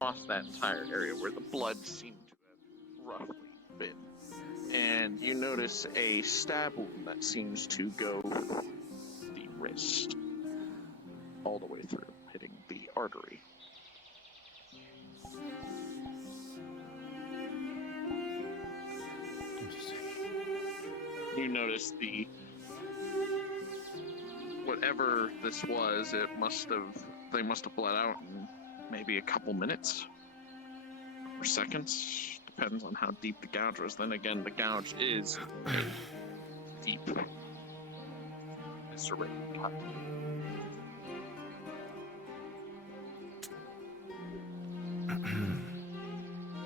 across that entire area where the blood seemed to have roughly been. And you notice a stab wound that seems to go the wrist all the way through, hitting the artery. You notice whatever this was, they must have bled out in maybe a couple minutes or seconds. Depends on how deep the gouge was. Then again, the gouge is deep. It's a ring cut.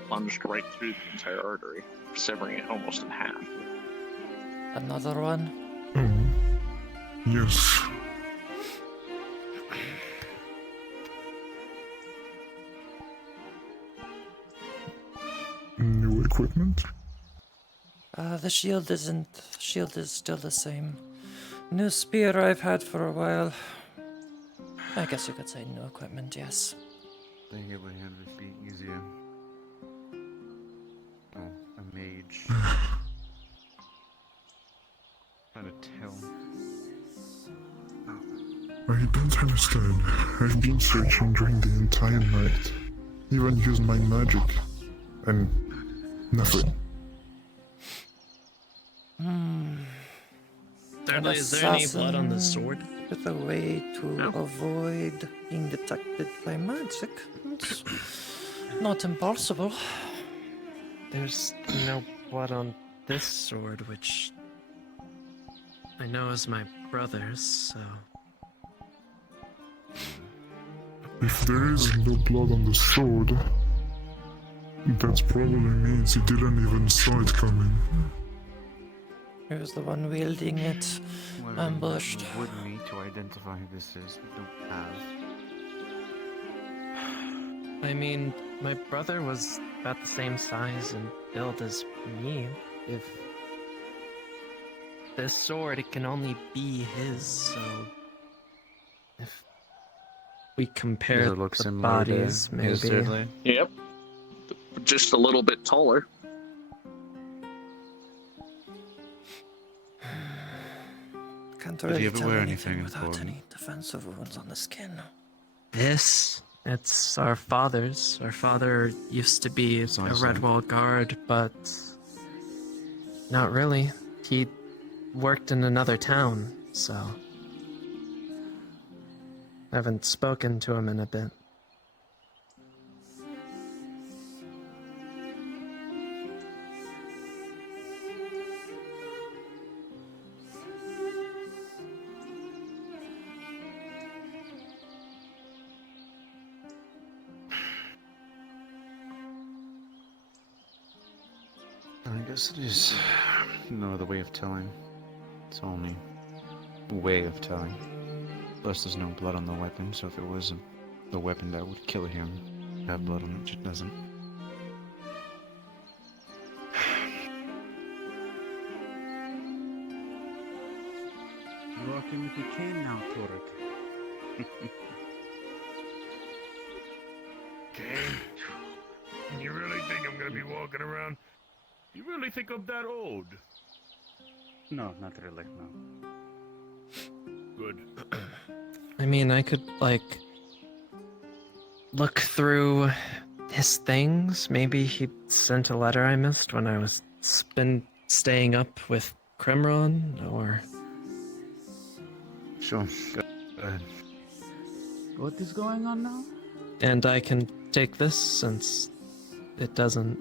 Plunged right through the entire artery, severing it almost in half. Another one? Yes. New equipment? The shield isn't. Shield is still the same. New spear I've had for a while. I guess you could say new equipment, yes. I think it would have it be easier. Oh, a mage. Trying to tell. I don't understand. I've been searching during the entire night. Even used my magic. And nothing. Thirdly, is there any blood on the sword? With a way to avoid being detected by magic. It's not impossible. There's no blood on this sword, which I know is my brother's, so... If there is no blood on the sword, that probably means he didn't even saw it coming. Here's the one wielding it, Well, ambushed. we would need to identify who this is. We don't have. I mean, my brother was about the same size and build as me. If this sword, it can only be his, so... If we compare Does it look the similar bodies, to his, maybe... thirdly? Yep. Just a little bit taller. Can't Did really he ever tell wear anything anything without important? any defensive wounds on the skin. This? It's our father's. Our father used to be a Redwall guard, but... Not really. He worked in another town, so... I haven't spoken to him in a bit. I guess it is no other way of telling. It's only a way of telling. Plus, there's no blood on the weapon, so if it was the weapon that would kill him, have blood on it, which it doesn't. You're walking with your cane now, Torek. Cane? You really think I'm gonna be walking around? You really think I'm that old? No, not really, no. Good. I mean, I could, like... look through his things. Maybe he sent a letter I missed when I was staying up with Kremron, or... Sure, go ahead. What is going on now? And I can take this since it doesn't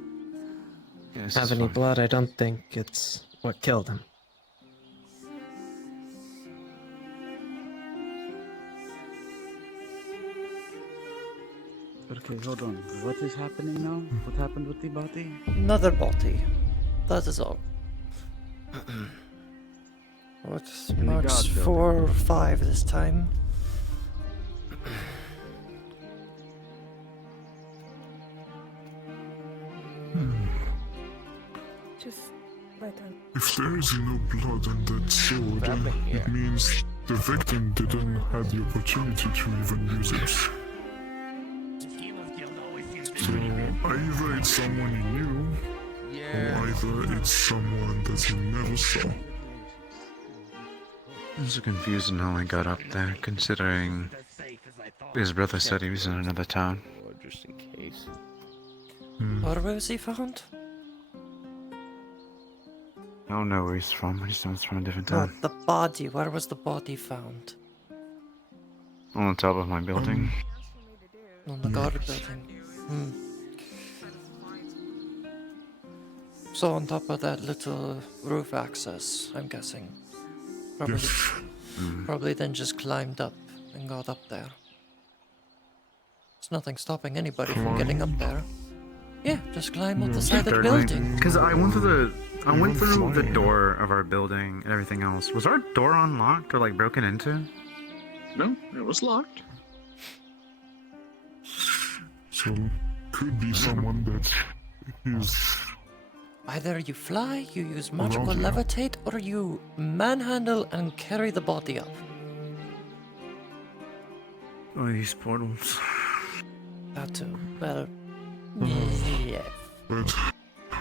Yes, have it's any fine. blood. I don't think it's what killed him. Okay, hold on. What is happening now? What happened with the body? Another body. That is all. What In the marks guard building. 4 or 5 this time? Just right on. If there is no blood on that sword, it means the victim didn't have the opportunity to even use it. So either it's someone you knew, or either it's someone that you never saw. I'm so confused on how I got up there, considering his brother said he was in another town. Just in case. Where was he found? I don't know where he's from, I just know it's from a different No, town. the body. Where was the body found? On the top of my building. On the guard building. So on top of that little roof access, I'm guessing. Probably, probably then just climbed up and got up there. There's nothing stopping anybody from getting up there. Yeah, just climb up the side of the building. Because I went through the door of our building and everything else. Was our door unlocked or like broken into? No, it was locked. So could be someone that is Either you fly, you use magical Around here. levitate, or you manhandle and carry the body up. Oh, these portals. That too. Well, yeah. but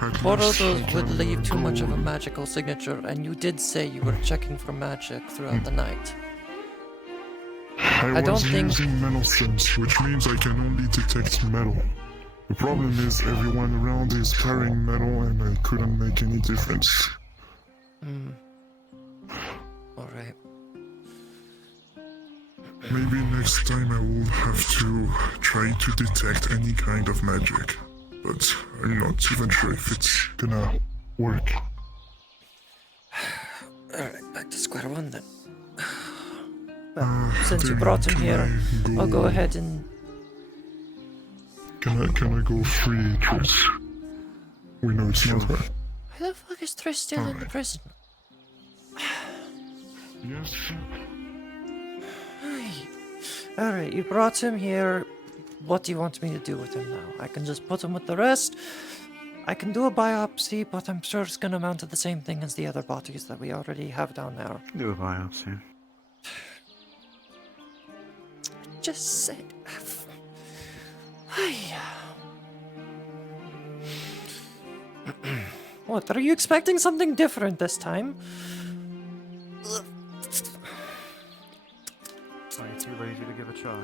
at Portals least would leave too much of a go- magical signature, and you did say you were checking for magic throughout the night. I don't was think- using metal sense, which means I can only detect metal. The problem is everyone around is carrying metal and I couldn't make any difference. Alright. Maybe next time I will have to try to detect any kind of magic. But I'm not even sure if it's gonna work. Alright, back to square one then. Well, since you Then brought him can here, I I'll go ahead and... Can I go free Triss? We know it's not her. Why the fuck is Triss still in the prison? Yes. Alright, you brought him here. What do you want me to do with him now? I can just put him with the rest. I can do a biopsy, but I'm sure it's gonna amount to the same thing as the other bodies that we already have down there. Do a biopsy. Just said... Ay. What, are you expecting something different this time? Are you too lazy to give a try?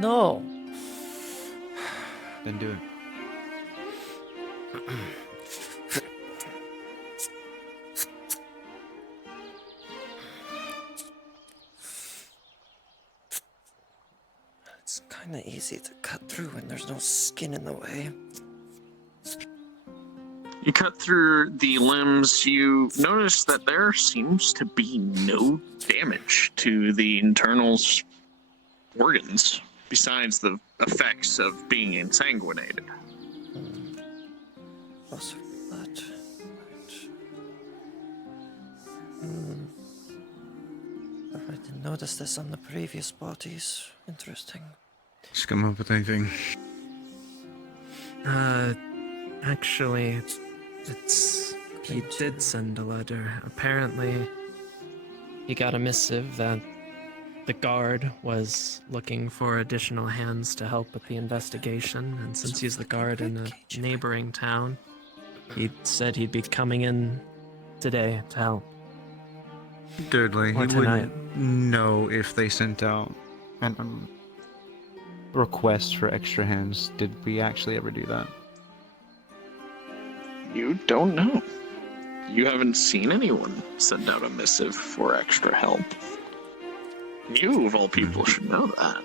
No. Then do it. It's kinda easy to cut through when there's no skin in the way. You cut through the limbs, you notice that there seems to be no damage to the internal organs, besides the effects of being ensanguinated. Loss of blood. Right. I didn't notice this on the previous bodies. Interesting. Just come up with anything. Actually, it's he did send a letter. Apparently, he got a missive that the guard was looking for additional hands to help with the investigation, and since he's the guard in a neighboring town, he said he'd be coming in today to help. Thirdly, he Or tonight. wouldn't know if they sent out a request for extra hands. Did we actually ever do that? You don't know. You haven't seen anyone send out a missive for extra help. You, of all people, should know that.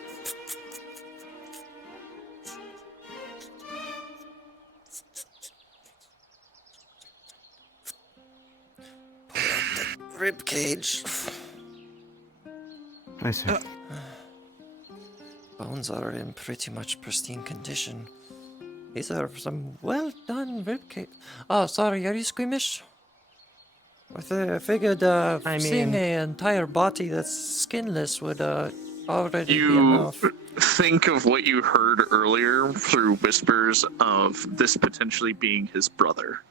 Rib cage. I see. Bones are in pretty much pristine condition. These are some well done rib cage. Oh, sorry, are you squeamish? I figured seeing an entire body that's skinless would already be You enough. think of what you heard earlier through whispers of this potentially being his brother.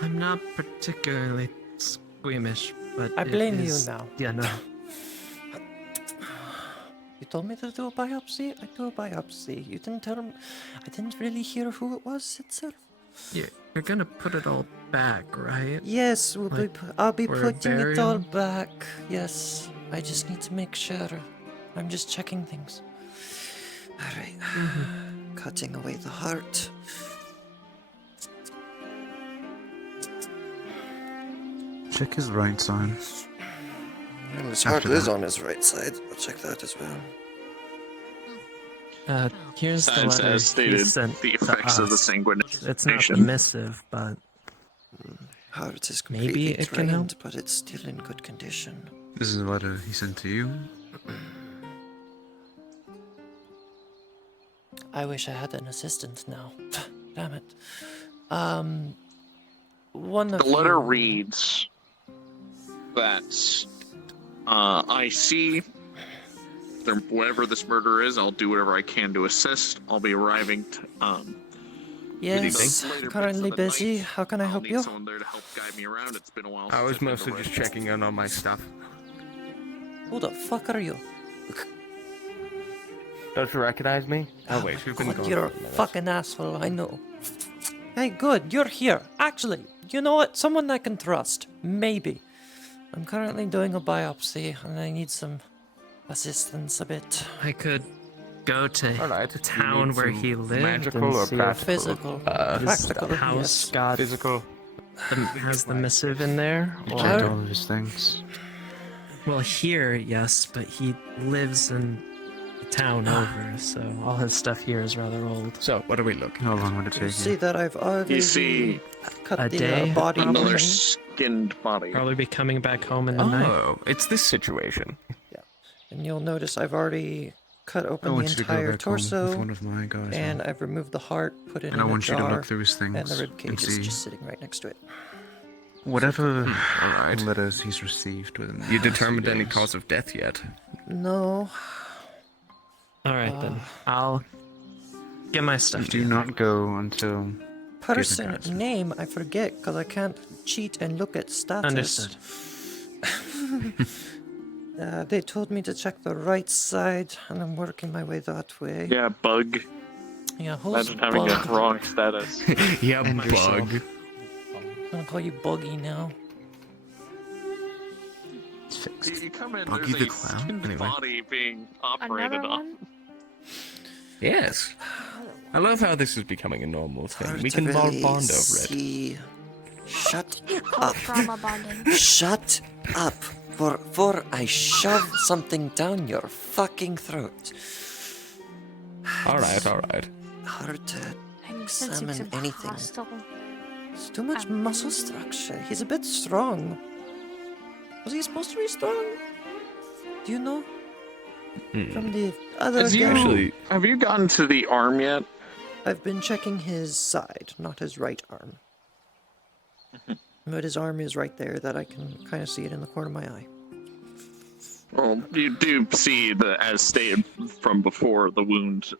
I'm not particularly squeamish, but I it blame you is- now. Yeah, no. You told me to do a biopsy. I do a biopsy. You didn't tell me. I didn't really hear who it was itself. You're gonna put it all back, right? Yes, I'll be for a putting it all burial? back. Yes, I just need to make sure. I'm just checking things. All right. Cutting away the heart. Check his right side. Well, his After heart is that. on his right side. I'll check that as well. Here's the As, letter as he stated, sent the to effects of the us. sanguination. It's not the missive, but Heart is Maybe completely it can help. drained, but it's still in good condition. This is a letter he sent to you. I wish I had an assistant now. Damn it. One of The letter you... reads that I see whatever this murder is, I'll do whatever I can to assist. I'll be arriving Yes, later currently bits of the busy. night. How can I I'll help need you? someone there to help guide me around. It's been a while I was since I've been mostly to just Red checking in on my stuff. Who the fuck are you? Don't you recognize me? Oh wait, we've been God, going you're a for a minute. fucking asshole, I know. Hey, good, you're here. Actually, you know what? Someone I can trust. Maybe. I'm currently doing a biopsy, and I need some assistance a bit. I could go to Alright, the you town need where some he lived magical and or see practical? if Physical. his Practical, house yes. got Physical. has the missive in there. You Or, checked all of his things. well, here, yes, but he lives in the town over, so all his stuff here is rather old. So, what are we looking How at? long would it You take see you? that I've already see cut a the day, body Another open. skinned body. Probably be coming back home in the night. Oh, it's this situation. And you'll notice I've already cut open I the want you to go entire back home with torso, one of my guys. and I've removed the heart, put it And in I a want you to jar, look through his things and the rib and cage is see just sitting right next to it. whatever Alright. letters he's received within the You past determined few any days. cause of death yet? No, All right, then. I'll get my stuff Do together. not go until person Given that. name I forget because I can't cheat and look at status. Understood. They told me to check the right side, and I'm working my way that way. Yeah, bug. Yeah, who's Imagine having Bug? a wrong status. yeah, And bug. yourself. I'm gonna call you Buggy now. it's fixed. You come in, Buggy there's the a Clown? skinned Anyway. body being operated Another on. one? Yes. I love how this is becoming a normal thing. We can all Really bond over it. see. Shut You call up. it trauma bonding. Shut up. Before I shove something down your fucking throat. Alright, alright. Hard to I'm sensing examine some anything. hostile. It's too much muscle structure. He's a bit strong. Was he supposed to be strong? Do you know? From the other Has you, guy? Actually- have you gotten to the arm yet? I've been checking his side, not his right arm. But his arm is right there, that I can kind of see it in the corner of my eye. Well, you do see that, as stated from before, the wound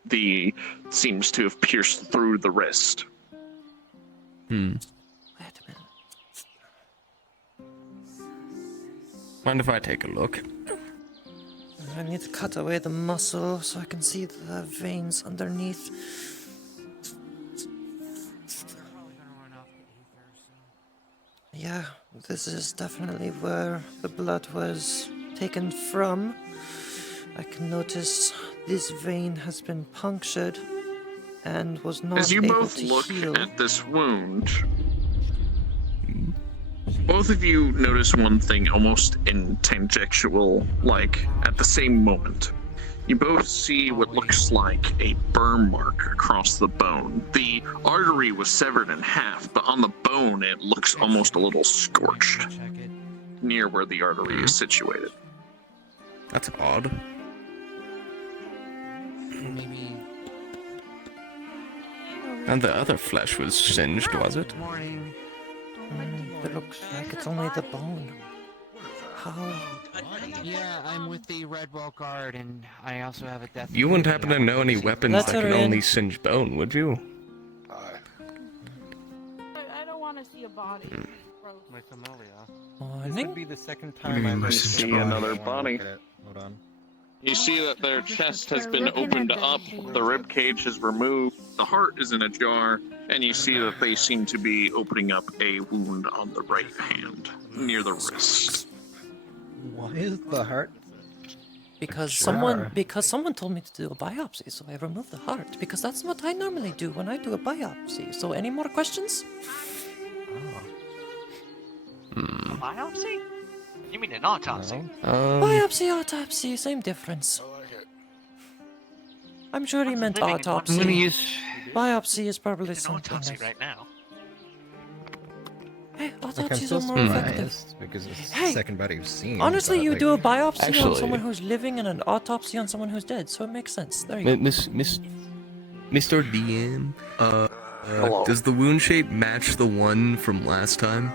seems to have pierced through the wrist. Wait a minute. Mind if I take a look? I need to cut away the muscle so I can see the veins underneath. Yeah, this is definitely where the blood was taken from. I can notice this vein has been punctured and was not As you able both to look heal. at this wound, both of you notice one thing almost in tangential, like at the same moment. You both see what looks like a burn mark across the bone. The artery was severed in half, but on the bone it looks almost a little scorched near where the artery is situated. That's odd. And the other flesh was singed, was it? It looks like it's only the bone. How? Yeah, I'm with the Redwall Guard, and I also have a death. You wouldn't happen to know any weapons Let that her can in. only singe bone, would you? I don't want to see a body. Gross. my familia. Morning. This would be the second I time mean, I've this is see fine. another body. Hold on. You see that their chest has We're been looking opened at them, up, please. the rib cage is removed, the heart is in a jar, and you see that they seem to be opening up a wound on the right hand, near the wrist. Why is the heart? Because Sure. someone told me to do a biopsy, so I removed the heart because that's what I normally do when I do a biopsy. So any more questions? A biopsy? You mean an autopsy? Biopsy, autopsy, same difference. I'm sure he One's meant living and one's autopsy. dead. I'm gonna use. Biopsy is probably An something autopsy else. right now. Hey, Like, I'm autopsies so are more effective. surprised because it's Hey, the second body we've seen. Honestly, but, you like, do a biopsy on Actually- someone who's living and an autopsy on someone who's dead, so it makes sense. There you go. Mr. DM, Hello. does the wound shape match the one from last time?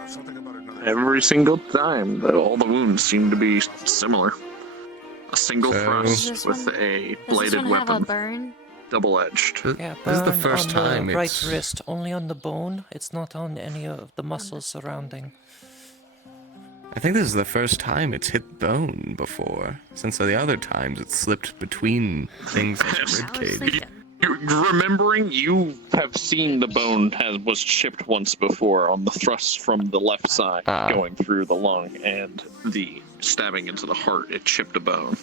Every single time, all the wounds seem to be similar. A single So- thrust Does this with one- a Does bladed this one have a weapon, burn? double-edged. Yeah, This is the burn first on time the right it's- wrist, only on the bone. It's not on any of the muscles surrounding. I think this is the first time it's hit bone before, since the other times it's slipped between things like I was ribcage. thinking. Remembering, you have seen the bone was chipped once before on the thrust from the left side going through the lung, and the stabbing into the heart, it chipped a bone.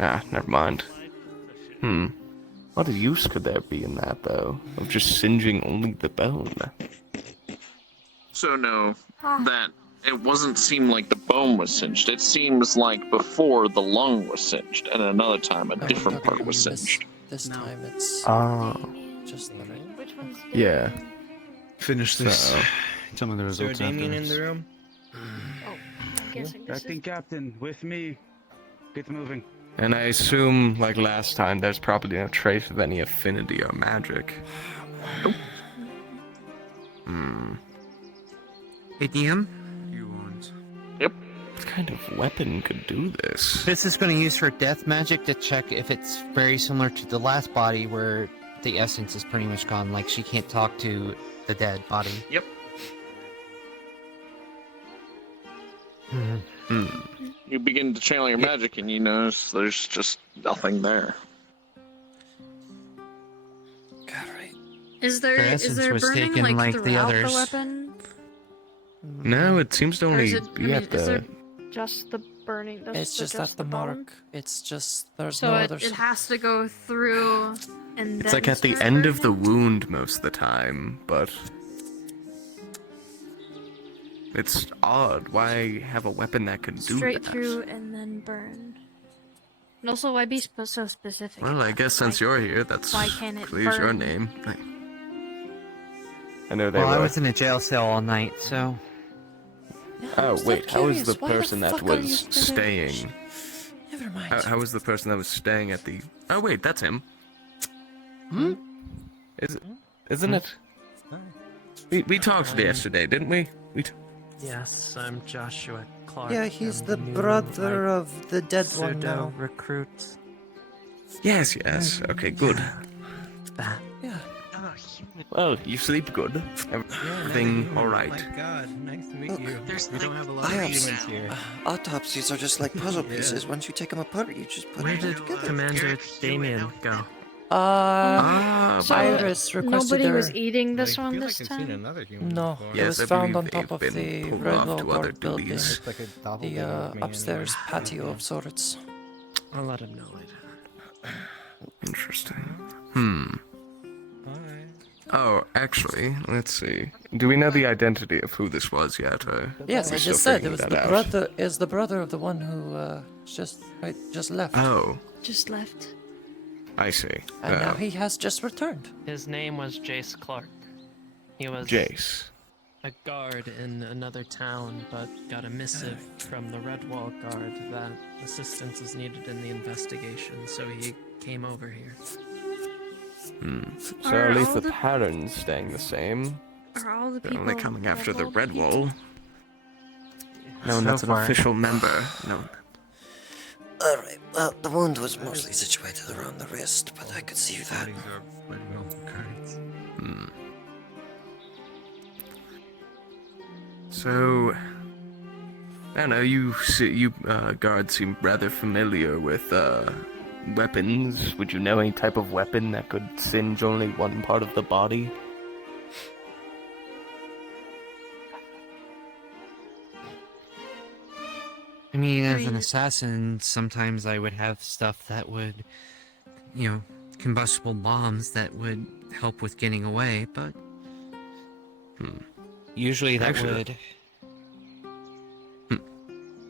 Never mind. What use could there be in that, though? Of just singeing only the bone? So no, that it wasn't seem like the bone was singed. It seems like before the lung was singed, and another time a No, different part was this, singed. this time it's just the right. Which one's Yeah. Finish this. So- Tell me the Is there a results Damien in afterwards. the room? Oh, I'm guessing this Acting is... captain, with me. Get moving. And I assume, like last time, there's probably no trace of any affinity or magic. Hey, DM? You want? Yep. What kind of weapon could do this? This is going to use her death magic to check if it's very similar to the last body where the essence is pretty much gone. Like, she can't talk to the dead body. Yep. You begin to channel your magic, and you notice there's just nothing there. Alright. Is there Her essence was burning taken like like the throughout the others. weapon? No, it seems to Or only is it, be at is the... there just the burning? It's just at the bone? mark. It's just there's So no it, other. it has to go through and It's then like at the start end of the burning? wound most of the time, but... It's odd. Why have a weapon that can do Straight that? through and then burn. And also, why be so specific? Well, I guess since you're here, that's why can't it please your burn? name. I know they Well, I were... was in a jail cell all night, so... Oh, I'm wait, still how was the curious, why person that fuck are you was still there? staying? Never mind. How was the person that was staying at the... Oh, wait, that's him. Isn't it? We talked yesterday, didn't we? Yes, I'm Joshua Clark. Yeah, he's I'm the new, brother of the dead one pseudo now. recruit. Yes. Okay, good. That. Yeah. Well, you sleep good. Everything all right. My God, nice to meet Look, you. there's We don't have a lot I of have humans here. Autopsies are just like puzzle pieces. Once you take them apart, you just put Where them did together. Commander Damien go? So Iris requested nobody her. was eating But this I one feel this like I've seen time? another human No, before. it Yes, was I found on believe top of they've the been pulled Red off Wall to other Guard building. duties. Looks like a The doppelganger of me upstairs anyway. patio of sorts. I'll let him know later. Interesting. Alright. Oh, actually, let's see. Do we know the identity of who this was yet? Yes, we're I still just said it figuring was that the out. brother. Is the brother of the one who just left, Oh, Just left. I see. and now he has just returned. His name was Jace Clark. He was Jace. a guard in another town, but got a missive from the Red Wall Guard that assistance is needed in the investigation, so he came over here. So Are at least all the the- pattern's staying the same. Are all the They're people only coming after the Red people? Wall. No, So that's an far. official member. No. Alright, well, the wound was mostly situated around the wrist, but I could see that. Bodies are Red Wall guards. So, I don't know. You guards seem rather familiar with weapons. Would you know any type of weapon that could singe only one part of the body? I mean, as an assassin, sometimes I would have stuff that would, combustible bombs that would help with getting away, but usually that would...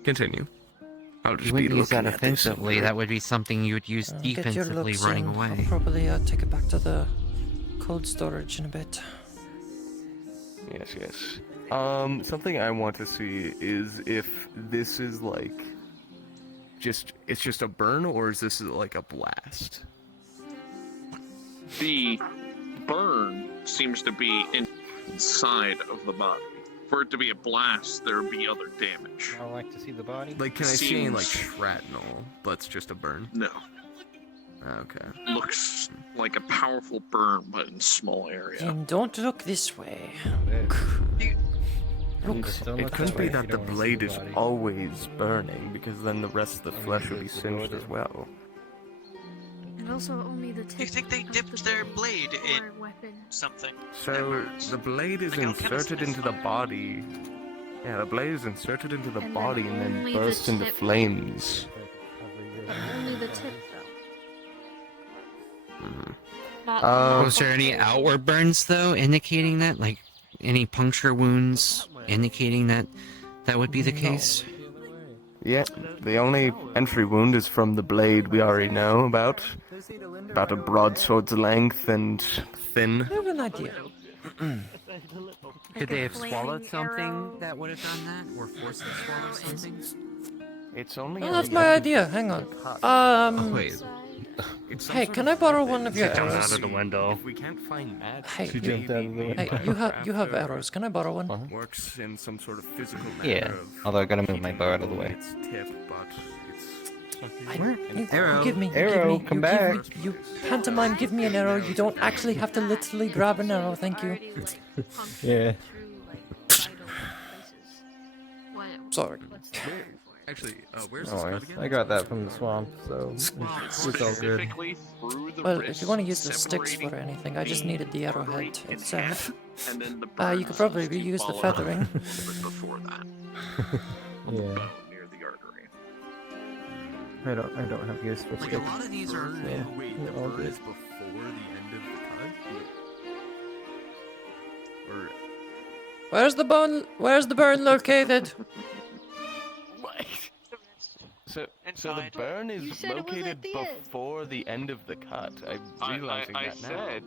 Continue. I'll just You be wouldn't use that looking at this offensively, over- that would be something you would use Get your defensively looks running in. away. I'll probably take it back to the cold storage in a bit. Yes. Something I want to see is if this is like it's just a burn, or is this like a blast? The burn seems to be inside of the body. For it to be a blast, there would be other damage. I like to see the body. Like, can I see any like shrapnel? That's just a burn. No. Okay. Looks like a powerful burn, but in small area. And don't look this way. Look. It could be that the blade is always burning, because then the rest of the flesh would be singed as well. And also only the tip. You think they dipped their blade in weapon. something? So the blade is inserted into the body. Yeah, the blade is inserted into the And then body and then only the bursts into tip. flames. But only the tip, though. Mhm. Not Was there any outward burns, though, indicating that? Like, any puncture wounds indicating that that would be the case? Yeah, the only entry wound is from the blade we already know about. About a broadsword's length and thin. I have an idea. Could they have swallowed something that would have done that? Or forced to swallow something? It's only. Oh, that's my idea. Hang on. Wait. Hey, can I borrow one of your She jumped arrows? out of the window. If we can't find magic, Hey, she you, jumped out of the window. hey, you have arrows. Can I borrow one? Works in some sort of physical manner. Yeah, although I gotta move my bow out of the way. Its tip, but You give me, Arrow, give me, come you back. Give me, you pantomime, give me an arrow. You don't actually have to literally grab an arrow. Thank you. Yeah. Sorry. Actually, where's No the worries. stud again? I got that from the swamp, so it's all good. Specifically through the Well, wrist, if you want to use the sticks for separating anything, I just the needed the arrowhead right in itself. half, and then the You burn could probably seems to reuse the follow feathering. before that. Yeah. Near the artery. I don't have use for Like, a sticks. lot of these are. Yeah. Wait, Yeah, the all burn good. is before the end of the cut? Or. Where's the bone? Where's the burn located? So the burn is said it was located at the end. before the end of the cut. I'm realizing I that now. said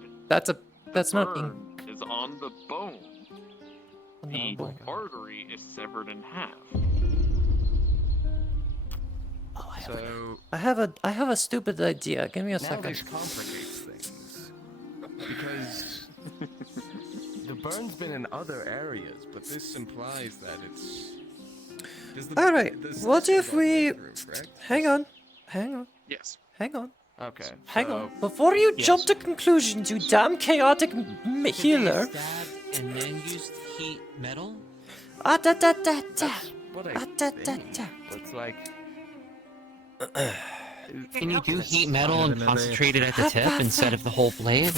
That's not burn ink. is on the bone. On The bone. artery is severed in half. So I have a stupid idea. Give me a now second. this complicates things because the burn's been in other areas, but this implies that it's. All right. What if we? Hang on. Yes. Hang on. Okay. Hang on. Before you jump to conclusions, you damn chaotic healer. And then use heat metal? Ah da da da da. What Ah da da da. It's like. Can you do heat metal and concentrate it at the tip instead of the whole blade?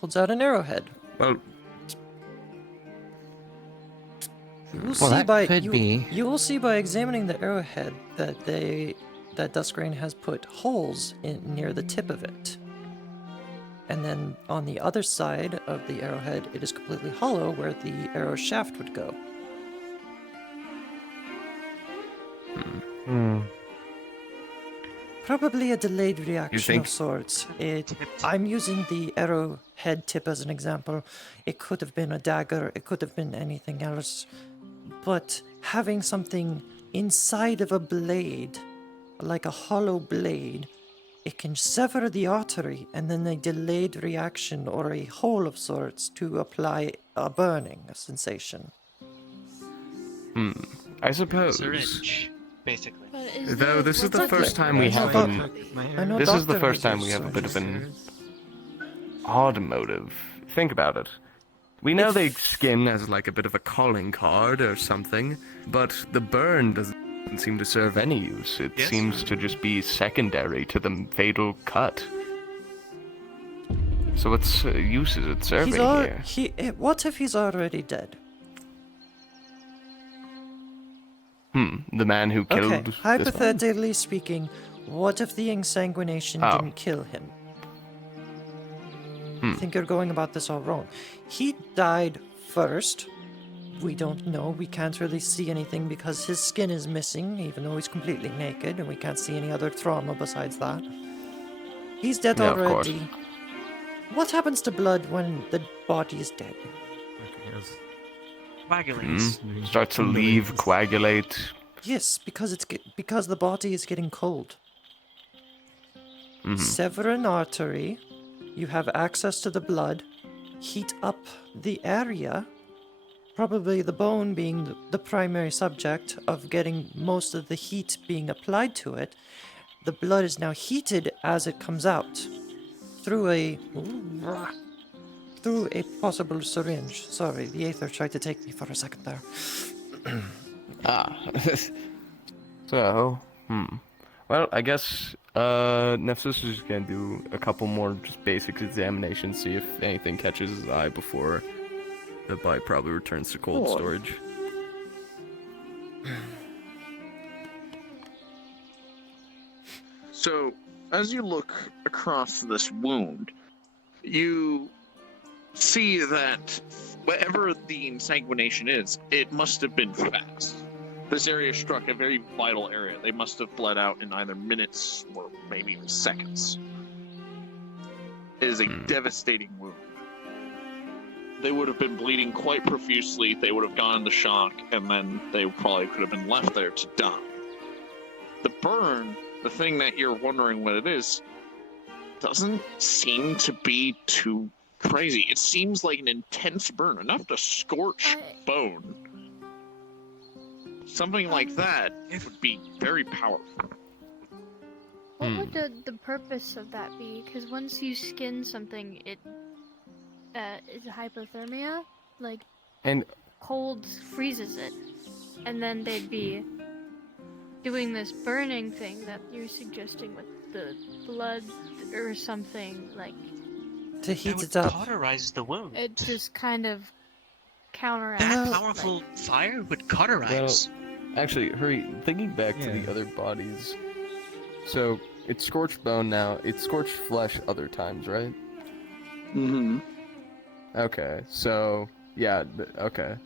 Holds out an arrowhead. Well, You will Well, see that by could be. You will see by examining the arrowhead that Duskrain has put holes in near the tip of it. And then on the other side of the arrowhead, it is completely hollow where the arrow shaft would go. Probably a delayed reaction think- of sorts. I'm using the arrowhead tip as an example. It could have been a dagger, it could have been anything else. But having something inside of a blade, like a hollow blade, it can sever the artery and then a delayed reaction or a hole of sorts to apply a burning sensation. I suppose. Syringe, basically. Though this is the Exactly. first time we I know have doctor- I know This is the doctor first time we uses have a bit of syringes. an odd motive. Think about it. We know they skin as like a bit of a calling card or something, but the burn doesn't seem to serve any use. It seems to just be secondary to the fatal cut. So what use is it serving here? What if he's already dead? The man who killed Okay, this hypothetically speaking, what if the insanguination didn't kill him? I think you're going about this all wrong. He died first. We don't know. We can't really see anything because his skin is missing, even though he's completely naked, and we can't see any other trauma besides that. He's dead already. What happens to blood when the body is dead? Coagulates. Starts to leave, coagulate. Yes, because the body is getting cold. Sever an artery. You have access to the blood. Heat up the area. Probably the bone being the primary subject of getting most of the heat being applied to it. The blood is now heated as it comes out through a possible syringe. Sorry, the Aether tried to take me for a second there. So, well, I guess Nephthys is gonna do a couple more just basic examinations, see if anything catches his eye before the bite probably returns to cold storage. So, as you look across this wound, you see that whatever the insanguination is, it must have been fast. This area struck a very vital area. They must have bled out in either minutes or maybe even seconds. It is a devastating wound. They would have been bleeding quite profusely, they would have gone into shock, and then they probably could have been left there to die. The burn, the thing that you're wondering what it is, doesn't seem to be too crazy. It seems like an intense burn, enough to scorch bone. Something like that would be very powerful. What would the purpose of that be? Because once you skin something, it is hypothermia, like, and cold freezes it, and then they'd be doing this burning thing that you're suggesting with the blood or something, like, to heat it up. Cauterize the wound. It just kind of counteracts. That powerful fire would cauterize. Well, actually, thinking back to the other bodies, so it's scorched bone now, it's scorched flesh other times, right? Mm-hmm. Okay, so, yeah, okay.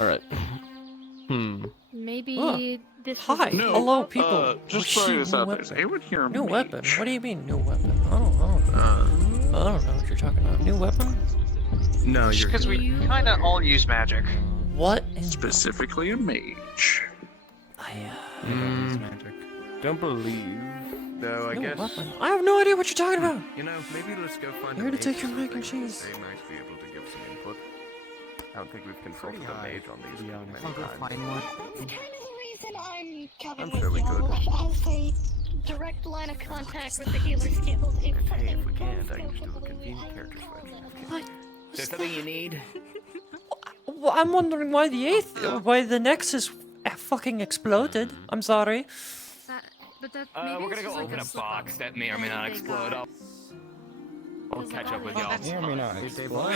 Alright. Maybe this. Hi, hello, people. Just throwing this out there. They would hear new weapon. What do you mean, new weapon? I don't know what you're talking about. New weapon? No, you're because we kind of all use magic. What? Specifically a mage. Don't believe, though. I guess. Weapon. I have no idea what you're talking about. You know, maybe let's go find. Here to take your mac and cheese. They might be able to give some input. I don't think we've consulted the mage on these many times. I'm fairly good. As a direct line of contact with the healer's guild. And hey, if we can't, I can just do a convenient character switch. What? Is there something you need? Well, I'm wondering why why the Nexus fucking exploded. I'm sorry. But that we're gonna go open a box that may or may not explode. I'll catch up with y'all. May or may not explode.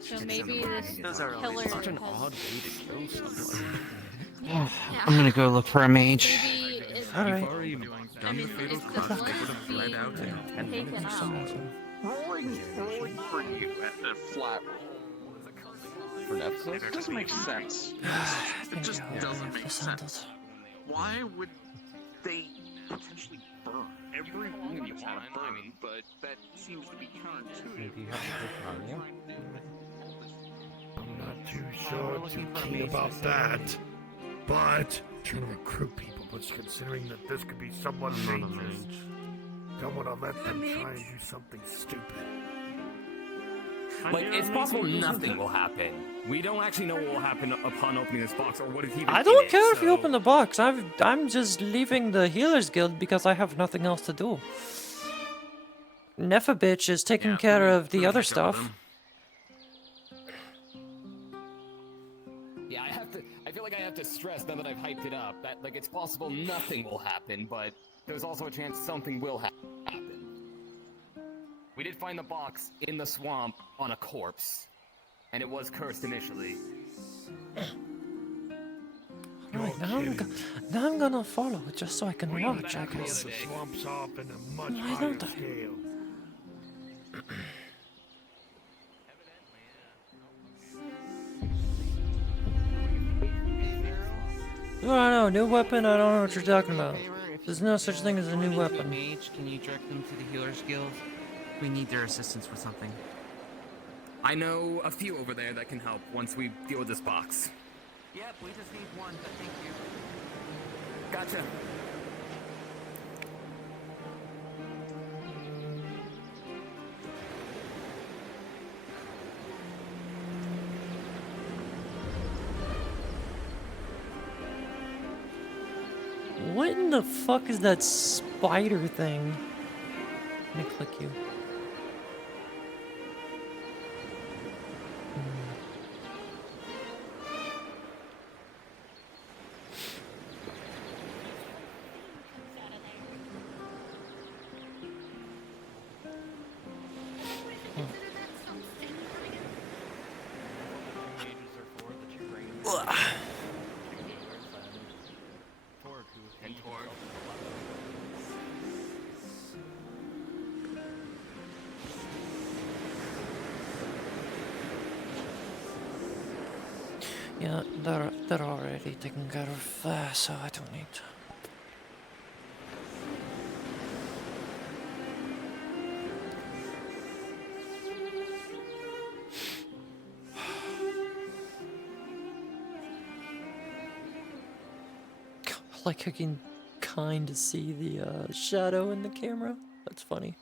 So maybe this killer Such an has... odd way to kill someone. I'm gonna go look for a mage. Maybe if, Alright. You've already done the fatal cut. They would have bled out in 10 taken minutes. out. Rolling for you at the flat For Nephthys? It doesn't make sense. It just doesn't make sense. Why would they potentially burn? Every wound you have burn, but that seems to be counterintuitive. I'm not too sure, too keen about that. But trying to recruit people, but considering that this could be someone dangerous, don't want to let them try and do something stupid. But it's possible nothing will happen. We don't actually know what will happen upon opening this box, or what is even I don't care if you open the box. I'm just leaving the Healers Guild because I have nothing else to do. Nepha bitch is taking care of the other stuff. Yeah, I feel like I have to stress now that I've hyped it up that, like, it's possible nothing will happen, but there's also a chance something will happen. We did find the box in the swamp on a corpse, and it was cursed initially. Alright, now I'm gonna follow it just so I can watch, I guess. The swamp's off in a much Why higher don't I? scale. No, new weapon? I don't know what you're talking about. There's no such thing as a new weapon. Mage, can you direct them to the Healer's Guild? We need their assistance with something. I know a few over there that can help once we deal with this box. Yep, we just need one, but thank you. Gotcha. What in the fuck is that spider thing? Let me click you. And Torg. Yeah, they're already taken care of, so I don't need to. Like I can kind of see the shadow in the camera. That's funny.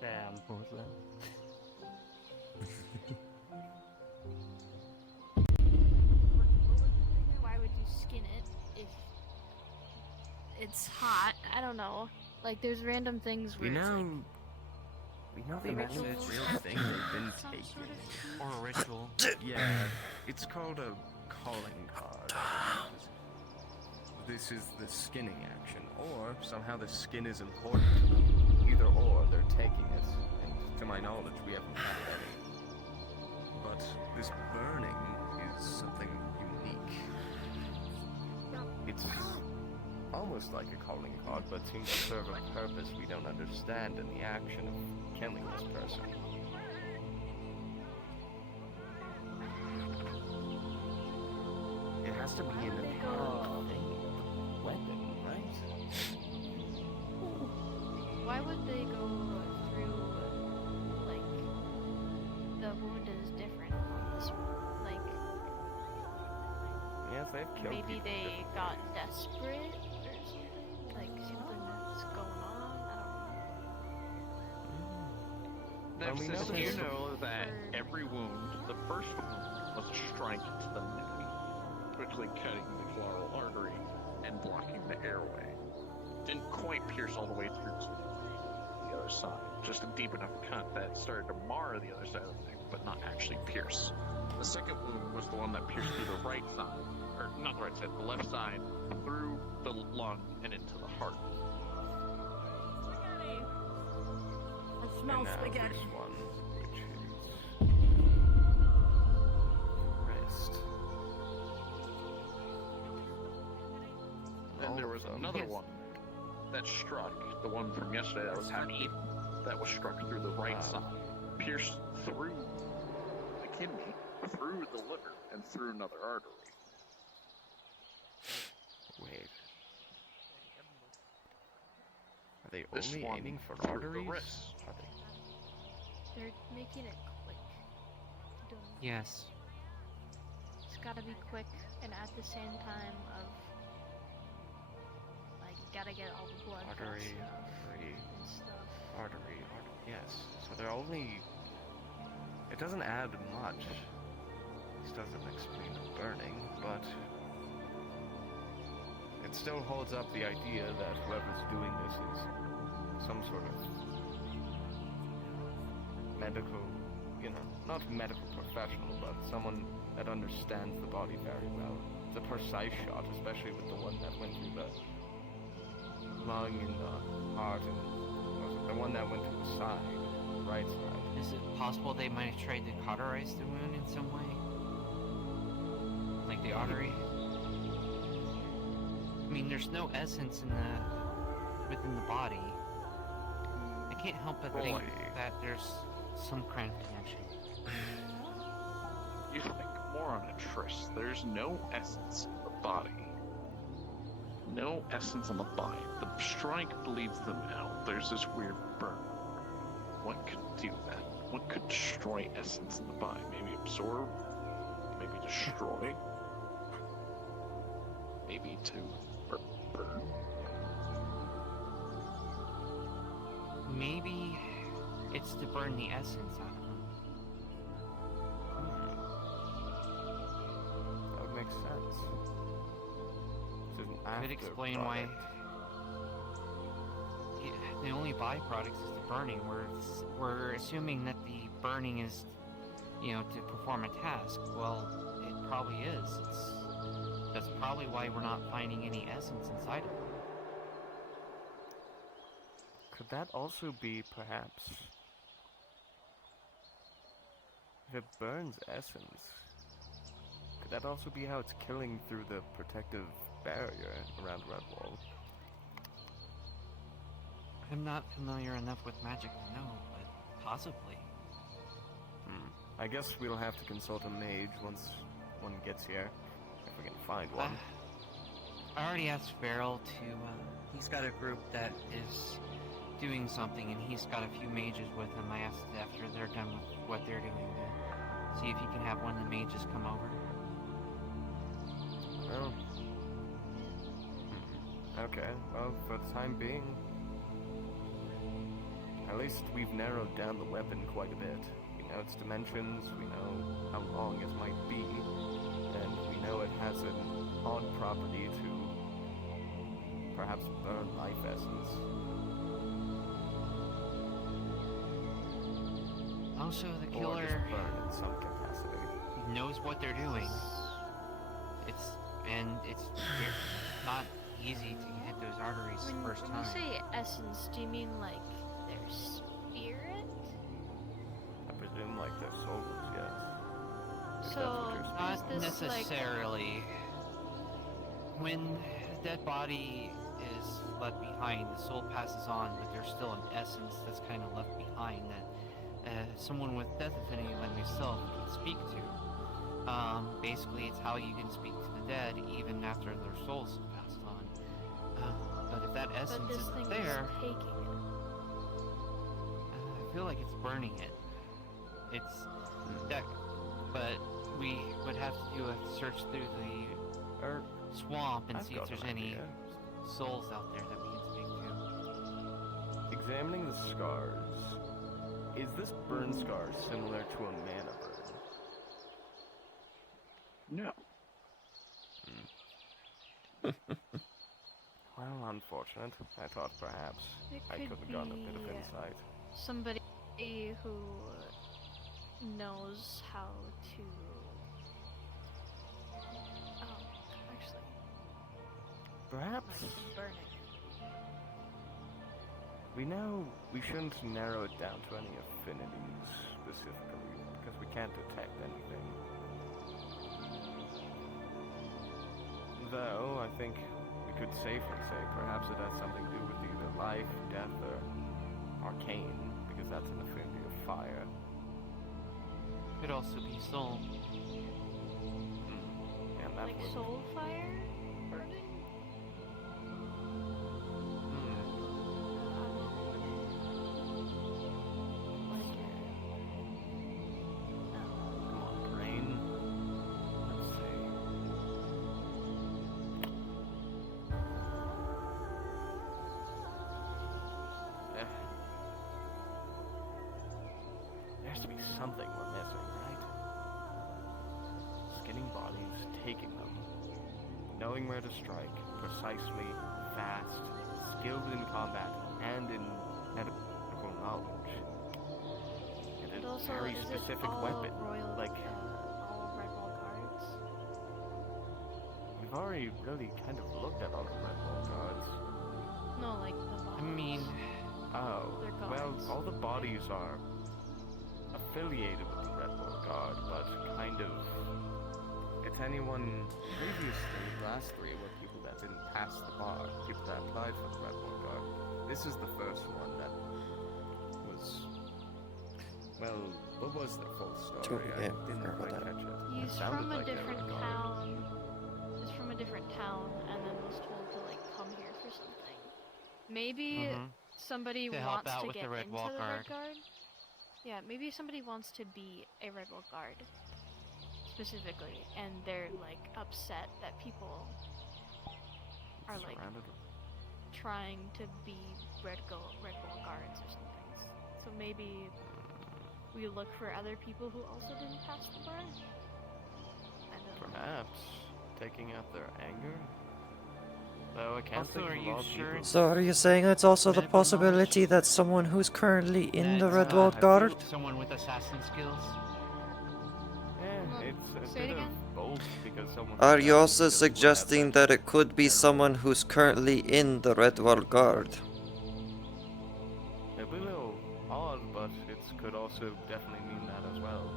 Damn, Portland. Why would you skin it if it's hot? I don't know. Like, there's random things where We it's know. like, We know the they ritual mentioned it's a real happened, thing they've been some taking. sort of- Or a ritual. Yeah, it's called a calling card. This is the skinning action, or somehow the skin is important. Either or, they're taking it, and to my knowledge, we haven't had any. But this burning is something unique. It's almost like a calling card, but seems to serve a purpose we don't understand in the action of killing this person. It has to be in a carved thing, weapon, right? Why would they go through, like, the wound is different on this one? Like, Yes, they've killed maybe people they differently. got desperate or something? Like, something that's going on? I Well, we Nexus, know you this- know that every wound, the first wound, was a strike to the neck, quickly cutting the chloral artery and blocking the airway. Didn't quite pierce all the way through to the other side, just a deep enough cut that started to mar the other side of the neck, but not actually pierce. The second wound was the one that pierced through the right side, or not the right side, the left side, through the lung and into the heart. I And now this one, which is wrist. Then there was another one that struck, the one from yesterday that was half eaten, that was struck through the right side, pierced through the kidney, through the liver, and through another artery. Wait. Are they This only one aiming for through the arteries? wrist. Are they? They're making it quick. Don't- Yes. It's gotta be quick and at the same time of, like, gotta get all the blood Artery, and stuff. artery, yes. So they're only... It doesn't add much. This doesn't explain the burning, but... It still holds up the idea that whoever's doing this is some sort of medical, not medical professional, but someone that understands the body very well. It's a precise shot, especially with the one that went through the lung and the heart, and the one that went through the side, right side. Is it possible they might have tried to cauterize the wound in some way? Like the artery? I mean, there's no essence within the body. I can't help but think that there's some kind of connection. You think more on a tryst. There's no essence in the body. No essence in the body. The strike bleeds them out. There's this weird burn. What could do that? What could destroy essence in the body? Maybe absorb? Maybe destroy? Maybe to burn? Maybe it's to burn the essence out of them. That would make sense. Could explain why the only byproduct is the burning. We're assuming that the burning is, to perform a task. Well, it probably is. That's probably why we're not finding any essence inside of it. Could that also be, perhaps, if it burns essence, could that also be how it's killing through the protective barrier around Redwall? I'm not familiar enough with magic to know, but possibly. I guess we'll have to consult a mage once one gets here, if we can find one. I already asked Farrell to, he's got a group that is doing something, and he's got a few mages with him. I asked after they're done with what they're doing to see if he can have one of the mages come over. Well, okay, well, for the time being, at least we've narrowed down the weapon quite a bit. We know its dimensions, we know how long it might be, and we know it has an odd property to perhaps burn life essence. Also, the Or killer just burn in some capacity. knows what they're doing. It's not easy to hit those arteries the first time. When you say essence, do you mean like their spirit? I presume like their souls, yes. If So, that's what you're Not speaking of. necessarily. When a dead body is left behind, the soul passes on, but there's still an essence that's kind of left behind that someone with death affinity like myself can speak to. Basically, it's how you can speak to the dead even after their souls have passed on. But if that essence isn't there, Taking it. I feel like it's burning it. It's that, but we would have to do a search through the swamp and see if there's any souls out there that we can speak to. Examining the scars, is this burn scar similar to a mana burn? No. Well, unfortunate. I thought perhaps It I could could have gotten a bit of be, insight. Somebody who knows how to. Oh, actually. Perhaps Might be burning. we know we shouldn't narrow it down to any affinities specifically, because we can't detect anything. Though, I think we could safely say perhaps it has something to do with either life, death, or arcane, because that's an affinity of fire. Could also be soul. And that Like would... soul fire burning? Come on, brain. Let's see. has to be something we're missing, right? Skinning bodies, taking them, knowing where to strike, precisely, fast, skilled in combat, and in medical knowledge. And a very specific weapon. Like, all Redwall guards? we've already really kind of looked at all the Redwall guards. No, like the bodies. I mean, oh, They're well, guards. all the bodies are affiliated with the Redwall Guard, but kind of, it's anyone previously, the last three were people that didn't pass the bar, people that applied for the Redwall Guard. This is the first one that was, well, what was their full story? I didn't quite catch it. He's It sounded from a like they were different guard. town. He's from a different town, and then was told to like come here for something. Maybe somebody To help wants out to with get the Red into Wall the Guard. Red Guard. Yeah, maybe somebody wants to be a Redwall Guard specifically, and they're like upset that people are like trying to be Redwall Guards or something. So maybe we look for other people who also didn't pass the bar. I don't know. Perhaps taking out their anger. Though I can't Also, think are of a you lot of sure people. So are you saying it's also the possibility that someone who's currently in the Redwall Guard? Someone with assassin skills. Yeah, it's a Say it bit again? of both because someone. Are you also suggesting that it could be someone who's currently in the Redwall Guard? It'd be a little odd, but it could also definitely mean that as well.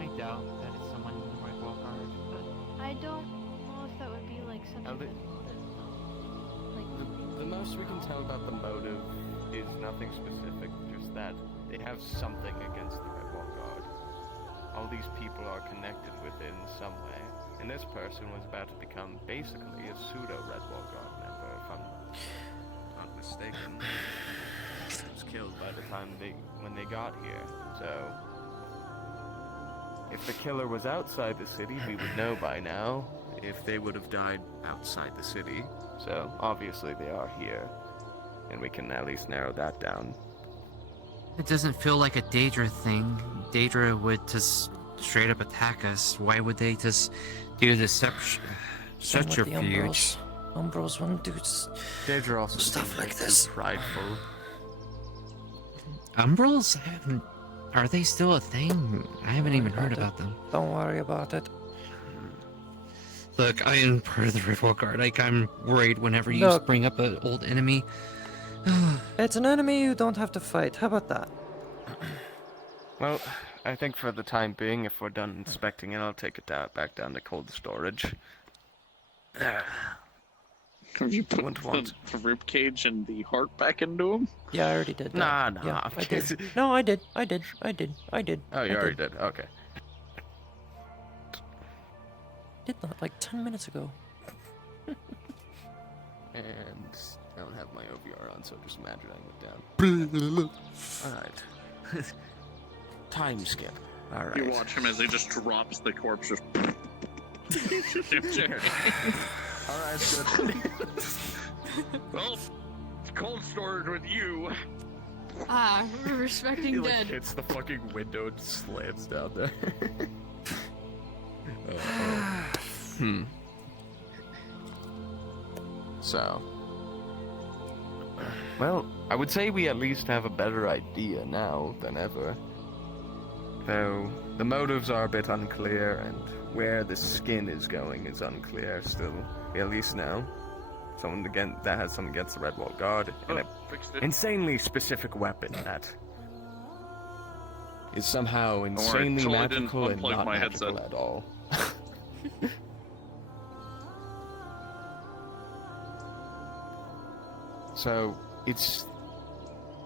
I doubt that it's someone in the Red Wall Guard, but I don't know if that would be like something with motive though. Like The most we can tell about the motive is nothing specific, just that they have something against the Redwall Guard. All these people are connected with it in some way, and this person was about to become basically a pseudo Redwall Guard member, if I'm not mistaken. He was killed by the time when they got here, so if the killer was outside the city, we would know by now if they would have died outside the city. So obviously they are here, and we can at least narrow that down. It doesn't feel like a Daedra thing. Daedra would just straight up attack us. Why would they just do deception? Same with the Subterfuge. Umbros wouldn't do Daedra also stuff seems like too this. prideful. Umbrals? Are they still a thing? I haven't even heard about them. Don't worry about it. Look, I am part of the Redwall Guard. Like, I'm worried whenever you Look. bring up an old enemy. It's an enemy you don't have to fight. How about that? Well, I think for the time being, if we're done inspecting it, I'll take it back down to cold storage. Have you put the rib cage and the heart back into him? Yeah, I already did that. Nah. Yeah, I did. No, I did. I did. Oh, you already did? Okay. Did that like 10 minutes ago. And I don't have my OVR on, so just imagine I went down. Alright. Time skip. Alright. You watch him as he just drops the corpse. Just... Alright, good. Well, it's cold storage with you. Ah, we're respecting He like dead. hits the fucking window and slams down there. So, well, I would say we at least have a better idea now than ever. Though the motives are a bit unclear, and where the skin is going is unclear still. We at least know someone again that has something against the Redwall Guard, and an insanely specific weapon that is somehow insanely totally didn't magical and unplug not my magical headset. at all. So, it's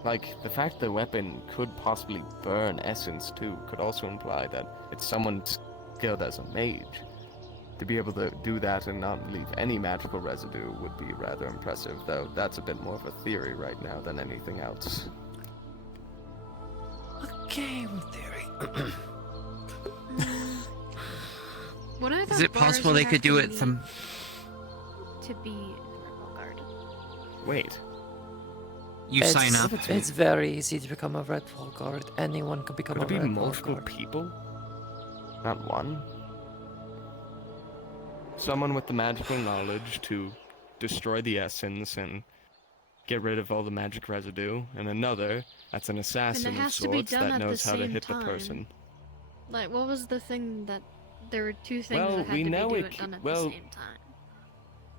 like the fact the weapon could possibly burn essence too could also imply that it's someone skilled as a mage. To be able to do that and not leave any magical residue would be rather impressive, though that's a bit more of a theory right now than anything else. A game theory. What are Is it possible they could do it some... to be in the Redwall Guard? Wait. You sign up. It's very easy to become a Red Wall guard. Anyone can become Could a it be Red Wall multiple guard. people? Not one? Someone with the magical knowledge to destroy the essence and get rid of all the magic residue, and another that's an assassin of has to be sorts done that at knows the how to same hit the time. person. Like, what was the thing that there were two things Well, that had we to know be it. done at Well, the same time?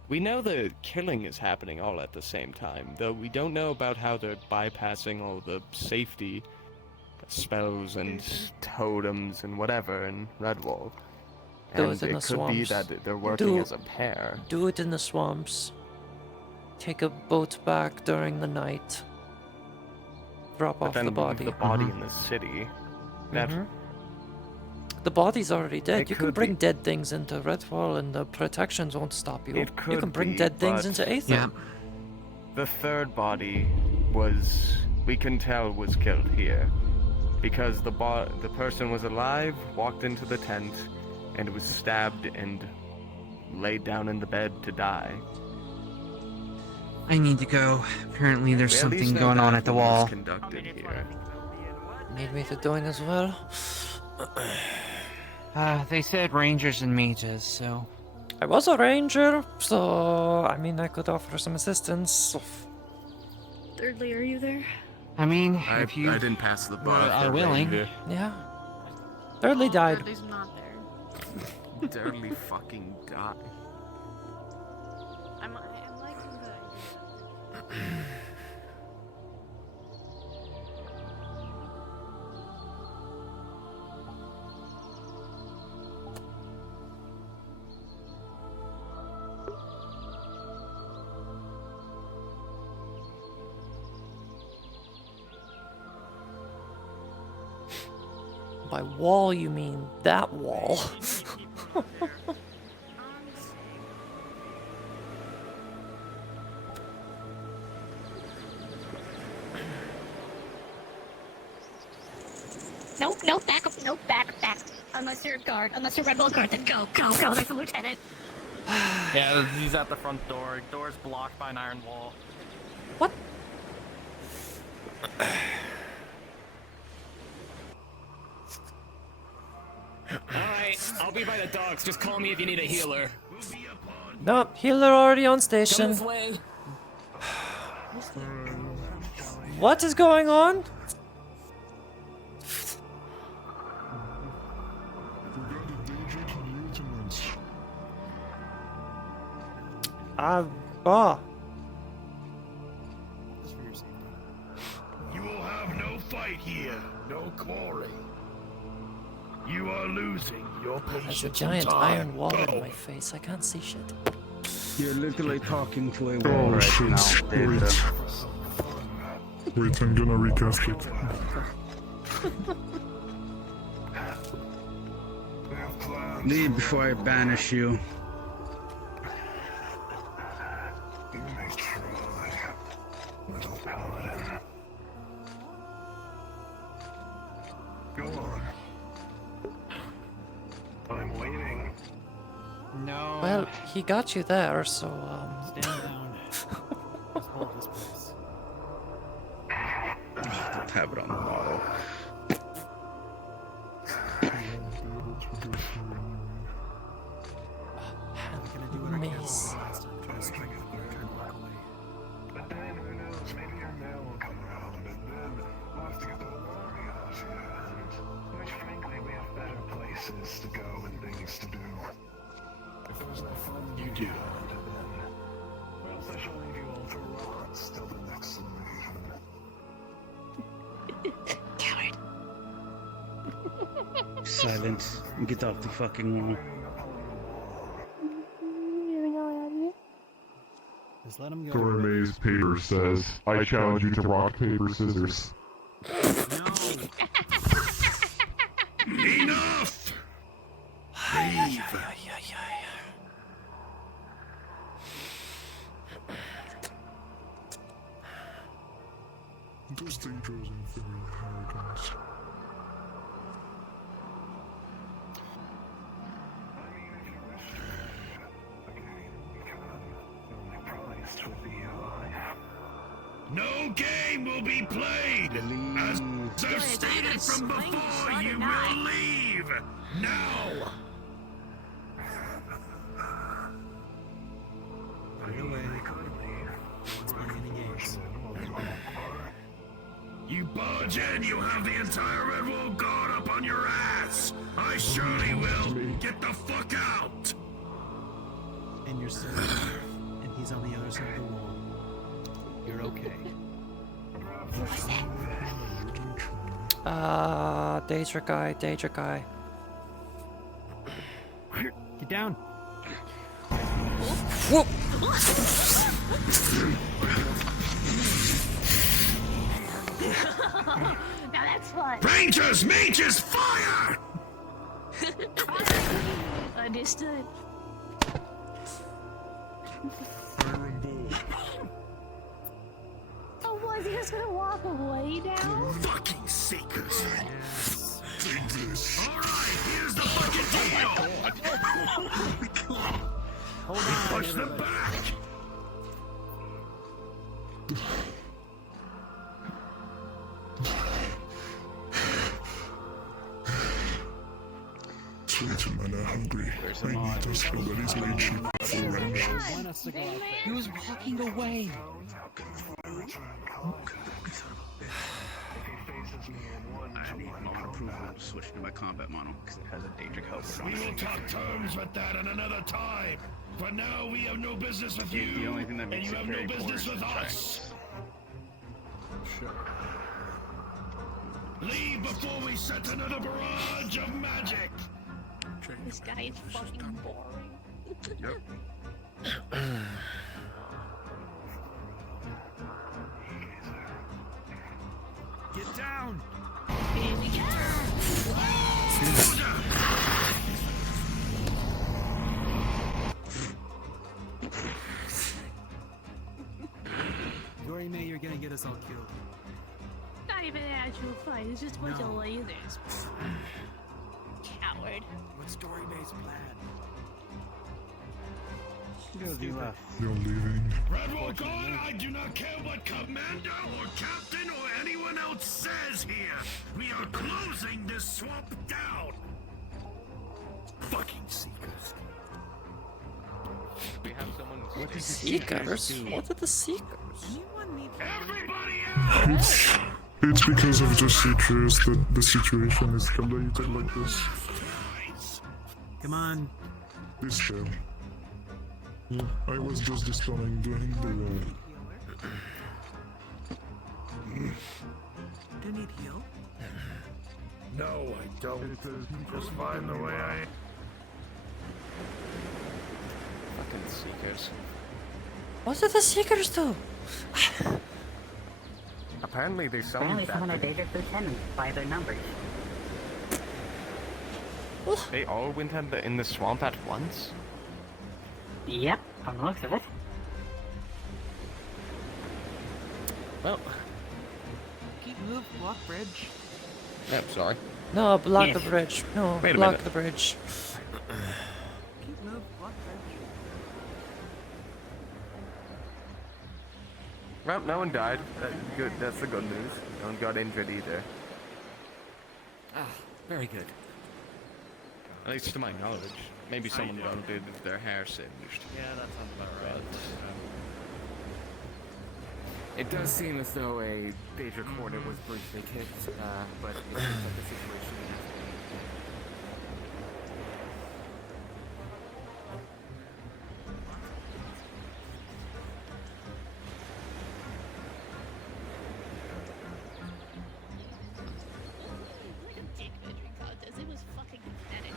we know the killing is happening all at the same time, though we don't know about how they're bypassing all the safety spells and totems and whatever in Redwall. Do And it in it the could be swamps. that they're working as a pair. Do it in the swamps. Take a boat back during the night. Drop But off then the leave body. the body in the city. That The body's already dead. It You can could bring be. dead things into Redwall and the protections won't stop you. It You could can bring be, dead things but- into Aether. The third body was, we can tell, was killed here. Because the person was alive, walked into the tent, and was stabbed and laid down in the bed to die. I need to go. Apparently there's We at least something know going on that at the one was wall. conducted here. Need me to join as well? They said rangers and mages, so... I was a ranger, so I mean I could offer some assistance. Thirdly, are you there? I mean, I if you didn't pass the bar are for willing. reindeer. Yeah. Thirdly died. Thirdly's not there. Thirdly fucking died. I'm liking the By wall, you mean that wall. Nope, back up, nope, back. Unless you're a guard, unless you're a Red Bull guard, then go, there's a lieutenant. Yeah, he's at the front door. Door's blocked by an iron wall. What? Alright, I'll be by the dogs. Just call me if you need a healer. No, healer already on Come station. this way. What is going on? Ah. You will have no fight here, no glory. You are losing your There's a patience giant and time. iron wall in Go. my face. I can't see shit. You're literally talking to a Oh wall right shit, now. wait. Wait, I'm gonna recast it. Leave before I banish you. Little paladin. Go on. I'm waiting. No. Well, he got you there, so Stand down. Let's hold this place. Don't have it on the bottle. Mace. But then who knows, maybe your mail will come around and then we'll have to get the glory out here. Which frankly we have better places to go and things to do. If it was no fun you do, then or else I shall leave you all to rot till the next invasion. Coward. Silence and get off the fucking wall. Just let him go. Gourmet's paper says, I challenge you to rock, paper, scissors. Enough! Leave! Those dangerous and very arrogant. No no game will be played. As I've stated from before, you will leave now. You barge in, you have the entire Red Wall Guard up on your ass. I surely will. Get the fuck out. And you're safe. And he's on the other side of the wall. You're okay. Daedra guy. Get down. Whoop! Now that's fun. Rangers, mages, fire! Understood. Oh, was he just gonna walk away now? Fucking seekers. Alright, here's the fucking deal! Push them back! Sweet man are hungry. I need to spell that is made cheap for range. He was walking away. Switch to my combat model because it has a Daedric helper on We will talk terms with that at another time. For now, we have no business with you, The only thing that and makes you it have no carry business forward with is us. Leave before we set another barrage of magic. This guy is fucking boring. Yep. Get down. Here we go. Dory May, you're gonna get us all killed. Not even an actual fight. It's just a bunch of lasers. Coward. What's Dory May's plan? You're leaving. Red Wall Guard, I do not care what commander or captain or anyone else says here. We are closing this swamp down. Fucking seekers. We have someone. What is Seekers? What are the Seekers? Everybody out! It's because of the citrus that the situation is escalated like this. Come on. This time. I was just dispelling during the... Do you need heal? No, I don't. Just fine the way I am. Fucking seekers. What did the Seekers do? Apparently they Apparently some of the Daedric lieutenants by their numbers. They all went in the swamp at once? Yep, from the looks of it. Well, Keep move, block bridge. yep, sorry. No, block Yes. the bridge. No, Wait a block minute. the bridge. Keep move, block bridge. Well, no one died. Good. That's the good news. No one got injured either. Ah, very good. At least to my knowledge. Maybe someone got their hair singed. Yeah, that sounds about right. It does seem as though a Daedric Hornet was briefly kicked, but it seems like the situation has Dick measuring contest. It was fucking pathetic.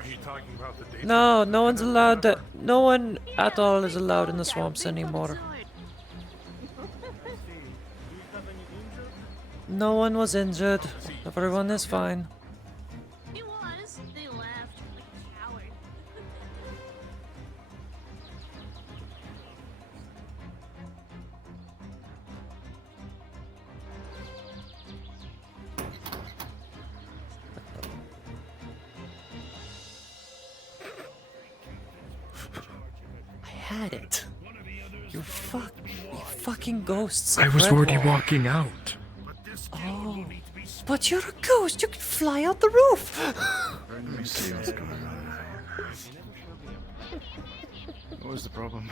Are you talking about the date? No, no one's allowed to. No one at all is allowed in the swamps anymore. No one was injured. Everyone is fine. He was. They laughed like a coward. I had it. One of the You fucking ghosts. I of was already Redwall. walking out. Oh, but you're a ghost. You can fly out the roof. Let me see what's going on. What was the problem?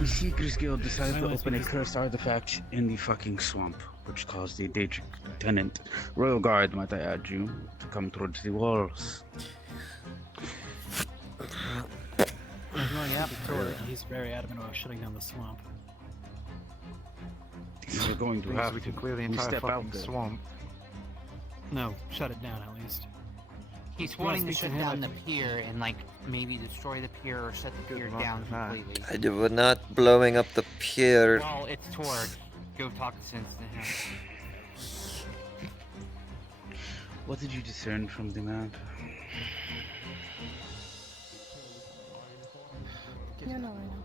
The Seekers Guild decided to open a cursed artifact in the fucking swamp, which caused the Daedric Lieutenant, Royal Guard, might I add you, to come towards the walls. Yeah, Victoria, he's very adamant about shutting down the swamp. We're going to have we can clear the we entire step out fucking there. swamp. No, shut it down at least. He's You wanna wanting to speak to shut him? down the pier and like maybe destroy the pier or shut the pier down completely. We're not blowing up the pier. Well, it's Torg. Go talk sense to him. What did you discern from the map? No, no, I know.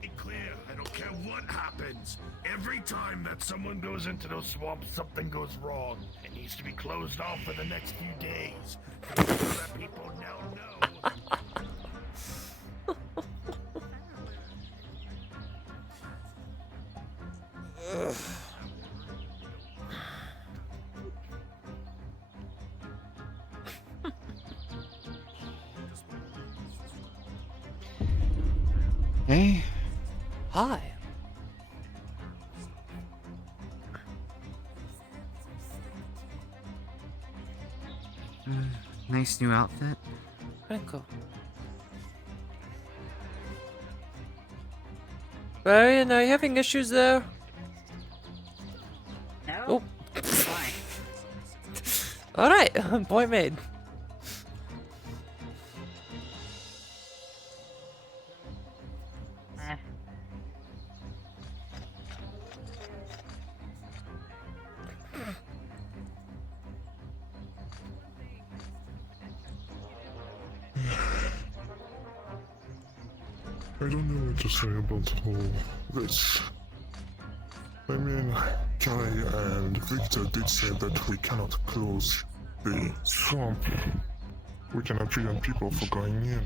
Be clear, I don't care what happens. Every time that someone goes into those swamps, something goes wrong. It needs to be closed off for the next few days. So that people now know. Hey. Hi. Nice new outfit. Franco. Brian, are you having issues there? No. Oh. Fine. Alright, point made. I don't know what to say about all this. I mean, Kai and Victor did say that we cannot close the swamp. We cannot prevent people from going in.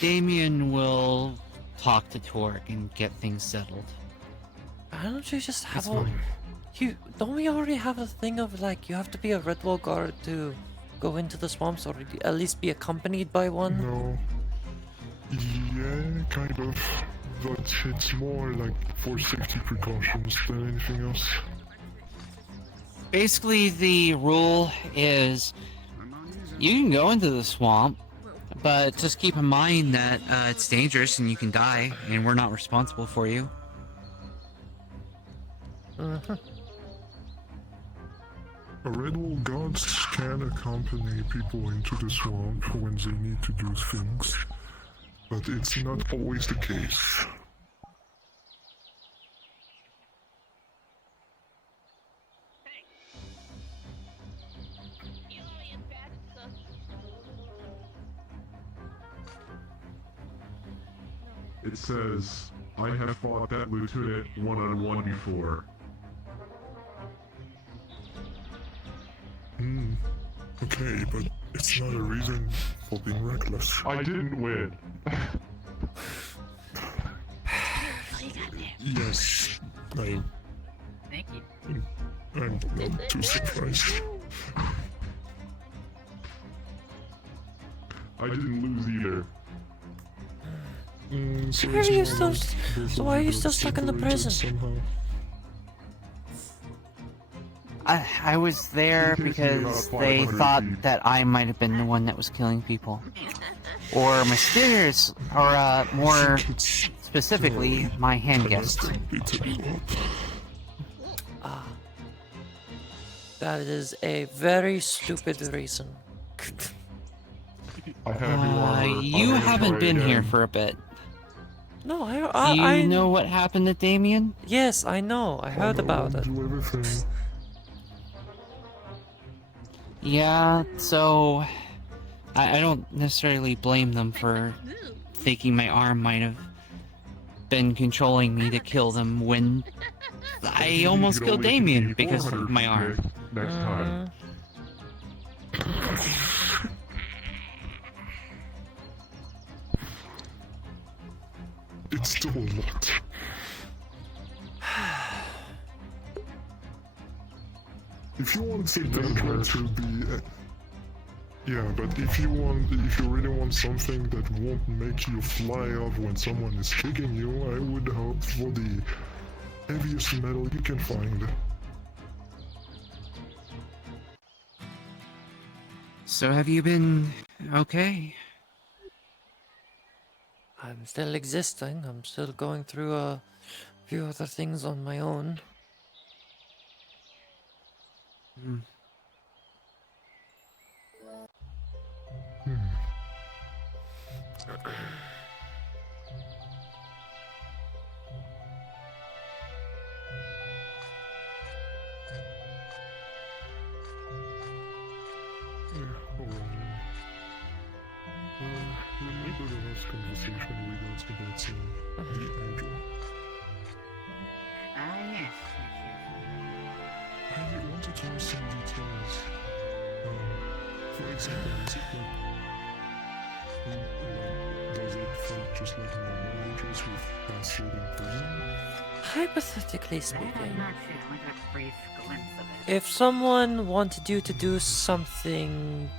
Damien will talk to Torg and get things settled. Why don't you just have It's all... fine. Don't we already have a thing of like, you have to be a Redwall guard to go into the swamps, or at least be accompanied by one? No. Yeah, kind of. But it's more like for safety precautions than anything else. Basically, the rule is you can go into the swamp, but just keep in mind that it's dangerous and you can die, and we're not responsible for you. Redwall guards can accompany people into the swamp when they need to do things, but it's not always the case. It says, I have fought that lieutenant one-on-one before. Okay, but it's not a reason for being reckless. I didn't win. Yes, Thank you. I'm not too surprised. I didn't lose either. So Why are it's you more still? like both So of why are you you got still stuck in the separated prison? somehow. I was there because they thought that I might have been the one that was killing people. Or mysterious, or more specifically, my hand guest. Ah. That is a very stupid reason. You haven't been here for a bit. No, Do you know what happened to Damien? Yes, I know. I heard about it. Yeah, so I don't necessarily blame them for thinking my arm might have been controlling me to kill them when I almost killed Damien because of my arm. Next time. It's still a lot. If you want the Daedra to be... yeah, but if you really want something that won't make you fly off when someone is kicking you, I would hope for the heaviest metal you can find. So have you been okay? I'm still existing. I'm still going through a few other things on my own. Hmm. Remember the last conversation we got about the angel? Yes. I wanted to know some details. For example, is it does it fight just like normal angels with acid and poison? Hypothetically speaking, if someone wanted you to do something,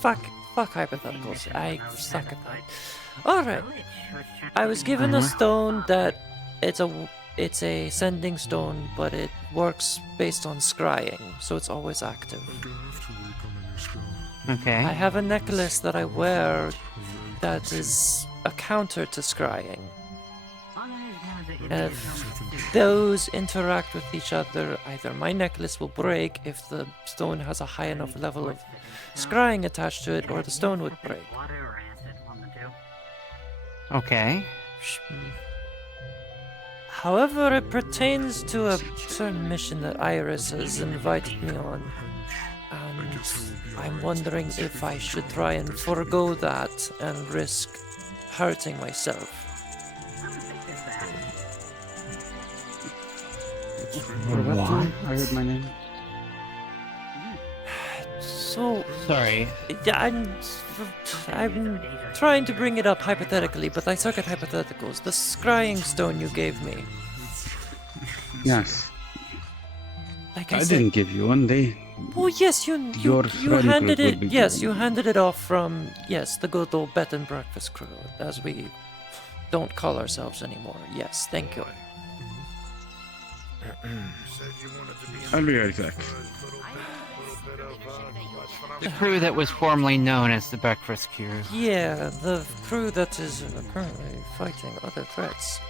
fuck hypotheticals. I suck at that. All right, I was given a stone that it's a sending stone, but it works based on scrying, so it's always active. Okay. I have a necklace that I wear that is a counter to scrying. If those interact with each other, either my necklace will break if the stone has a high enough level of scrying attached to it, or the stone would break. Okay. However, it pertains to a certain mission that Iris has invited me on, and I'm wondering if I should try and forego that and risk hurting myself. What? I heard my name. So sorry. Yeah, I'm trying to bring it up hypothetically, but I suck at hypotheticals. The scrying stone you gave me. Yes. Like I said, didn't give you one. Oh yes, you friend handed group it. would be Yes, giving you handed it off from the good old bed and breakfast crew, as we don't call ourselves anymore. Yes, thank you. I'll be right back. The crew that was formerly known as the Breakfast Crew. Yeah, the crew that is currently fighting other threats.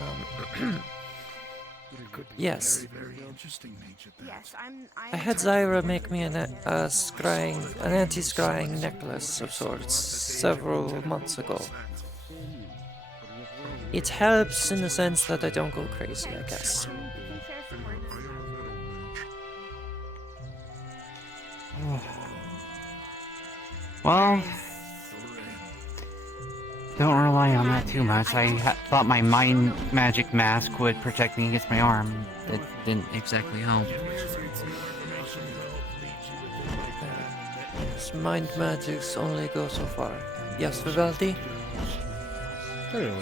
Yes. I had Zyra make me an anti-scrying necklace of sorts several months ago. It helps in the sense that I don't go crazy, I guess. Well, don't rely on that too much. I thought my mind magic mask would protect me against my arm. That didn't exactly help. Mind magics only go so far. Yes, Vivaldi? Hello.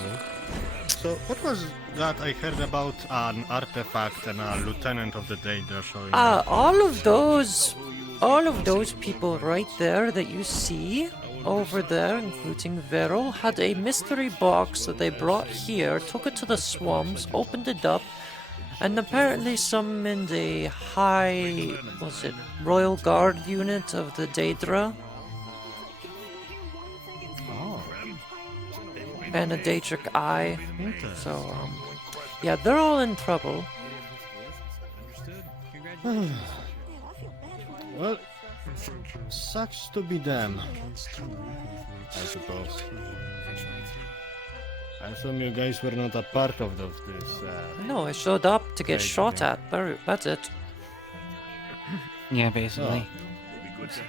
So, what was that I heard about an artifact and a lieutenant of the Daedra showing up? All of those people right there that you see over there, including Vero, had a mystery box that they brought here, took it to the swamps, opened it up, and apparently summoned a high, Royal Guard unit of the Daedra. Oh. And a Daedric Eye. So, yeah, they're all in trouble. Well, sucks to be them, I suppose. I assume you guys were not a part of this. No, I showed up to get shot at. That's it. Yeah, basically.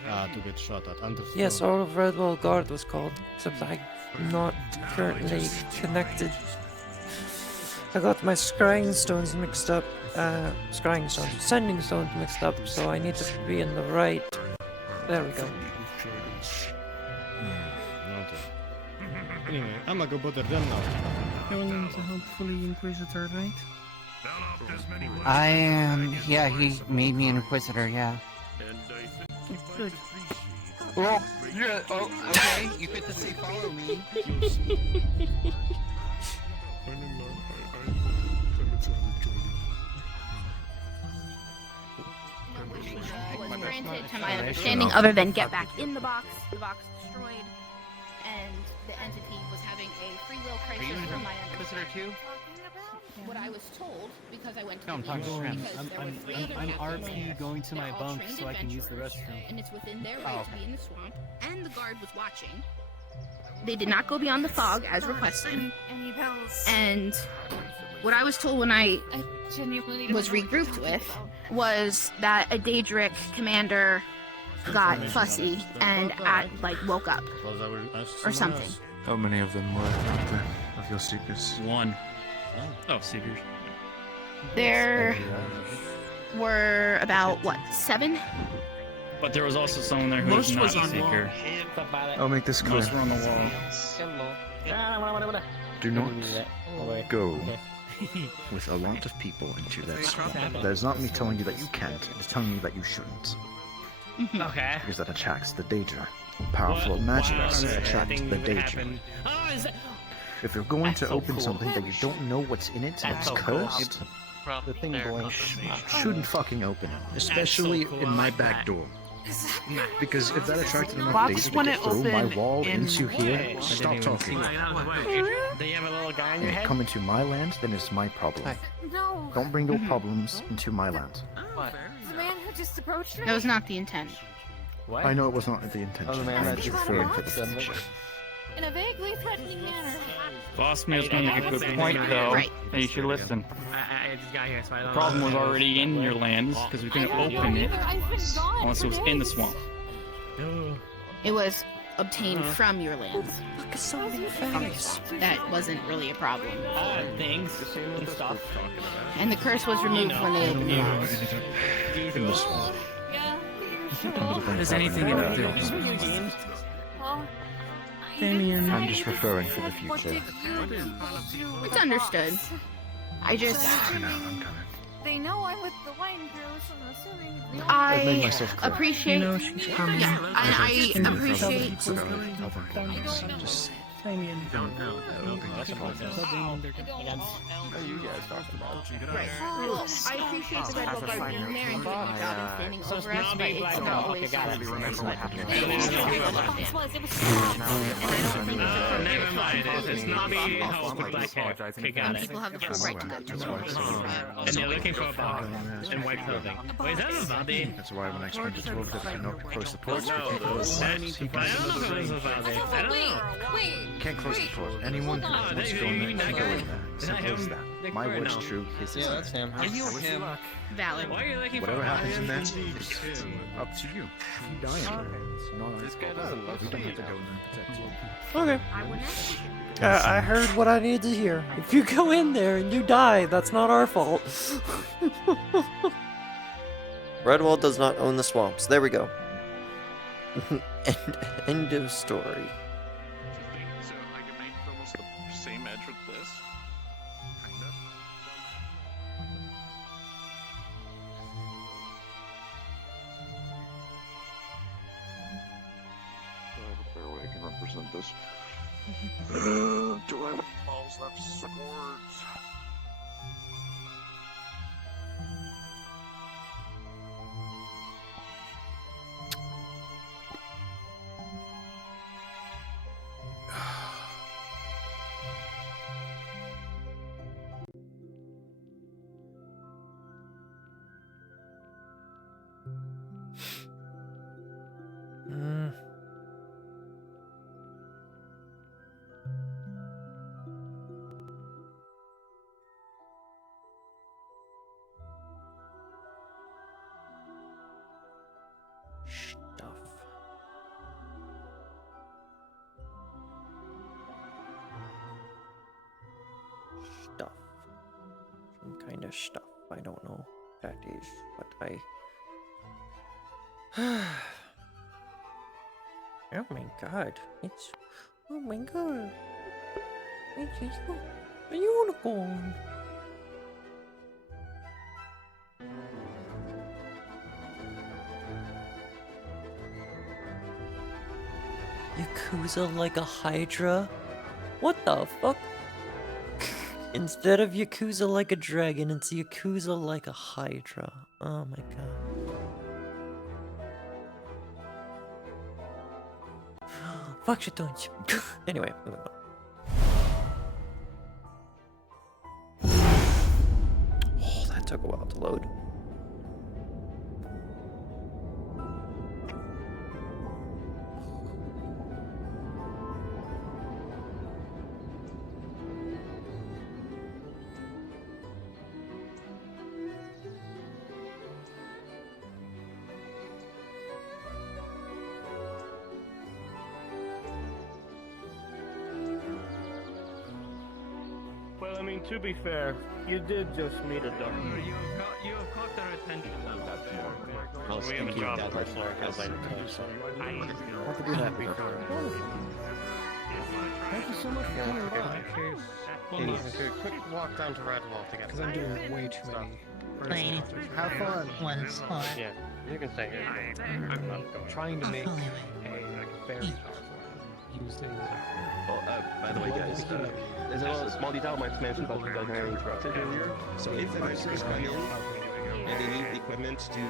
To get shot at. Understood. Yes, our Redwall Guard was called, except I'm not currently connected. I got my scrying stones mixed up. Sending stones mixed up, so I need to be in the right. There we go. Okay. Anyway, I'm gonna go bother them now. Going to hopefully Inquisitor, right? I am. Yeah, he made me an Inquisitor, yeah. Good. Well, yeah, oh, okay. You get to say follow me. Was granted to my understanding, other than get back in the box destroyed, and the entity was having a free will crisis from my Inquisitor too? What I was told, because I went to No, I'm the talking beach, to because there were three other captains there. going to They're my all bunk trained so I can use the adventurers, restroom. and it's within their Oh, right to okay. be in the swamp, and the guard was watching. They did not go beyond the fog as requested. And what I was told when I was regrouped with was that a Daedric commander got fussy and woke up or something. How many of them were out there, of your seekers? One. Oh, seekers. There were about 7? But there was also someone there who was not a seeker. I'll make this clear. Most were on the wall. Do not go with a lot of people into that swamp. That is not me telling you that you can't, it is telling you that you shouldn't. Okay. Because that attracts the Daedra. Powerful magics attract the Daedra. If you're going to open something that you don't know what's in it and it's cursed, The thing going. shouldn't fucking open it. Especially in my back door. Because if that attracted enough Box Daedra when to it throw my opened wall in into here, May. stop talking. Do you have a little guy in your And head? come into my land, then it's my problem. No. Don't bring your problems into my land. The man who just approached her? That was not the intent. What? I know it was not the intention. the man I that was just referring to said the future. In a vaguely threatening manner. Boss me was going to make a good point, though, Right. and you should listen. I just got here, so I don't The problem was already in your lands, because we couldn't open it unless it was in the swamp. It was obtained from your lands. Look at so many fairies. That wasn't really a problem. Things and stuff. And the curse was removed when they opened the box. In the swamp. Is anything in it? Damien. I'm just referring for the future. It's understood. I just... I know, I'm coming. They know I'm with the wine girl, so I'm assuming. I've made I myself clear. appreciate... You know she's coming. Yeah, I appreciate... Just Damien. Don't know. You guys talked about it. Right. Well, I appreciate the Red Bull Guard being there and doing a good job and standing over us, but it's not always... Never mind. It's not me help with black hair. Okay, got it. People have the full right to go to war. And they're looking for a body in white clothing. Wait, is that a body? That's why when I explained it to her that I cannot close the ports. No, for people that who needs to seek I don't know if it was a us. body. I don't know. Wait, Can't close the port. Anyone who wants to go in there can go in there. Simple as that. My word's true, his is not. him. valid. Why are you looking Whatever for a happens in there body? is up to you. You die in there. It's not our fault. We don't have to go in there and protect you. Okay. I heard what I need to hear. If you go in there and you die, that's not our fault. Redwall does not own the swamps. There we go. End of story. So I can make almost the same edge with this. Kinda. Do I have a fair way I can represent this? Do I have balls left swords? Stuff. Stuff. Some kind of stuff. I don't know what that is, but I... Oh my god. It's... Oh my god. It's a unicorn. Yakuza like a Hydra? What the fuck? Instead of Yakuza like a dragon, it's Yakuza like a Hydra. Oh my god. Fuck shit, don't you? Anyway, moving on. Oh, that took a while to load. Well, I mean, to be fair, you did just meet a doctor. You have caught their attention. I'll We have a speak job that first. as I Have to do that. Thank you so much for coming by. Quick walk down to Redwall together. Because I'm doing way too many. Please. Have fun. Yeah, you can stay here. I'm trying to make a very powerful using. By the way, guys, there's a small detail my mentioned about you guys are interrupted earlier. So if the visitors come in and they need equipment to do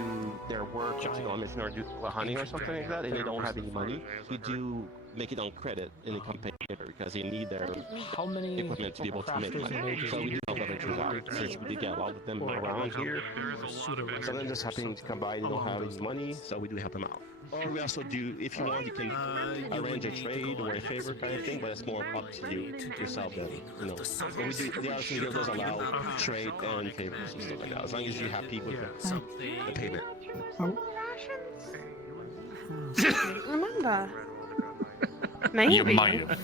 their work, to go on mission or do hunting or something like that, and they don't have any money, we do make it on credit and they come pay later because they need their equipment to be able to make money. So we do help adventurers out since we do get a lot of them around here. Sometimes just happening to come by, they don't have any money, so we do help them out. Or we also do, if you want, you can arrange a trade or a favor kind of thing, but it's more up to you to sell them, you know. But we do, the other thing does allow trade and favors and stuff like that, as long as you're happy with the payment. Remember? Maybe. You might have.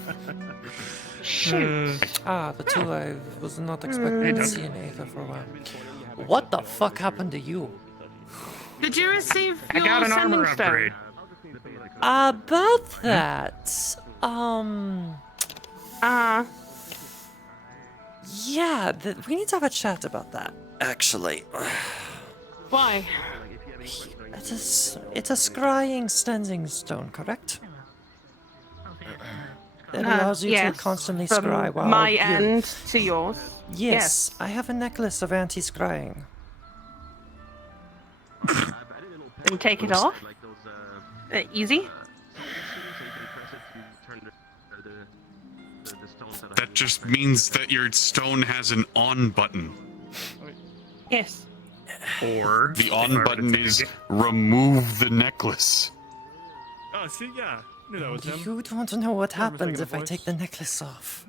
Shoot. The two I was not expecting to see in Aether for a while. What the fuck happened to you? Did you receive I your got an sending armor stone? upgrade. About that, yeah, we need to have a chat about that, actually. Why? It's a scrying standing stone, correct? It allows you yes, to constantly from scry while my you're... end to yours. Yes, I have a necklace of anti-scrying. And take it off? Easy? That just means that your stone has an on button. Yes. Or the on button is remove the necklace. Oh, see, yeah. Knew that was him. You don't know what happens if I take the necklace off.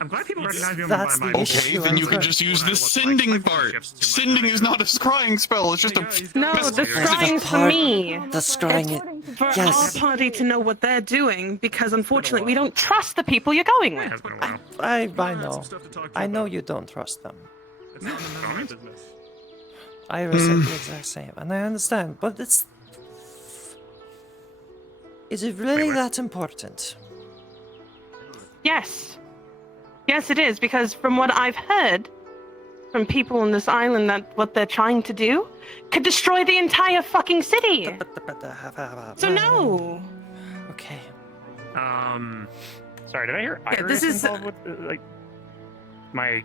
I'm glad people recognize me That's by my the voice. issue. Okay, then you can just use the sending part. Sending is not a scrying spell, it's just a... No, the scrying's for me. The scrying It's for our party to know what they're doing, because unfortunately we don't trust the people you're going with. I know. I know you don't trust them. Iris said the exact same, and I understand, but it's... Is it really that important? Yes. Yes, it is, because from what I've heard from people on this island, that what they're trying to do could destroy the entire fucking city. So no. Okay. Sorry, did I hear Iris this is involved with, like, my...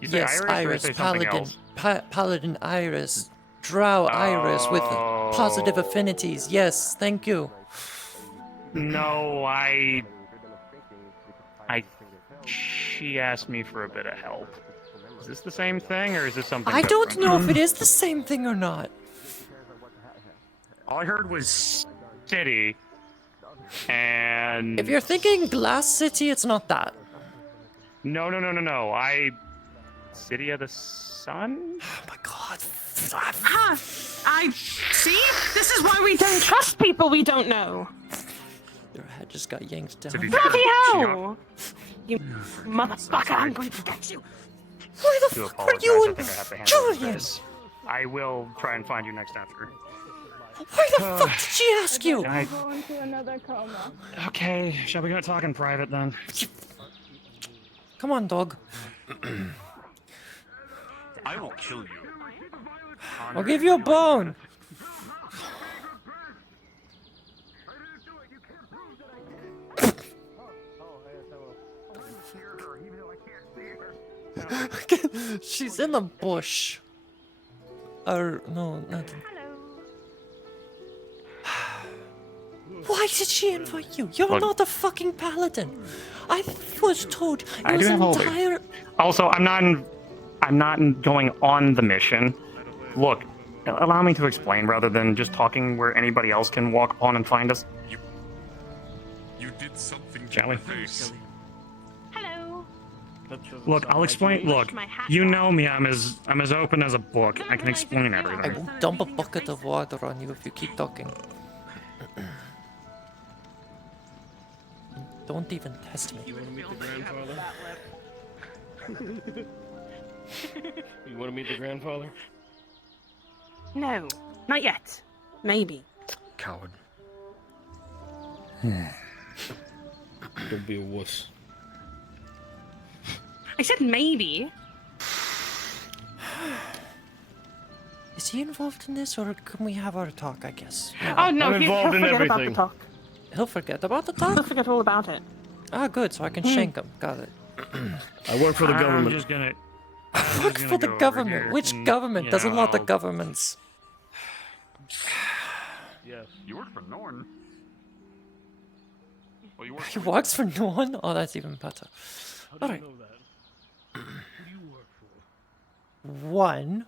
You say Yes, Iris, or Iris, say something Paladin, else? Paladin Iris, Drow Iris with positive affinities. Yes, thank you. No, she asked me for a bit of help. Is this the same thing, or is this something I don't different? know if it is the same thing or not. All I heard was city, and... If you're thinking Glass City, it's not that. No. City of the Sun? Oh my god. I see. This is why we don't trust people we don't know. Your head just got yanked down. Bloody hell! You motherfucker! I'm going to get you. Why the Do fuck are apologize. you I and think I have to handle Julian? this. I will try and find you next after. Why the fuck did she ask you? I- Go into another coma. Okay, shall we go talk in private then? Come on, dog. I will kill you. I'll give you a bone. She's in the bush. Or no, not. Why did she invite you? You're Look. not a fucking paladin. I was told I it do was have holding. entire. Also, I'm not going on the mission. Look, allow me to explain rather than just talking where anybody else can walk upon and find us. You did something Shall we? to my face. Hello. Look, I'll explain. Look, you know me. I'm as open as a book. I can explain I everything. will dump a bucket of water on you if you keep talking. Don't even test me. You want to meet the grandfather? You want to meet the grandfather? No, not yet. Maybe. Coward. Don't be a wuss. I said maybe. Is he involved in this, or can we have our talk? I guess. Oh no, I'm he'll involved in forget about the everything. talk. He'll forget about the He'll talk. forget all about it. Ah, good. So I can shank him. Got it. I work for the I'm government. just gonna. Work for the government. Which government? There's a lot of governments. Yes. You work for Norn. Well, you work He works for no one. Oh, that's even better. All right. One.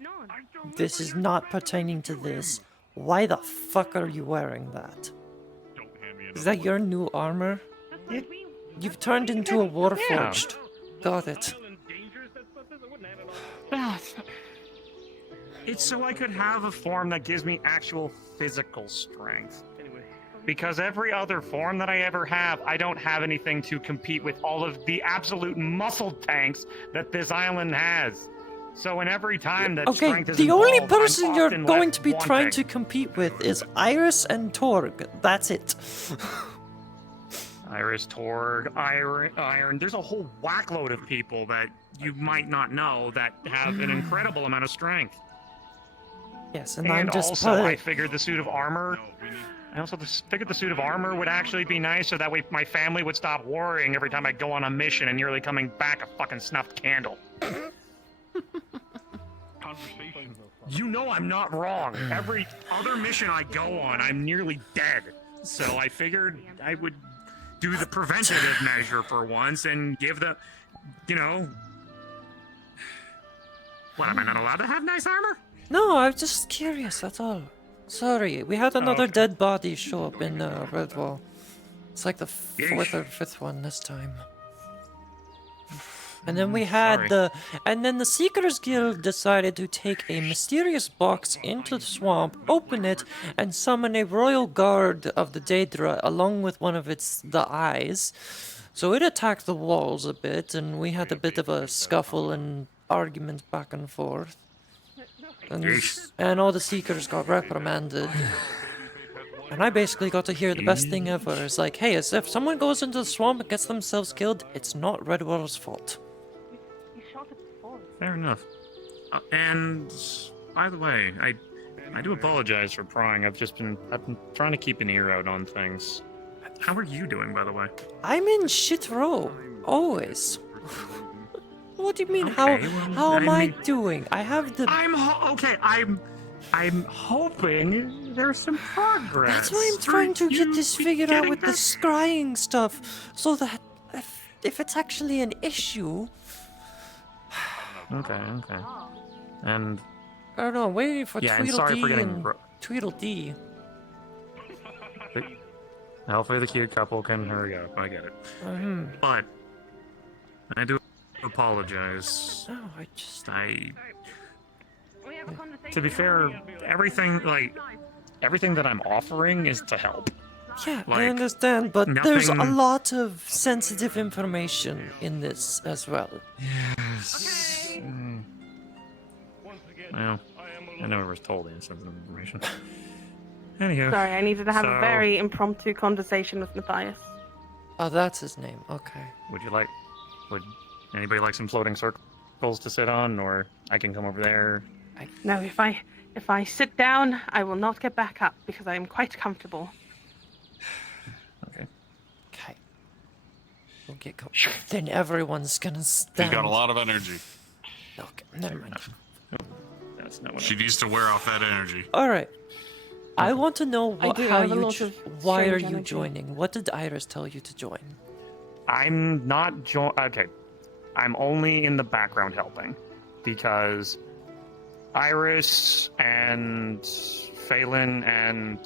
This is not pertaining to this. Why the fuck are you wearing that? Is that your new armor? You've turned into a warforged. Got it. It's so I could have a form that gives me actual physical strength. Because every other form that I ever have, I don't have anything to compete with all of the absolute muscle tanks that this island has. So in every time that Okay, strength is the only involved, I'm person you're often going left to be trying to wanting. compete with is Iris and Torg. That's it. Iris, Torg, Iron. There's a whole whackload of people that you might not know that have an incredible amount of strength. Yes, and And I'm just also, I figured the suit of armor. I also figured the suit of armor would actually be nice, so that way my family would stop worrying every time I go on a mission and nearly coming back a fucking snuffed candle. You know I'm not wrong. Every other mission I go on, I'm nearly dead. So I figured I would do the preventative measure for once and give the, you know... What, am I not allowed to have nice armor? No, I'm just curious, that's all. Sorry, we had another dead body show up in Redwall. It's like the fourth or fifth one this time. And then we had and then the Seekers Guild decided to take a mysterious box into the swamp, open it, and summon a royal guard of the Daedra along with one of the eyes. So it attacked the walls a bit, and we had a bit of a scuffle and argument back and forth. And all the Seekers got reprimanded. And I basically got to hear the best thing ever. It's like, hey, as if someone goes into the swamp and gets themselves killed, it's not Redwall's fault. Fair enough. And by the way, I do apologize for prying. I've been trying to keep an ear out on things. How are you doing, by the way? I'm in shit row. Always. What do you mean? Okay, how am I doing? I have the. I'm hoping there's some progress. That's why I'm trying to get this figured out with the scrying stuff, so that if it's actually an issue. Okay. And I don't know. I'm waiting for yeah, and sorry for Tweedledee getting and Tweedledee. hopefully the cute couple can hurry up. I get it. But I do apologize. No, To be fair, everything that I'm offering is to help. Yeah, Like, I understand, but there's a nothing- lot of sensitive information in this as well. Yes. Well, I never was told any sensitive information. Anywho. Sorry, I needed to have a so- very impromptu conversation with Matthias. Oh, that's his name. Okay. Would anybody like some floating circles to sit on, or I can come over there? No, if I sit down, I will not get back up because I am quite comfortable. Okay. Okay. Don't get then everyone's gonna stand. She's got a lot of energy. Okay, never mind. That's not what She needs to wear off that energy. All right. I want to know I do how have a you. lot of Why are strange you energy. joining? What did Iris tell you to join? I'm not okay. I'm only in the background helping because Iris and Phelan and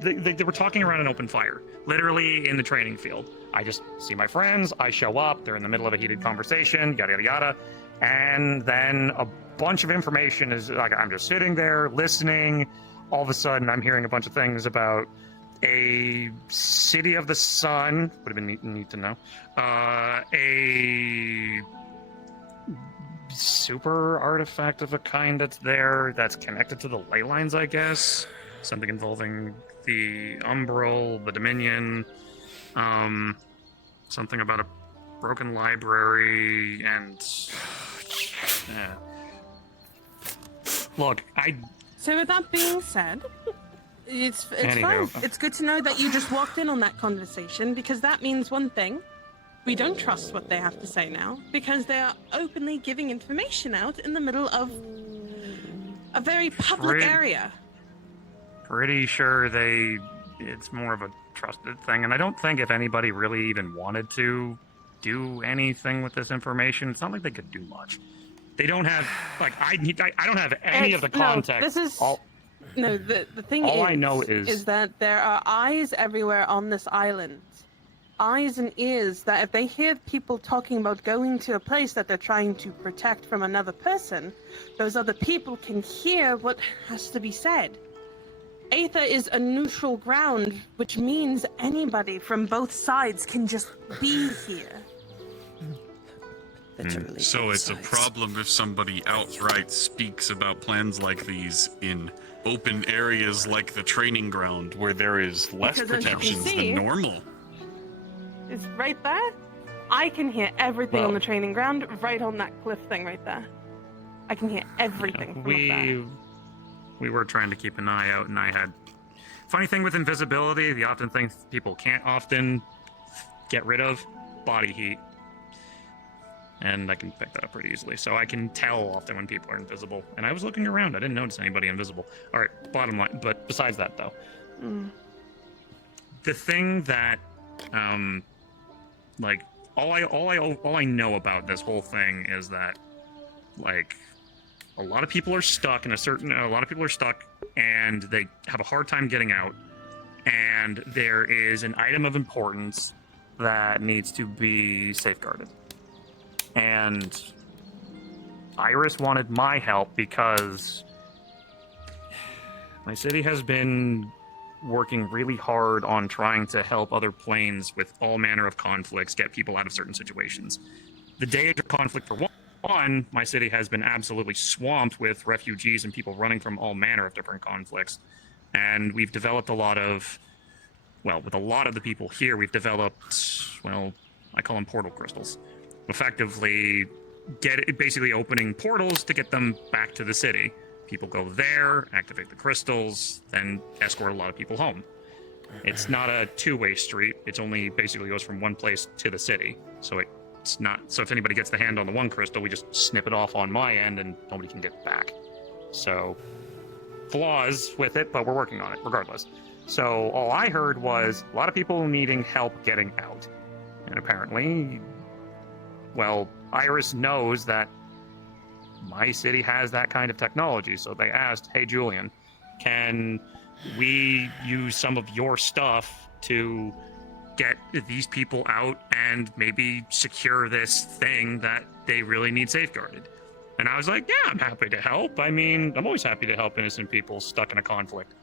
they were talking around an open fire, literally in the training field. I just see my friends, I show up, they're in the middle of a heated conversation, yada yada yada, and then a bunch of information is like I'm just sitting there listening. All of a sudden, I'm hearing a bunch of things about a city of the sun. Would have been neat to know. A super artifact of a kind that's there, that's connected to the ley lines, I guess. Something involving the Umbral, the Dominion. Something about a broken library, and yeah. Look, So with that being said, it's Anywho. fine. It's good to know that you just walked in on that conversation because that means one thing. We don't trust what they have to say now because they are openly giving information out in the middle of a very public Pretty- area. Pretty sure it's more of a trusted thing, and I don't think if anybody really even wanted to do anything with this information, it's not like they could do much. They don't have I don't have any of the context. No, this is no. The thing all is, I know is that there are eyes everywhere on this island, eyes and ears. That if they hear people talking about going to a place that they're trying to protect from another person, those other people can hear what has to be said. Aether is a neutral ground, which means anybody from both sides can just be here. So it's a problem if somebody outright speaks about plans like these in open areas like the training ground where there is less Because as you can protections see- than normal. It's right there. I can hear everything on Well- the training ground, right on that cliff thing right there. I can hear everything from up there. we were trying to keep an eye out, and I had funny thing with invisibility. The often thing people can't often get rid of body heat, and I can pick that up pretty easily. So I can tell often when people are invisible. And I was looking around; I didn't notice anybody invisible. All right, bottom line. But besides that, though, the thing that, like, all I know about this whole thing is that, like, a lot of people are stuck and they have a hard time getting out, and there is an item of importance that needs to be safeguarded. And Iris wanted my help because my city has been working really hard on trying to help other planes with all manner of conflicts get people out of certain situations. The day of conflict for one, my city has been absolutely swamped with refugees and people running from all manner of different conflicts. And we've developed with a lot of the people here, we've developed, I call them portal crystals. Effectively, basically opening portals to get them back to the city. People go there, activate the crystals, then escort a lot of people home. It's not a two-way street. It only basically goes from one place to the city. So if anybody gets the hand on the one crystal, we just snip it off on my end and nobody can get it back. So, flaws with it, but we're working on it regardless. So all I heard was a lot of people needing help getting out. And apparently, Iris knows that my city has that kind of technology. So they asked, hey, Julian, can we use some of your stuff to get these people out and maybe secure this thing that they really need safeguarded? And I was like, yeah, I'm happy to help. I mean, I'm always happy to help innocent people stuck in a conflict.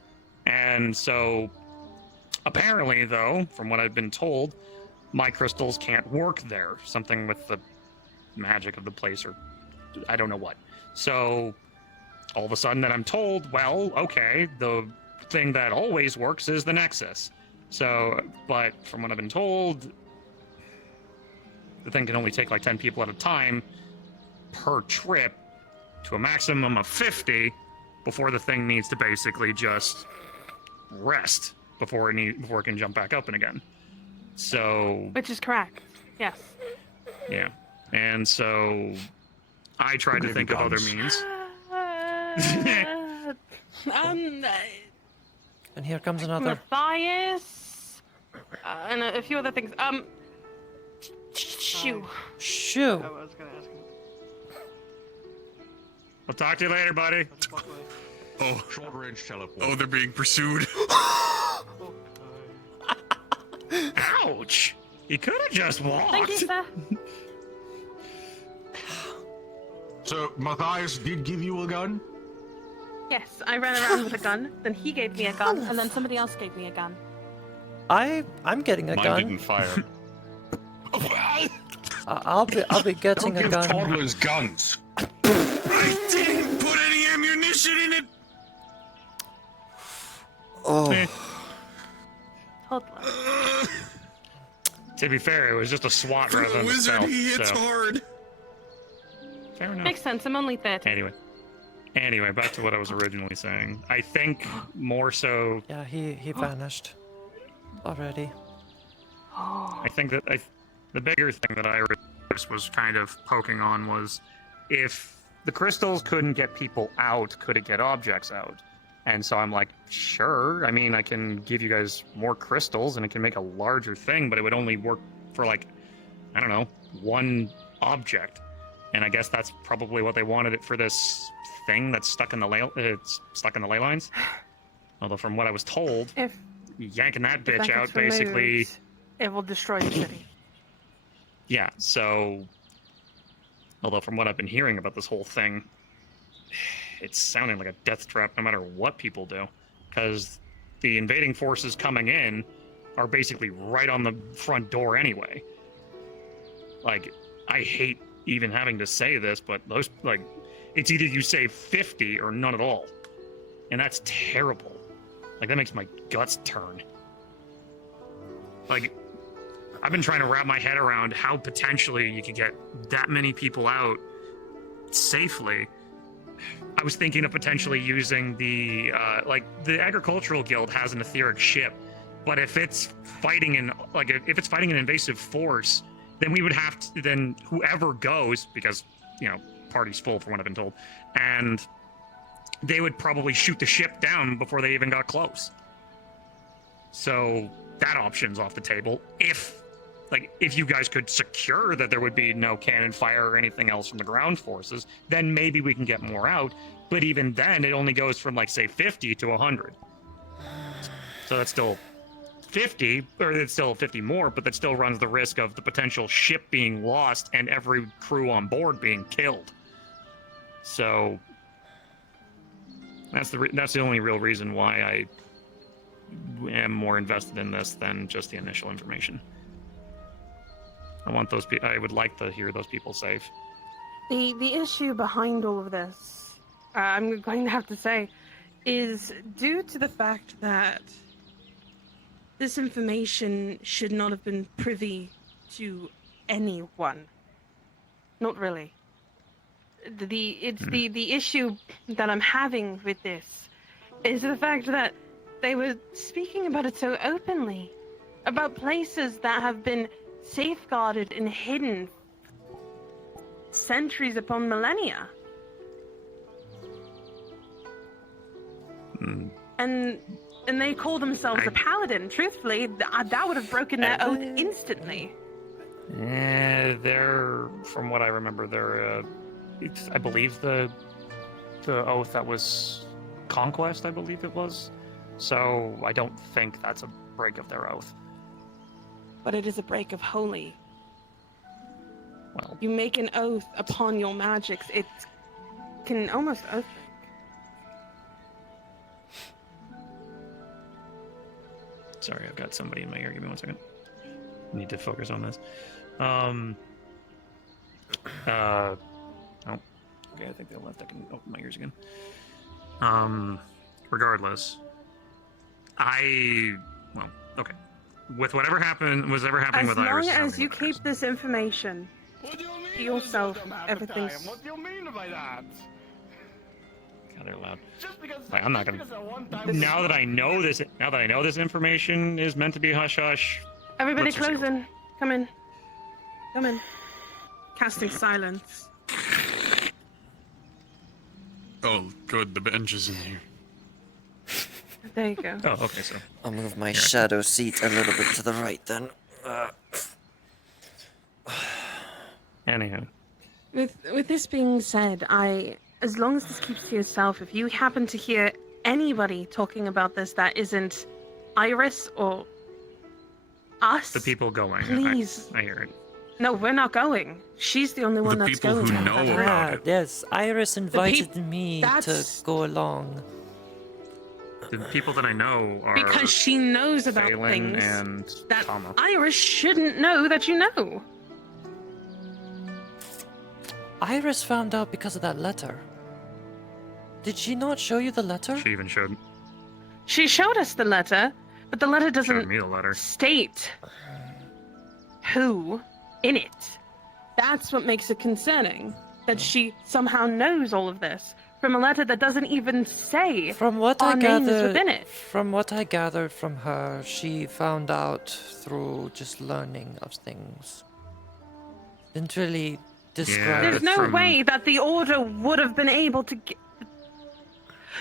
And so, apparently, though, from what I've been told, my crystals can't work there. Something with the magic of the place, or I don't know what. So, all of a sudden, then I'm told, well, okay, the thing that always works is the Nexus. So, but from what I've been told, the thing can only take like 10 people at a time per trip to a maximum of 50 before the thing needs to basically just rest before it can jump back up and again. So, which is correct. Yes. Yeah. And so I tried to think of other means. And here comes another. Matthias, and a few other things. Shoo. Shoo. I was gonna ask him. I'll talk to you later, buddy. Oh, short range teleport. Oh, they're being pursued. Ouch! He could have just walked. Thank you, sir. So Matthias did give you a gun? Yes, I ran around with a gun, then he gave me a gun, and then somebody else gave me a gun. I'm getting a Mine gun. didn't fire. I'll be getting Don't a give gun. toddlers guns. I didn't put any ammunition in it. Oh. Toddler. To be fair, it was just a SWAT For rather the than wizard, stealth, he hits so. hard. Fair enough. Makes sense. I'm only 30. Anyway, back to what I was originally saying. I think more so. Yeah, he vanished already. I think that the bigger thing that I was kind of poking on was if the crystals couldn't get people out, could it get objects out? And so I'm like, sure. I mean, I can give you guys more crystals and it can make a larger thing, but it would only work for like, I don't know, one object. And I guess that's probably what they wanted it for this thing that's stuck in the ley lines. Although from what I was told, If yanking that bitch gets out basically. removed, it will destroy the city. Yeah, so although from what I've been hearing about this whole thing, it's sounding like a death trap no matter what people do. Because the invading forces coming in are basically right on the front door anyway. Like, I hate even having to say this, but those, like, it's either you save 50 or none at all. And that's terrible. Like, that makes my guts turn. Like, I've been trying to wrap my head around how potentially you could get that many people out safely. I was thinking of potentially using the agricultural guild has an etheric ship, but if it's fighting an invasive force, then we would have to, then whoever goes, because, you know, party's full from what I've been told, and they would probably shoot the ship down before they even got close. So that option's off the table. If you guys could secure that there would be no cannon fire or anything else from the ground forces, then maybe we can get more out. But even then, it only goes from, like, say, 50 to 100. So that's still 50, or it's still 50 more, but that still runs the risk of the potential ship being lost and every crew on board being killed. So that's the only real reason why I am more invested in this than just the initial information. I would like to hear those people safe. The issue behind all of this, I'm going to have to say, is due to the fact that this information should not have been privy to anyone. Not really. The issue that I'm having with this is the fact that they were speaking about it so openly, about places that have been safeguarded and hidden centuries upon millennia. And they call themselves a paladin. Truthfully, that would have broken their oath instantly. They're, from what I remember, I believe the oath that was conquest, I believe it was. So I don't think that's a break of their oath. But it is a break of holy. Well, you make an oath upon your magics. It's can almost open. Sorry, I've got somebody in my ear. Give me 1 second. Need to focus on this. Oh. Okay, I think they left. I can open my ears again. Regardless, well, okay. With whatever happened, was ever happening with Iris. As long as you keep this information to yourself, everything's. What do you mean by that? God, they're loud. Just because. Like, I'm not gonna. Now that I know this information is meant to be hush hush. Everybody let's just close go. in. Come in. Come in. Casting silence. Oh, good. The bench is in here. There you go. Oh, okay, so. I'll move my shadow seat a little bit to the right then. Anyhow. With this being said, as long as this keeps to yourself, if you happen to hear anybody talking about this that isn't Iris or us, The people going. please. I hear it. No, we're not going. She's the only one that's going. Yes, Iris invited me to go along. The people that I know are Because she knows about Phelan things and that Tama. Iris shouldn't know that you know. Iris found out because of that letter. Did she not show you the letter? She even showed She showed us the letter, but the letter doesn't me the letter. state who in it. That's what makes it concerning. That she somehow knows all of this from a letter that doesn't even say From what our I names gathered, within it. from what I gathered from her, she found out through just learning of things. Didn't really describe. There's it no from- way that the Order would have been able to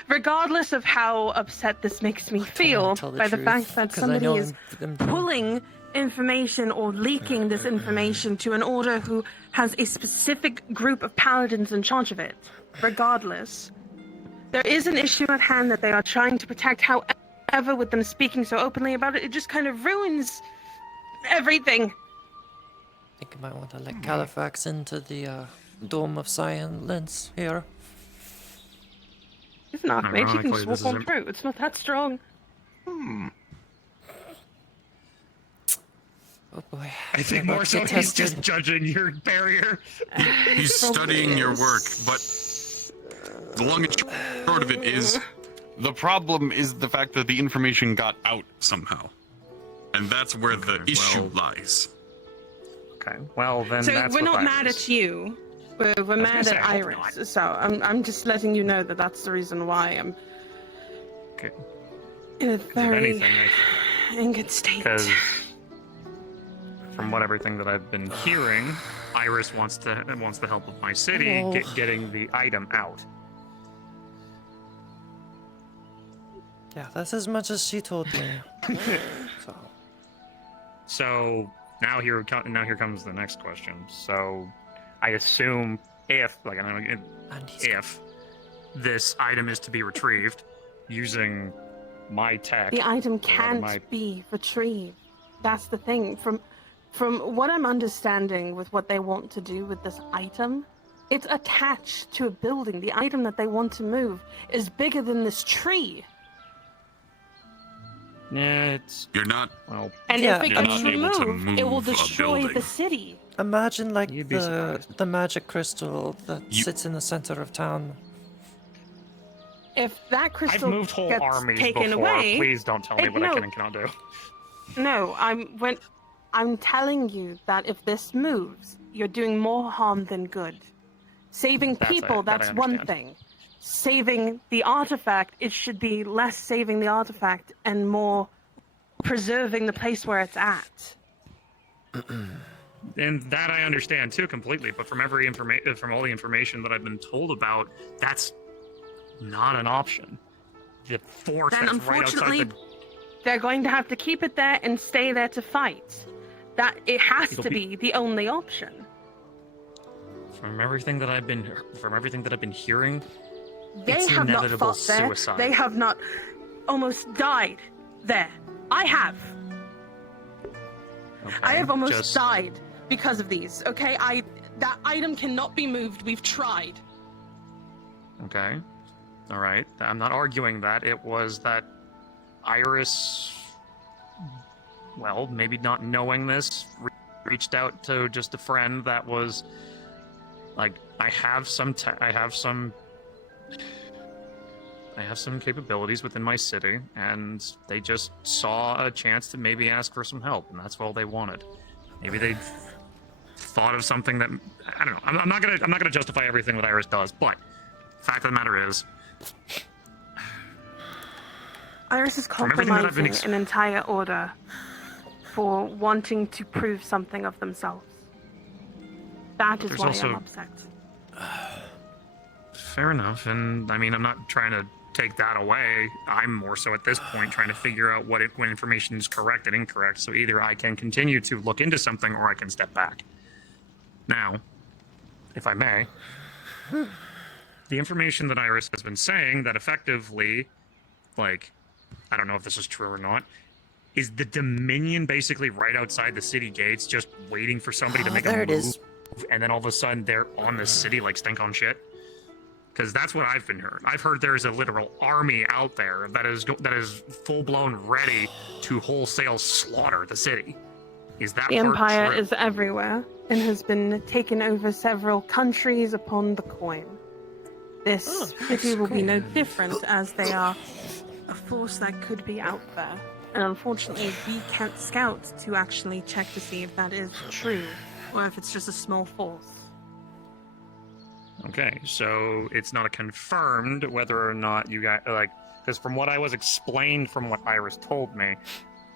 regardless of how upset this makes me feel tell the by the truth, fact that 'cause I somebody know is I'm pulling information or leaking this information to an Order who has a specific group of paladins in charge of it. Regardless, there is an issue at hand that they are trying to protect. However, with them speaking so openly about it, it just kind of ruins everything. I think I might want to let Califax into the Dome of Silence here. It's not, mate. You can Ironically, just this walk on isn't- through. It's not that strong. Oh boy. I think I'm more about so to get he's just tested. judging your barrier. He's studying your work, but the long and short of it is, the problem is the fact that the information got out somehow. And that's where the issue lies. Okay, well then So that's we're what not that mad is. at you. We're gonna mad say, at I hope Iris. So I'm just letting you know that that's the reason why I'm Okay. in a If very anything, in good state. because from what everything that I've been hearing, Iris wants the help of my city Oh. getting the item out. Yeah, that's as much as she told me. So now here comes the next question. So I assume if this item is to be retrieved using my tech, The item or can't my- be retrieved. That's the thing. From what I'm understanding with what they want to do with this item, it's attached to a building. The item that they want to move is bigger than this tree. You're not. Well, And Yeah, if it you're gets not able to removed, it will move a destroy the building. city. Imagine like You'd be surprised. the magic crystal that sits in the center of town. If that I've crystal moved whole gets armies taken before. away, Please don't tell me what I no. can and cannot do. No, I'm telling you that if this moves, you're doing more harm than good. Saving That's people, that I that's one understand. thing. Saving the artifact, it should be less saving the artifact and more preserving the place where it's at. And that I understand too completely. But from from all the information that I've been told about, that's not an option. The force Then that's right outside unfortunately, the they're going to have to keep it there and stay there to fight. That it has It'll to be- be the only option. From everything that I've been hearing, They it's have not inevitable fought there. suicide. They have not almost died there. I have. I have almost just- died because of these. Okay, that item cannot be moved. We've tried. Okay. All right. I'm not arguing that. It was that Iris, well, maybe not knowing this, reached out to just a friend that was like, I have some capabilities within my city, and they just saw a chance to maybe ask for some help, and that's all they wanted. Maybe they thought of something that, I don't know. I'm not gonna justify everything that Iris does, but fact of the matter is, Iris is from everything that I've been compromising an entire order for wanting to prove something of themselves. That is There's why also- I'm upset. Fair enough, and I mean, I'm not trying to take that away. I'm more so at this point trying to figure out when information is correct and incorrect, so either I can continue to look into something or I can step back. Now, if I may, the information that Iris has been saying that effectively, like, I don't know if this is true or not, is the Dominion basically right outside the city gates just waiting for somebody to make a there move, it is. and then all of a sudden they're on the city like stink on shit? Because that's what I've been heard. I've heard there's a literal army out there that is full-blown ready to wholesale slaughter the city. Is that The part Empire true? is everywhere and has been taken over several countries upon the coin. This city will be no different, as they are a force that could be out there. And unfortunately, we can't scout to actually check to see if that is true, or if it's just a small force. Okay, so it's not a confirmed whether or not you got, like, because from what I was explained from what Iris told me,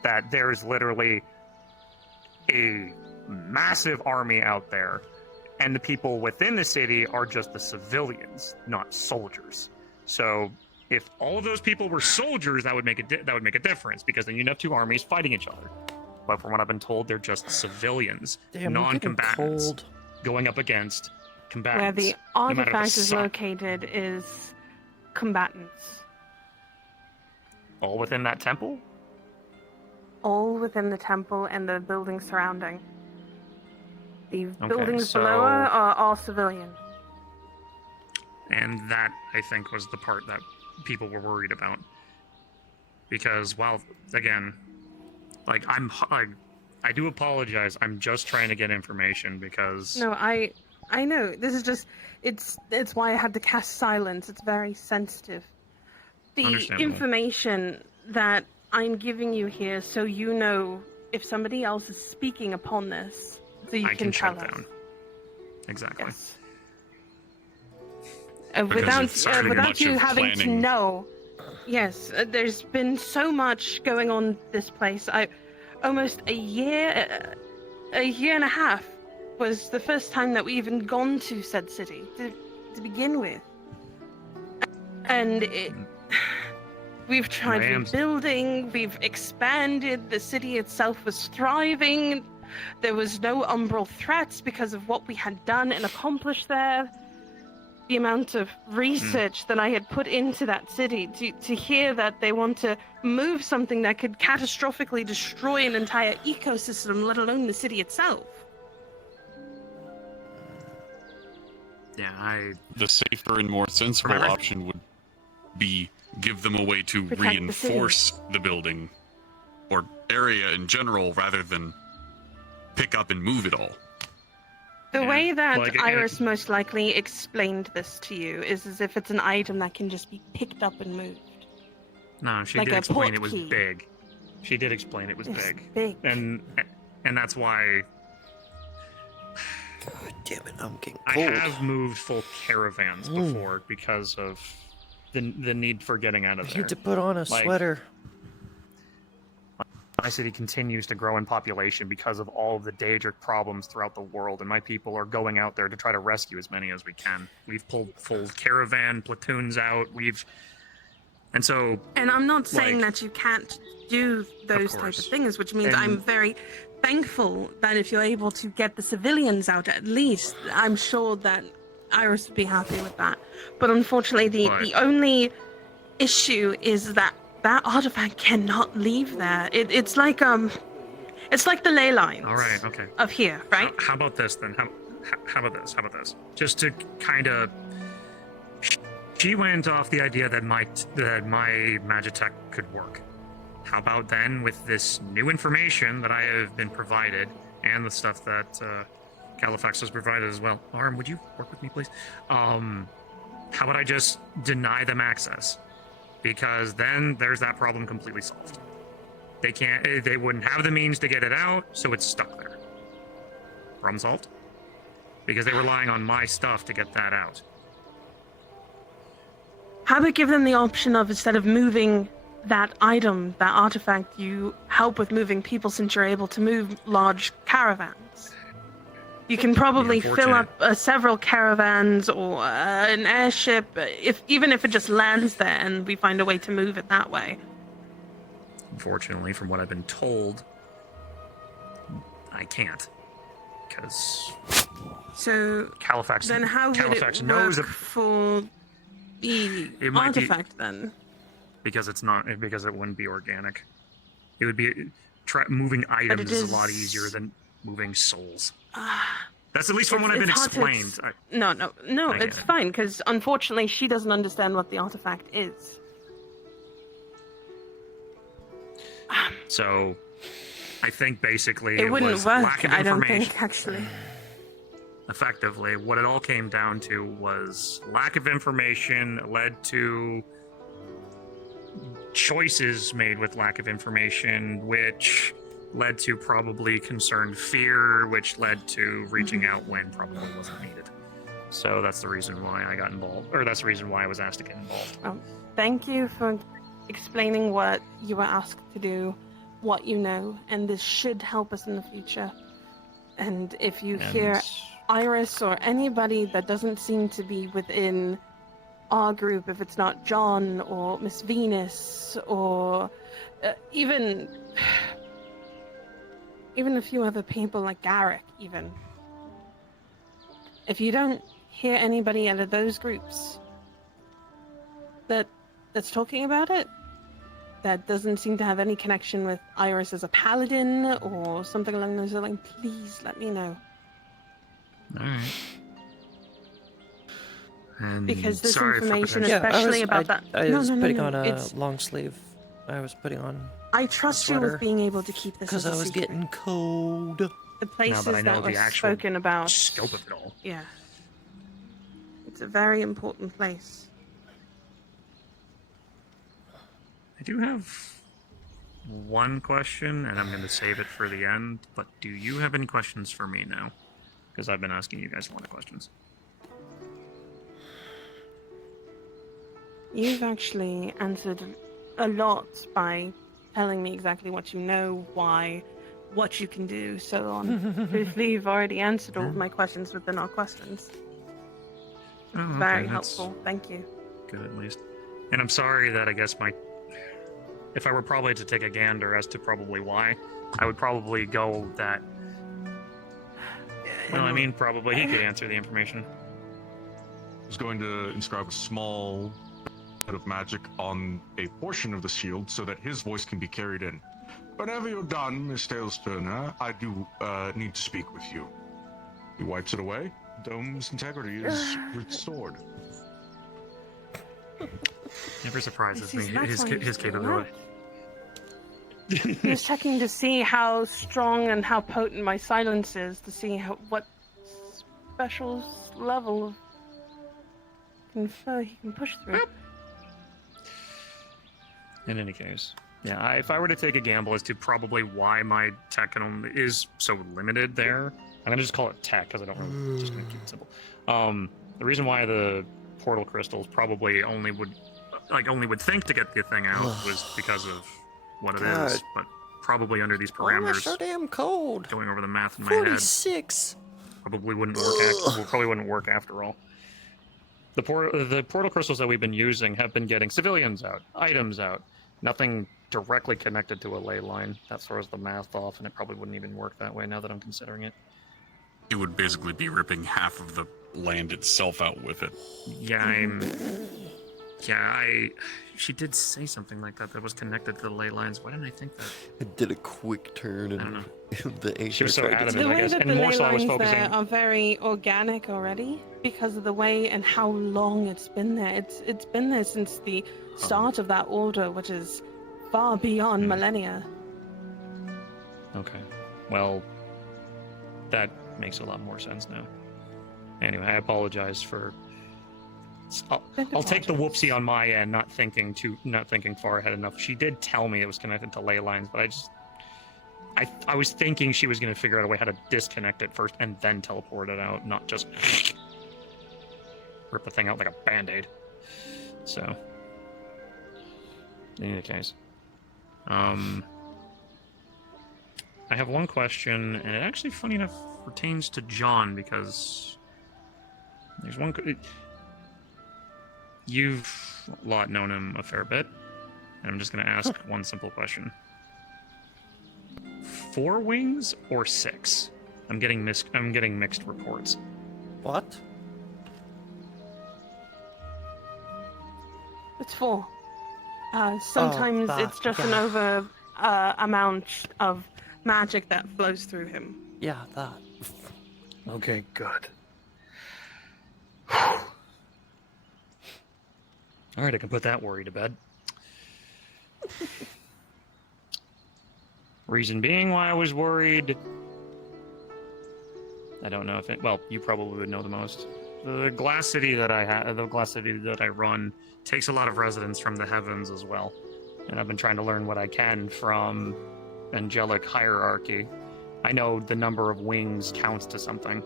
that there's literally a massive army out there, and the people within the city are just the civilians, not soldiers. So if all of those people were soldiers, that would make a difference, because then you'd have two armies fighting each other. But from what I've been told, they're just civilians, Damn, I'm getting non-combatants, cold. going up against combatants. Where the no matter the artifact is size. located is combatants. All within that temple? All within the temple and the buildings surrounding. The buildings so- below are all civilian. And that, I think, was the part that people were worried about. Because, while, again, like, I do apologize. I'm just trying to get information because... No, I know. This is just, it's why I had to cast silence. It's very sensitive. The Understandable. information that I'm giving you here, so you know if somebody else is speaking upon this, so you I can tell shut us. down. Exactly. Yes. Because it sounded Without much you of having to planning. know. Yes, there's been so much going on this place. Almost a year and a half was the first time that we even gone to said city to begin with. And we've tried rebuilding, we've expanded, the city itself was thriving. There was no umbral threats because of what we had done and accomplished there. The amount of research that I had put into that city to hear that they want to move something that could catastrophically destroy an entire ecosystem, let alone the city itself. Yeah, The safer and more sensible Remember- option would be give them a way to Protect the city. reinforce the building or area in general rather than pick up and move it all. The way that like, Iris most likely explained this to you is as if it's an item that can just be picked up and moved. No, she Like did a explain port it was key. big. She did explain it was It's big. big. And that's why God damn it, I'm getting I cold. have moved full caravans before because of the need for getting out of I there. need to put on a Like, sweater. My city continues to grow in population because of all of the Daedric problems throughout the world, and my people are going out there to try to rescue as many as we can. We've pulled full caravan platoons out. And so, And I'm not saying like, that you can't do those type course. of things, which means And- I'm very thankful that if you're able to get the civilians out at least, I'm sure that Iris would be happy with that. But unfortunately, the only issue is that artifact cannot leave there. It's like the ley lines all right, okay. of here, right? How about this then? How about this? Just to kind of She went off the idea that my Magitech could work. How about then, with this new information that I have been provided, and the stuff that Califax was provided as well. Arm, would you work with me, please? How about I just deny them access? Because then there's that problem completely solved. They wouldn't have the means to get it out, so it's stuck there. Problem solved? Because they're relying on my stuff to get that out. How about give them the option of, instead of moving that item, that artifact, you help with moving people since you're able to move large caravans? You can probably fill up several caravans or an airship, even if it just lands there and we find a way to move it that way. Unfortunately, from what I've been told, I can't. Because Califax, then how would Califax it knows work for the artifact then? Because it's not, because it wouldn't be organic. It would be moving items is a lot easier than moving souls. That's at least from what I've been explained. No, it's fine, because unfortunately she doesn't understand what the artifact is. So, I think basically it wouldn't was work, lack of I don't information. think, actually. Effectively, what it all came down to was lack of information led to choices made with lack of information, which led to probably concerned fear, which led to reaching out when probably wasn't needed. So that's the reason why I got involved, or that's the reason why I was asked to get involved. Thank you for explaining what you were asked to do, what you know, and this should help us in the future. And if you hear Iris or anybody that doesn't seem to be within our group, if it's not John or Miss Venus or even a few other people like Garrick, even. If you don't hear anybody out of those groups that's talking about it, that doesn't seem to have any connection with Iris as a paladin or something along those lines, please let me know. Alright. And because this sorry information, for especially about that. I was putting on a it's- long sleeve. I was putting on. I trust you with being able to keep this because as a I was secret. getting cold. The places but I know that were the actual spoken about. scope of it all. Yeah. It's a very important place. I do have one question, and I'm going to save it for the end, but do you have any questions for me now? Because I've been asking you guys a lot of questions. You've actually answered a lot by telling me exactly what you know, why, what you can do, so on. Truthfully, you've already answered all of my questions within our questions. Oh, okay, Very that's helpful. Thank you. good at least. And I'm sorry that I guess if I were probably to take a gander as to probably why, I would probably go that. Well, I mean, probably he could answer the information. He's going to inscribe a small bit of magic on a portion of the shield so that his voice can be carried in. Whenever you're done, Miss Tailspinner, I do need to speak with you. He wipes it away. Dome's integrity is restored. Never surprises me, That's why his he's doing capability. that. He was checking to see how strong and how potent my silence is, to see what special level of confer he can push through. In any case, yeah, if I were to take a gamble as to probably why my tech is so limited there, I'm gonna just call it tech because I don't really, just gonna keep it simple. The reason why the portal crystals probably only would think to get the thing out was because of what it God. is, but probably under these Why am I parameters, so damn cold? going over the math in my head, 46. probably wouldn't work. Probably wouldn't work after all. The portal crystals that we've been using have been getting civilians out, items out, nothing directly connected to a ley line. That throws the math off, and it probably wouldn't even work that way now that I'm considering it. It would basically be ripping half of the land itself out with it. Yeah, Yeah, she did say something like that was connected to the ley lines. Why didn't I think that? It did a quick turn and the Aether She was so tried to adamant, take The I way guess, that and the more ley so I was lines focusing. there are very organic already because of the way and how long it's been there. It's been there since the start of that order, which is far beyond millennia. Okay. Well, that makes a lot more sense now. Anyway, I apologize for. I'll take the whoopsie on my end, not thinking far ahead enough. She did tell me it was connected to ley lines, but I was thinking she was going to figure out a way how to disconnect it first and then teleport it out, not just rip the thing out like a band-aid. So, in any case, I have one question, and it actually, funny enough, pertains to John, because there's one. You've known him a fair bit, and I'm just going to ask one simple question. 4 wings or 6? I'm getting mixed reports. What? It's 4. Sometimes it's just an over amount of magic that flows through him. Yeah, that. Okay, good. All right, I can put that worry to bed. Reason being why I was worried, I don't know if it. Well, you probably would know the most. The glass city that I run, takes a lot of residents from the heavens as well, and I've been trying to learn what I can from angelic hierarchy. I know the number of wings counts to something.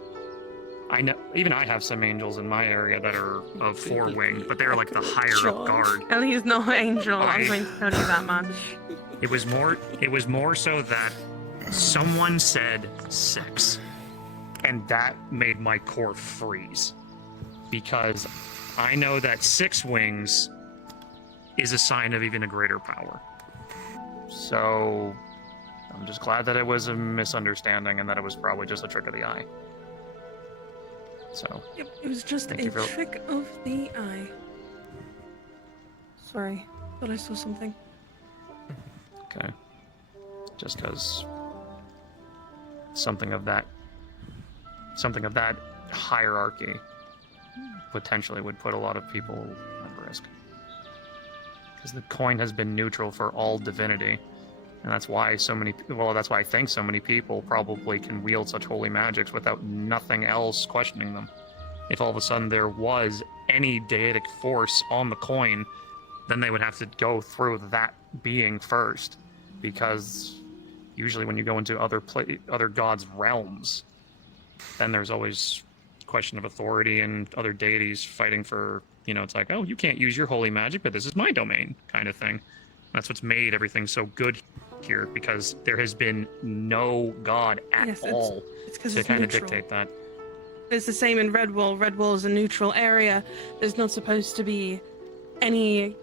I know, even I have some angels in my area that are of 4-winged, but they're like the higher up guard. And he's no angel, I'm going to tell you that much. It was more so that someone said 6, and that made my core freeze, because I know that 6 wings is a sign of even a greater power. So I'm just glad that it was a misunderstanding and that it was probably just a trick of the eye. So Yep, it was just a trick of the eye. Sorry, thought I saw something. Okay. Just because something of that hierarchy potentially would put a lot of people at risk. Because the coin has been neutral for all divinity, and that's why I think so many people probably can wield such holy magics without nothing else questioning them. If all of a sudden there was any deitic force on the coin, then they would have to go through that being first, because usually when you go into other gods' realms, then there's always question of authority and other deities fighting for, it's like, oh, you can't use your holy magic, but this is my domain, kind of thing. That's what's made everything so good here, because there has been no god at all to kind of dictate that. It's the same in Redwall. Redwall is a neutral area. There's not supposed to be any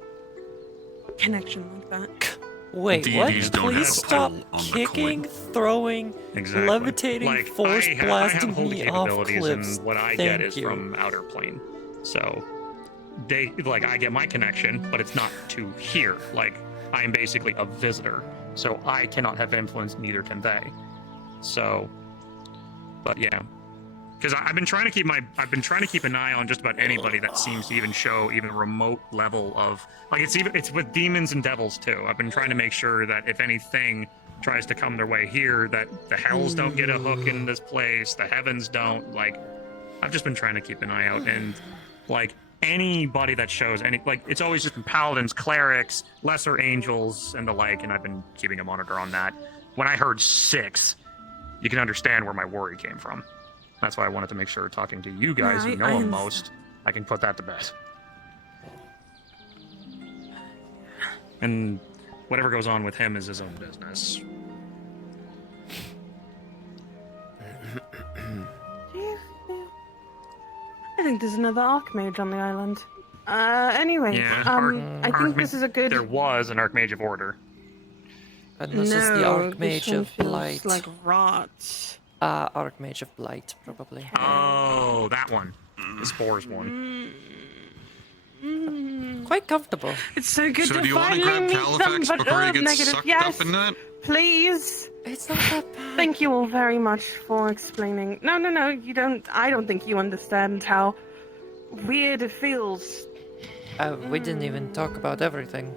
connection like that. Wait, Deities what? don't Please have stop pull on the kicking, throwing, Exactly. levitating, force I blasting have holy me off capabilities, cliffs. and what I Thank get is you. from outer plane. So I get my connection, but it's not to here. I am basically a visitor, so I cannot have influence, neither can they. So, but yeah, because I've been trying to keep an eye on just about anybody that seems to even show even a remote level of it's with demons and devils too. I've been trying to make sure that if anything tries to come their way here, that the hells don't get a hook in this place, the heavens don't. I've just been trying to keep an eye out, and anybody that shows it's always just paladins, clerics, lesser angels, and the like, and I've been keeping a monitor on that. When I heard 6, you can understand where my worry came from. That's why I wanted to make sure, talking to you guys who know him most, I can put that to bed. And whatever goes on with him is his own business. I think there's another Archmage on the island. Anyway, Yeah, I think this is a good... There was an Archmage of Order. And this is the Archmage of Blight. Like rot. Archmage of Blight, probably. Oh, that one. The Spores one. Quite comfortable. It's so good So to do you want to finally grab meet Califax somebody. before he gets Negative, sucked yes. up in that? Please. It's not that bad. Thank you all very much for explaining. No, you don't. I don't think you understand how weird it feels. We didn't even talk about everything.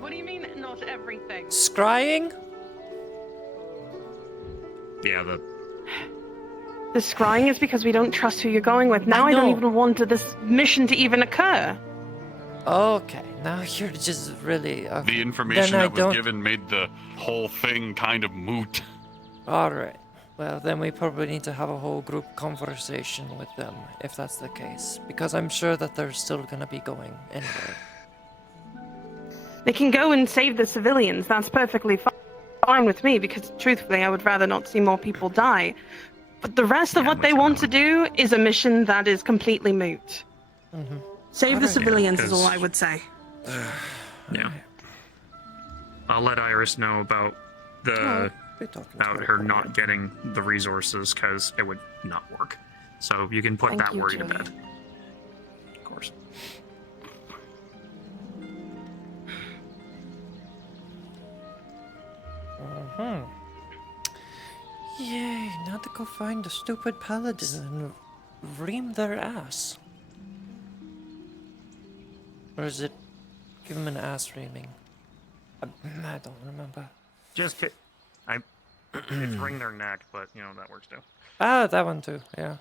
What do you mean, not everything? Scrying? Yeah, The scrying is because we don't trust who you're going with. Now I don't even want this mission to even occur. Okay, now you're just really... The information then I that was don't... given made the whole thing kind of moot. Alright. Well, then we probably need to have a whole group conversation with them, if that's the case. Because I'm sure that they're still gonna be going anyway. They can go and save the civilians. That's perfectly fine with me, because truthfully, I would rather not see more people die. But the rest of what they want to do is a mission that is completely moot. Save the civilians is all because- I would say. Yeah. I'll let Iris know about about her not getting the resources, because it would not work. So you can put Thank that you, worry to Julie. bed. Of course. Yay, now to go find the stupid paladins and ream their ass. Or is it give them an ass reaming? I don't remember. Just it's wring their neck, but you know that works too. Ah, that one too, yeah.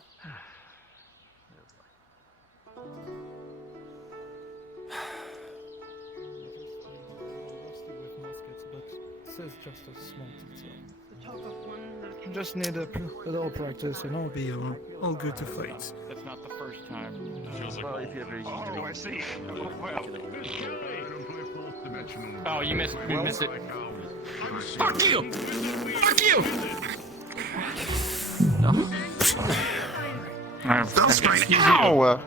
This is just a small detail. Just need a little practice and I'll be all good to fight. That's not the first time. Well, if you ever Oh, I see. Well, Oh, you missed it. Fuck you! Fuck you! Duskrain, ow!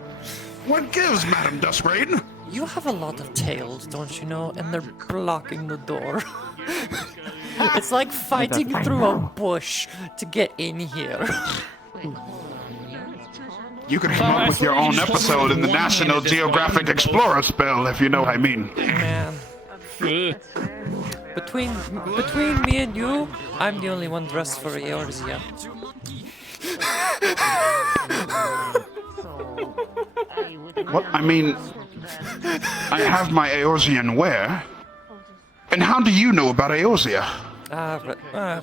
What gives, Madam Duskrain? You have a lot of tails, don't you know? And they're blocking the door. It's like fighting through a bush to get in here. You could come up with your own episode in the National Geographic Explorer spell, if you know what I mean. Man. Between me and you, I'm the only one dressed for Eorzea. What? I mean, I have my Eorzean wear. And how do you know about Eorzea? I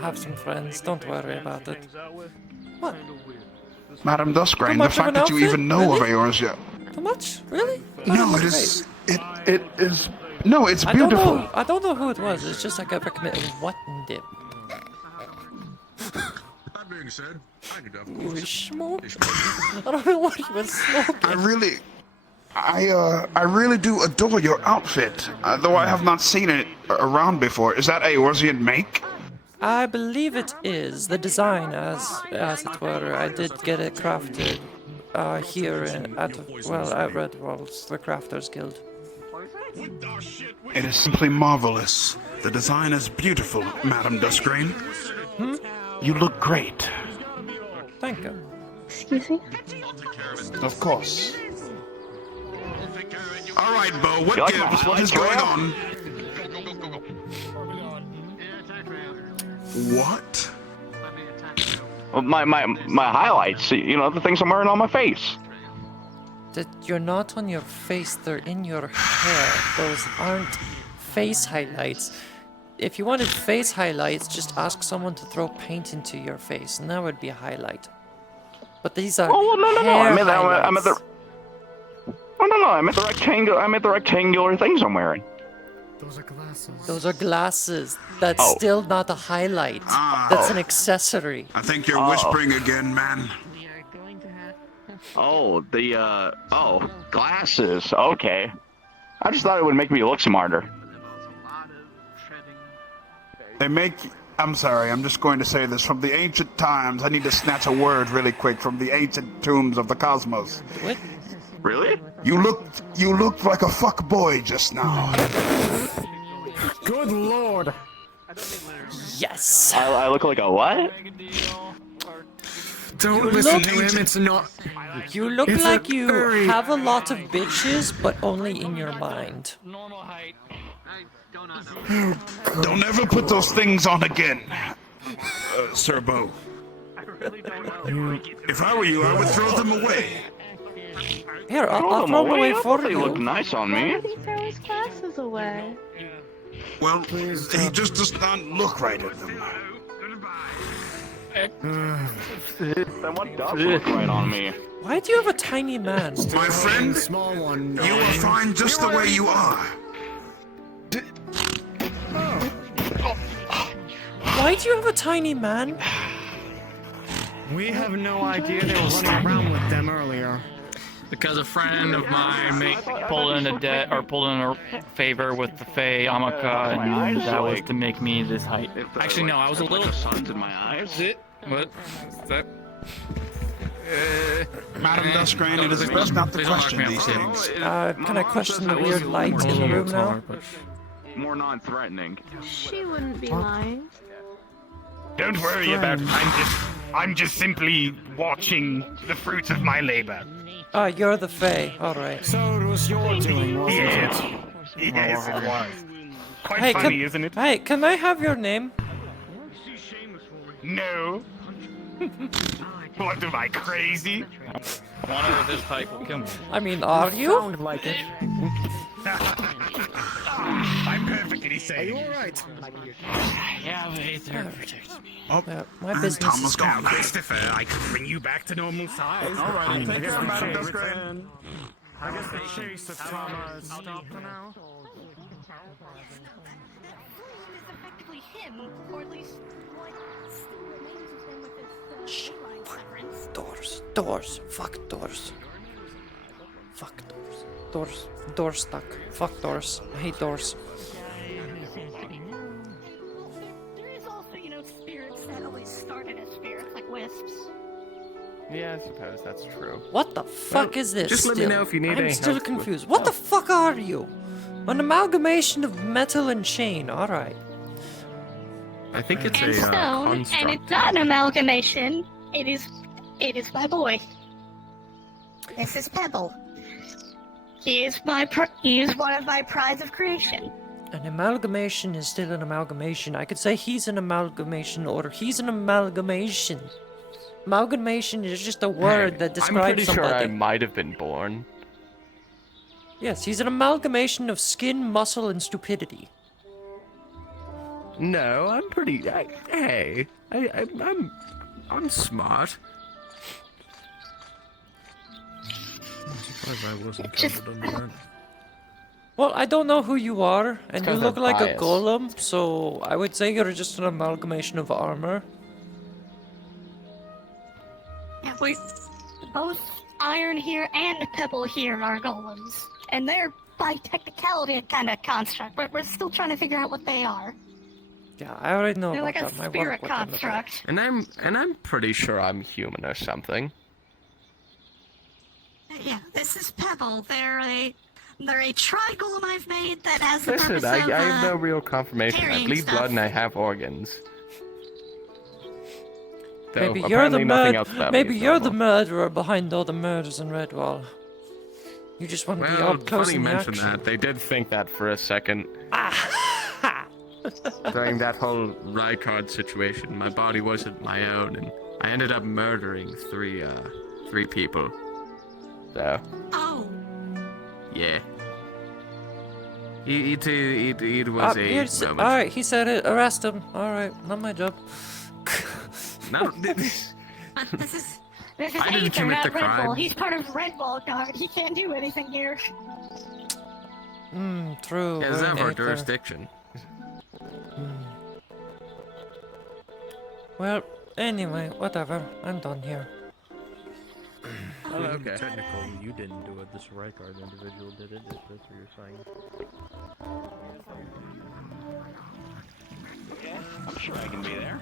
have some friends, don't worry about it. What? Madam Duskrain, Too the much of fact an that you outfit? even know Really? of Eorzea. Too much? Really? No, it is. It is. No, it's beautiful. I don't know who it was, it's just like I recommended what dip. That being said, I could You smoke? I don't know what he was smoking. I really do adore your outfit, though I have not seen it around before. Is that Eorzean make? I believe it is. The design, as it were, I did get it crafted here at Redwall's, the Crafters Guild. It is simply marvelous. The design is beautiful, Madam Duskrain. You look great. Thank you. Excuse me? Of course. All right, Bo, what You like gives? my What is going highlights, on? What? Well, my highlights, you know, the things I'm wearing on my face. That you're not on your face, they're in your hair. Those aren't face highlights. If you wanted face highlights, just ask someone to throw paint into your face, and that would be a highlight. But these are Oh, no. hair I'm at the. Oh, no. I'm at the rectangular things I'm wearing. Those are glasses. Those are glasses. That's Oh. still not a highlight. That's an accessory. I think you're whispering again, man. Oh, glasses. Okay. I just thought it would make me look smarter. They make. I'm sorry, I'm just going to say this. From the ancient times, I need to snatch a word really quick from the ancient tombs of the cosmos. What? Really? You looked like a fuck boy just now. Good lord. Yes. I look like a what? Don't listen to him, it's not... You look It's like a you furry. have a lot of bitches, but only in your mind. Don't ever put those things on again, Sir Bo. If I were you, I would throw them away. Here, I'll Throw them throw them away I for thought they you. look nice on Why me. did he throw his glasses away? Well, he just does not look right at them. Then what does look right on me? Why do you have a tiny man? My friend, Small one. you are fine just the way you are. Why do you have a tiny man? We have no idea they were running around with them earlier. Because a friend of mine pulled in a favor with the Fae Amaka, and that was to make me this height. Actually, no, I was a little. Sun's in my eyes. What? Is that? Madam Duskrain, it is best not to question these things. Can I question the weird light in the room now? More non-threatening. She wouldn't be lying. Don't worry about it. I'm just simply watching the fruits of my labor. Ah, you're the Fae. Alright. So it was your doing, wasn't Yes. it? Yes, it was. Quite Hey, funny, isn't it? Hey, can I have your name? No. What am I, crazy? One of this type will kill me. I mean, are you? Sound like it. I'm perfectly safe. Are you alright? Yeah, Aether protects me. Oh, my business Thomas is gone. Christopher, I could bring you back to normal size. All right, take care, Madam Duskrain. I guess the chase of Tama is stopped for now. Effectively him, or at least what still remains of him with his line severance. Doors. Fuck doors. Doors stuck. Fuck doors. I hate doors. There is also, spirits that always started as spirits, like wisps. Yeah, I suppose that's true. What the fuck is this? Just let me know if you need I'm any still help with- confused. What the fuck are you? An amalgamation of metal and chain. Alright. I think it's And a stone, construct. and it's not an amalgamation. It is my boy. This is Pebble. He is one of my prides of creation. An amalgamation is still an amalgamation. I could say he's an amalgamation or he's an amalgamation. Amalgamation is just a word that I'm describes pretty somebody. sure I might have been born. Yes, he's an amalgamation of skin, muscle, and stupidity. No, I'm pretty. I'm smart. I'm surprised I wasn't covered under that. Well, I don't know who you are, and you 'cause look they're like a biased. golem, so I would say you're just an amalgamation of armor. Yeah, both Iron here and Pebble here are golems, and they're by technicality a kind of construct, but we're still trying to figure out what they are. Yeah, I already know They're about like a them. I work spirit with them. construct. And I'm pretty sure I'm human or something. Yeah, this is Pebble. They're a tri-golem I've made that has the Listen, purpose I of have no real confirmation. I carrying bleed stuff. blood and I have organs. Though, Maybe you're the apparently nothing else about me Maybe is you're the normal. murderer behind all the murders in Redwall. You just want to be Well, up close funny in the mention action. that. They did think that for a second. During that whole Rykard situation, my body wasn't my own, and I ended up murdering three people. So. Oh. Yeah. It was a moment. Alright, he said it. Arrest him. Alright, not my job. No, This is I didn't Aether, commit not the Redwall. crime. He's part of Redwall Guard. He can't do anything here. True. Is we're that in our Aether. jurisdiction? Well, anyway, whatever. I'm done here. Oh, okay. Technically, you didn't do it. This Rykard individual did it. If that's what you're saying. Yeah, I'm sure I can be there.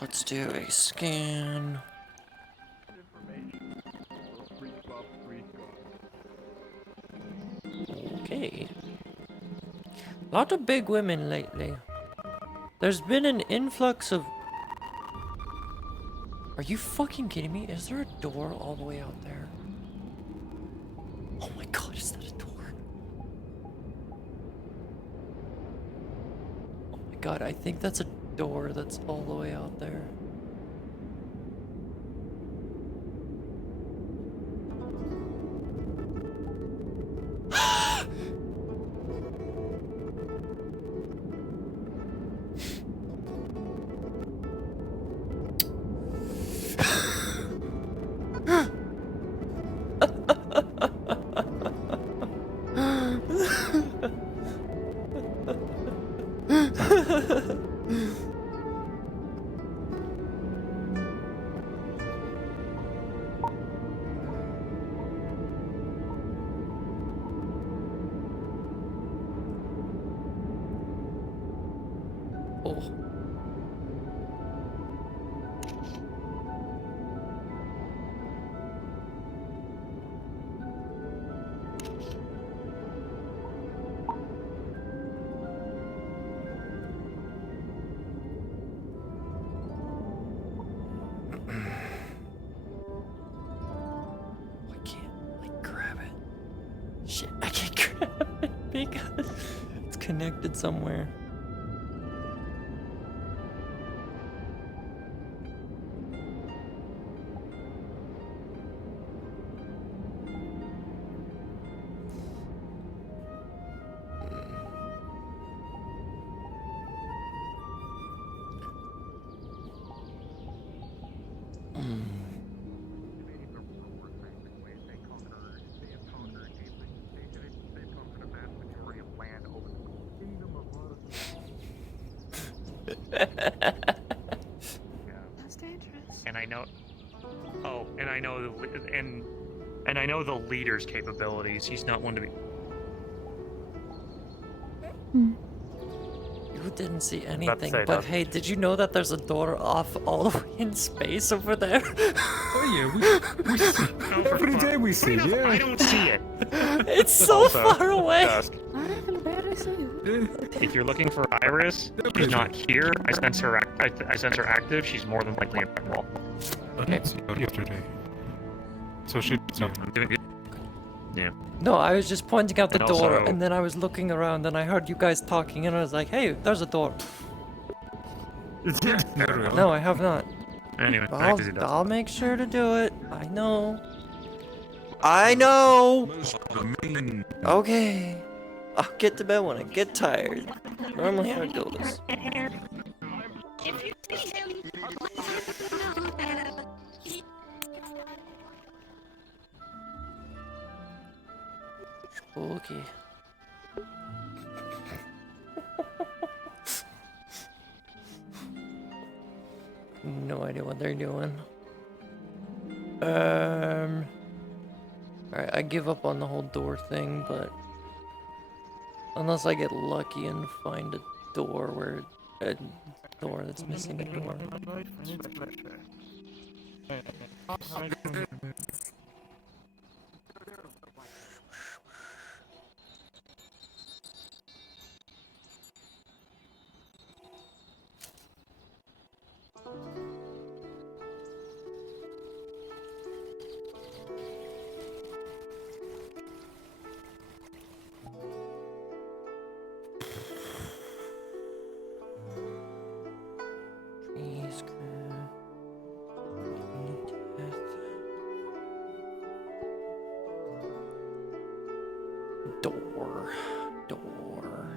Let's do a scan. Okay. Lot of big women lately. There's been an influx of... Are you fucking kidding me? Is there a door all the way out there? Oh my god, is that a door? Oh my god, I think that's a door that's all the way out there. Oh. I can't, like, grab it. Shit, I can't grab it because it's connected somewhere. That's dangerous. And I know. Oh, and I know and I know the leader's capabilities. He's not one to be. You didn't see anything, say but that. hey, did you know that there's a door off all the way in space over there? Oh yeah, we see. Every day we see, yeah. I don't see it. It's so Also, far away. Dusk, if you're looking for Iris, she's not here. I sense her active. She's more than likely in red wall. I didn't see her yesterday. So she. Yeah. No, I was just pointing out the And door, also- and then I was looking around, and I heard you guys talking, and I was like, hey, there's a door. No, I have not. Anyway, back to the I'll make sure to do it. I know. I know! Okay. I'll get to bed when I get tired. Normally how it goes. Spooky. No idea what they're doing. Alright, I give up on the whole door thing, but unless I get lucky and find a door where a door that's missing a door. Trees grow. Door. Door.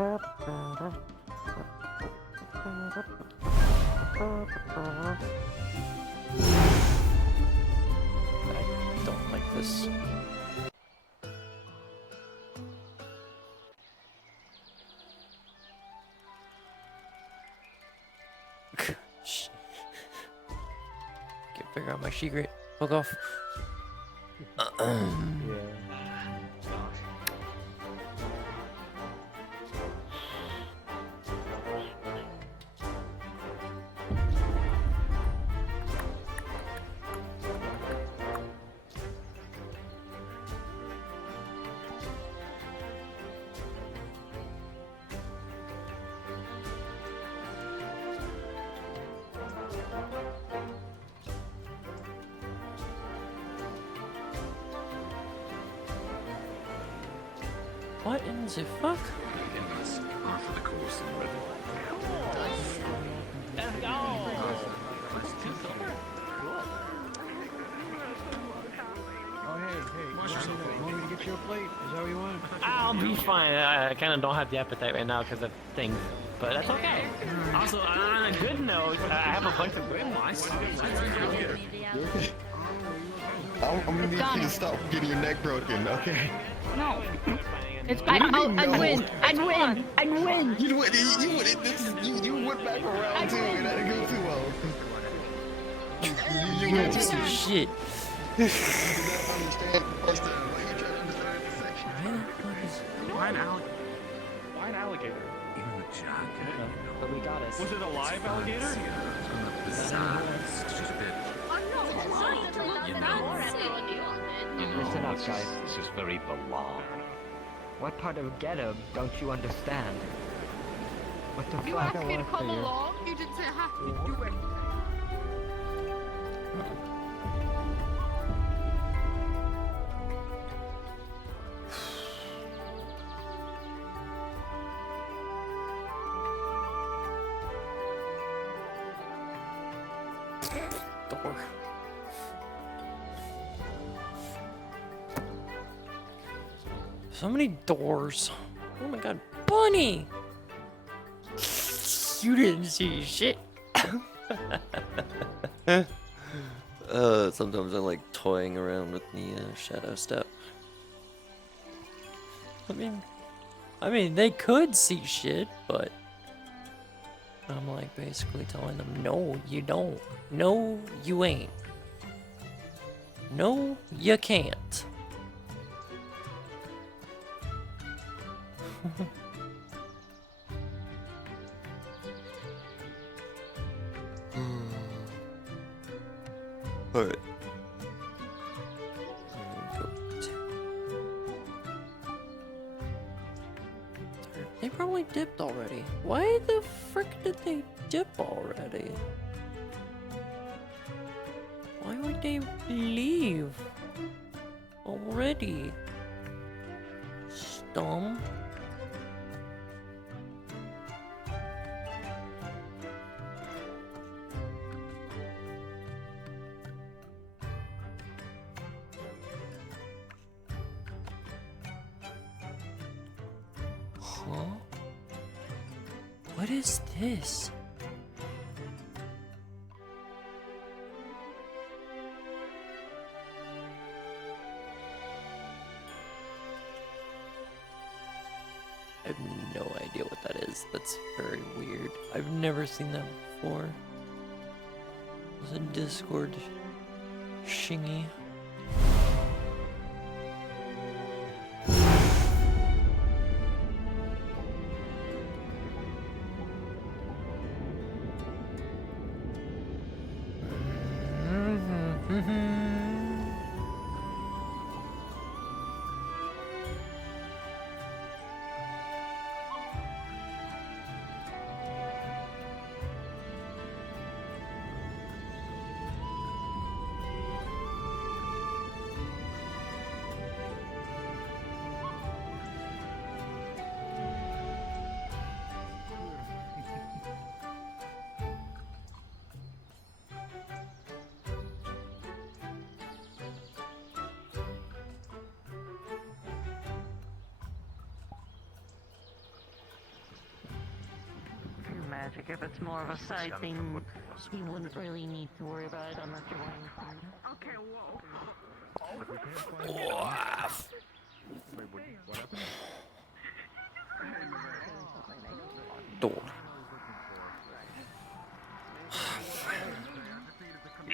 I don't like this. Can't figure out my secret. Fuck off. What in the fuck? That's half of the course already. Let's go! Oh, hey. Want me to get you a plate? Is that what you want? I'll be fine. I kind of don't have the appetite right now because of things, but that's okay. Also, on a good note, I have a bunch of grimoires. I'm gonna need you to stop getting your neck broken, okay? No. I'd win. You win. You went back around too, and that didn't go too well. You went too. Shit. You did not understand first time. Like you trying to understand this section. Why an alligator? But we got us. Was it a live alligator? Listen up, guys. This is very belong. What part of ghetto don't you understand? What the You fuck? asked me to come along. You didn't say I have to do anything. Door. So many doors. Oh my god, Bunny! You didn't see shit. Sometimes I like toying around with the shadow step. I mean, they could see shit, but I'm like basically telling them, no, you don't. No, you ain't. No, you can't. Alright. They probably dipped already. Why the frick did they dip already? Why would they leave already? Stum. Huh? What is this? I have no idea what that is. That's very weird. I've never seen that before. It's a Discord shingy. Magic, if it's more of a side thing, you wouldn't really need to worry about it unless you're wanting to. Okay, Door.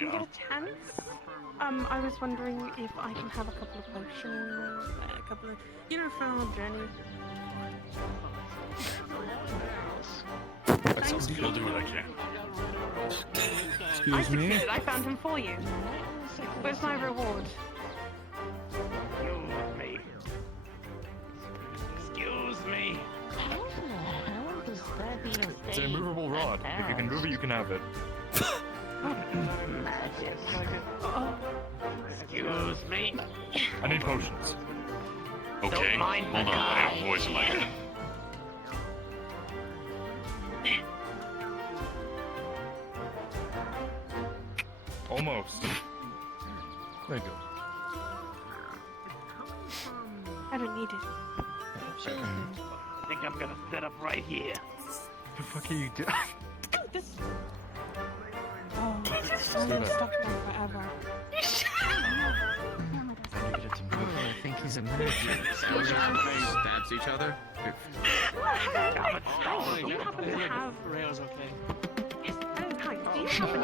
you get a chance, I was wondering if I can have a couple of potions, a couple of, for our journey. I'll do what I can. I succeeded. I found him for you. Where's my reward? Excuse me. It's an immovable rod. If you can move it, you can have it. Excuse me. I need potions. Okay, Don't mind hold on. I have a voice in my head. Almost. There you go. I don't need it. I think I'm gonna set up right here. The fuck are you doing? This. Oh, I'm stuck there forever. I think he's a murderer. Stabs each other. Do you happen to have? Rail's okay. Yes. Oh, hi. Do you happen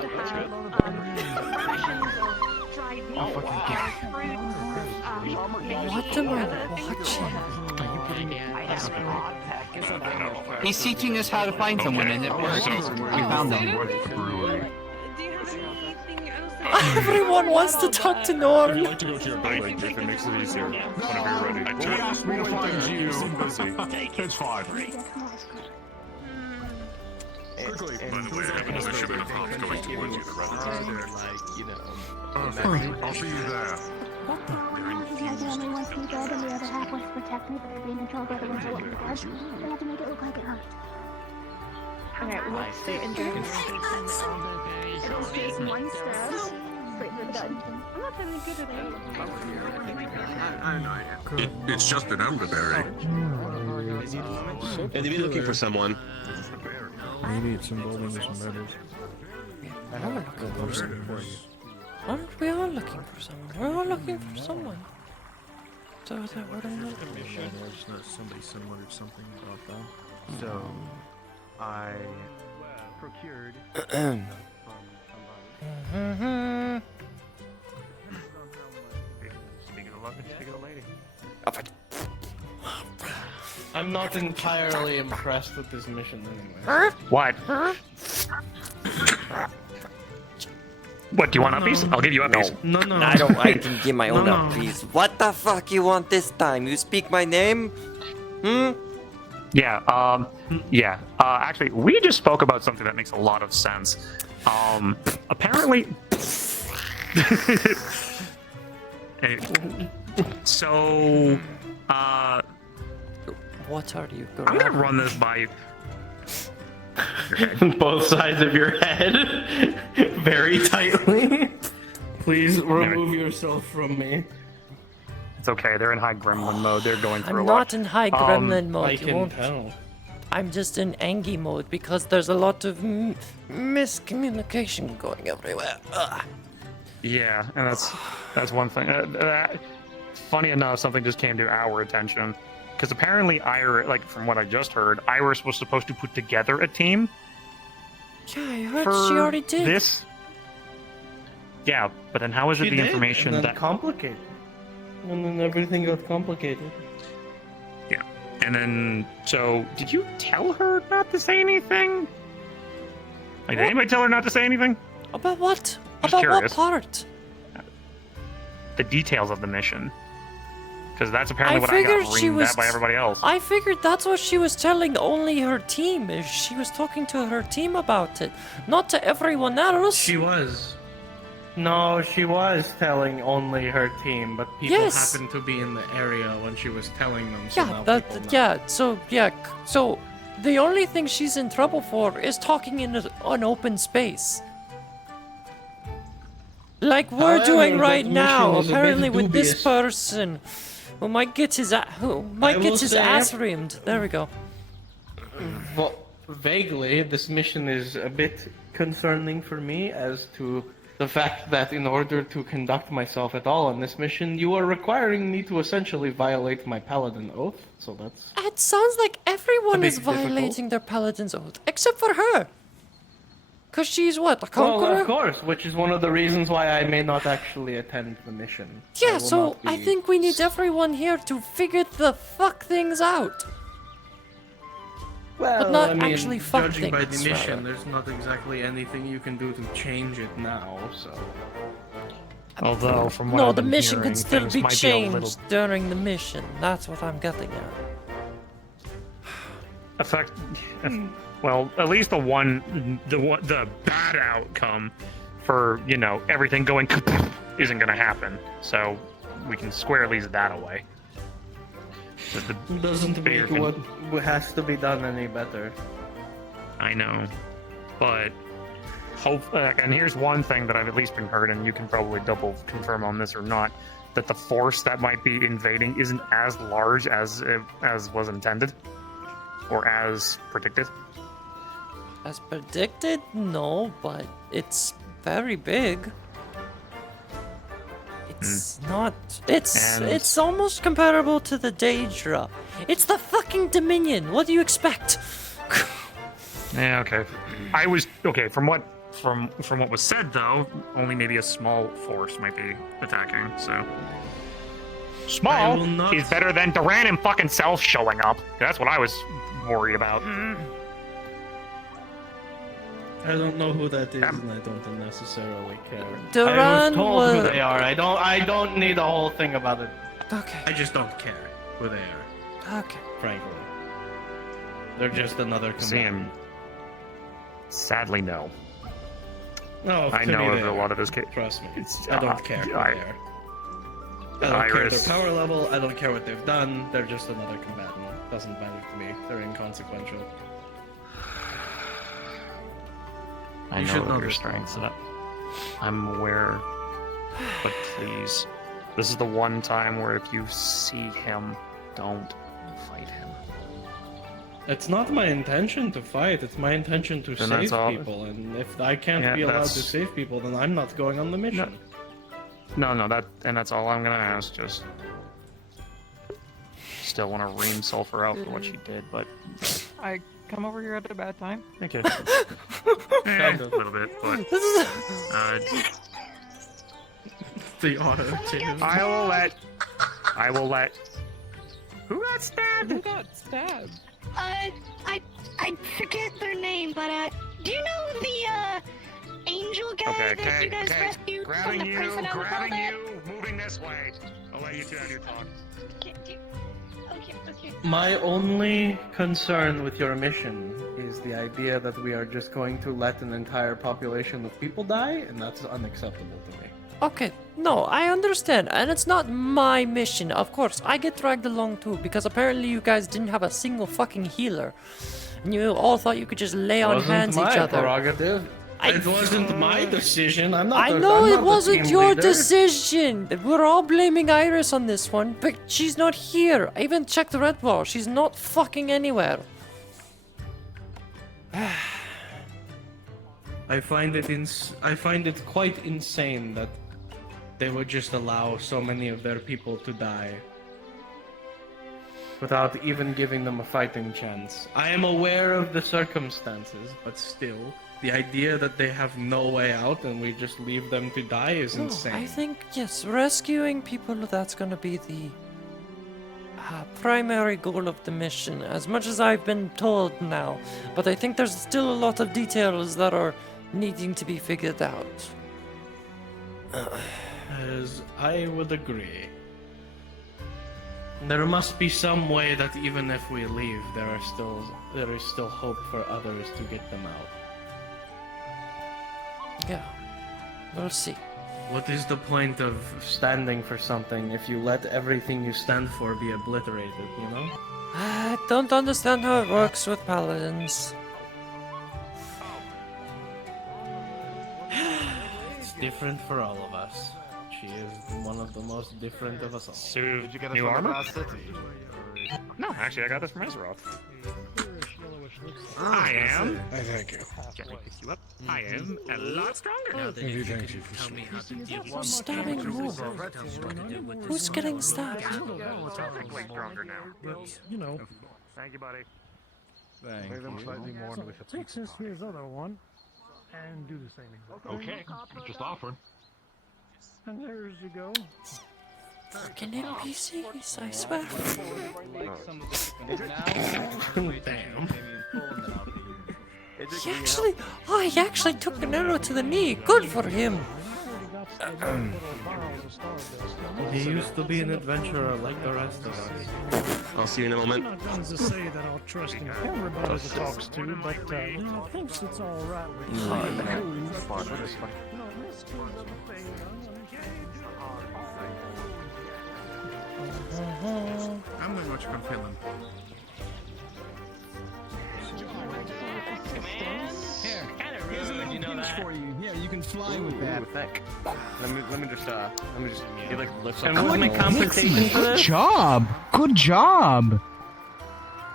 to have rations of dried meat, fruits, What am I watching? He's teaching us how to find someone, and it works. We found them. Everyone wants to talk to Norm. I'd like to go to your building if it makes it easier. Whenever you're ready. You asked me to find you. It's fine. Quickly. By the way, I have another shipment of hops going towards you. The rest I'll see you there. He had only one to be dead and the other half was to protect me, but being controlled by the ones that wanted to guard. They had to make it look like it hurt. Okay, what's the endurance? It'll take one stab. Wait, we're done. I'm not very good at it. It's just an elderberry. And to be looking for someone. Maybe it's involving some murders. Aren't we all looking for someone? We're all looking for someone. So is that what I'm looking for? There's not somebody similar or something about that. So, I procured from somebody. Speaking of luggage, speaking of lady. I'm not entirely impressed with this mission anyway. What? What, do you want a piece? I'll give you a piece. No. I can give my own up, please. What the fuck you want this time? You speak my name? Yeah, actually, we just spoke about something that makes a lot of sense. Apparently... So, what are you I'm gonna run this by you. Both sides of your head, very tightly. Please remove yourself from me. It's okay, they're in high gremlin mode, they're going through I'm a lot. not in high gremlin mode. I can tell. I'm just in Angie mode because there's a lot of miscommunication going everywhere. Ugh. Yeah, and that's one thing. Funny enough, something just came to our attention. Because apparently from what I just heard, Iris was supposed to put together a team. Yeah, I heard she already did. This? Yeah, but then how is it She the did, information and then that... complicated. And then everything got complicated. Yeah, and then, so, did you tell her not to say anything? Like, did anybody tell her not to say anything? About what? Just About curious. what part? The details of the mission. Because that's apparently what I got reamed at by everybody else. I figured that's what she was telling only her team. She was talking to her team about it, not to everyone else. She was. No, she was telling only her team, but people happened to be in the area when she was telling them. So now people know. So the only thing she's in trouble for is talking in an open space. Like we're doing right now, apparently with this person who might get his ass reamed. There we go. Well, vaguely, this mission is a bit concerning for me as to the fact that in order to conduct myself at all on this mission, you are requiring me to essentially violate my paladin oath. So that's... It sounds like everyone is violating their paladin's oath, except for her. Cause she's what, a Well, conqueror? of course, which is one of the reasons why I may not actually attend the mission. Yeah, will so not be- I think we need everyone here to figure the fuck things out. Well, but not I mean, actually fuck judging by the things, mission, rather. there's not exactly anything you can do to change it now, so... Although, from what No, I've the been mission hearing, can still things be might changed be a little during the mission. That's what I'm getting at. Well, at least the bad outcome for everything going isn't gonna happen. So we can square at least that away. Doesn't make what has to be done any better. I know, but and here's one thing that I've at least been heard, and you can probably double confirm on this or not, that the force that might be invading isn't as large as was intended or as predicted. As predicted? No, but it's very big. It's not... It's almost comparable to the Daedra. It's the fucking Dominion! What do you expect? Yeah, okay. From what was said though, only maybe a small force might be attacking, so... Small is better than Duran and fucking Self showing up. That's what I was worried about. I don't know who that is, and I don't necessarily care. Duran I was told who was- they are. I don't need a whole thing about it. Okay. I just don't care who they are. Okay. Frankly, they're just another command. Sadly, no. No, I to know me of they a are. lot of those cases. Trust me. I don't care who they are. I don't care Iris. their power level. I don't care what they've done. They're just another combatant. Doesn't matter to me. They're inconsequential. I You know should of know your this strengths. I'm aware, but please, this is the one time where if you see him, don't fight him. It's not my intention to fight. It's my intention to Then save that's all- people. And if I can't Yeah, be allowed to that's- save people, then I'm not going on the mission. No, that's all I'm gonna ask. Just still want to ream Sulfur out for what she did, but I come over here at a bad time. okay. A little bit, but the auto too. I will let. Who got stabbed? Who got stabbed? I forget their name, but do you know the angel guy that you guys rescued from the prison on the grabbing Velvet? you, moving this way. I'll let you two have your talk. Okay. My only concern with your mission is the idea that we are just going to let an entire population of people die, and that's unacceptable to me. Okay, no, I understand, and it's not my mission. Of course, I get dragged along too, because apparently you guys didn't have a single fucking healer. And you all thought you could just lay on hands each other. Prerogative. It wasn't my decision. I'm not. I know I'm it not wasn't the team your leader. decision. We're all blaming Iris on this one, but she's not here. I even checked Redwall. She's not fucking anywhere. I find it quite insane that they would just allow so many of their people to die without even giving them a fighting chance. I am aware of the circumstances, but still, the idea that they have no way out and we just leave them to die is No, insane. I think, yes, rescuing people, that's gonna be the primary goal of the mission, as much as I've been told now. But I think there's still a lot of details that are needing to be figured out. As I would agree. There must be some way that even if we leave, there is still hope for others to get them out. Yeah, we'll see. What is the point of standing for something if you let everything you stand for be obliterated, you know? I don't understand how it works with paladins. It's different for all of us. She is one of the most different of us all. So, did you get new armor? No, actually, I got this from Azeroth. I am. Thank you. Gently pick you up. I am a lot stronger. Thank you. Tell me how to deal with Who's stabbing who? Who's getting stabbed? Technically stronger now. You know. Thank you, buddy. Thank you. Slightly more. Take this to his other one. and do the same exact. Okay, just offering. And there's you go. Fucking NPCs, I swear. Damn. He actually took an arrow to the knee. Good for him. He used to be an adventurer like the rest of us. I'll see you in a moment. I'm not going to say that I'll trust in everybody that talks to, but he thinks it's all right with you. I'm not much on feeling. Here's a little pinch for you. Yeah, you can fly with that. Let me just get like lift And what's my compensation for Good this? job. Good job.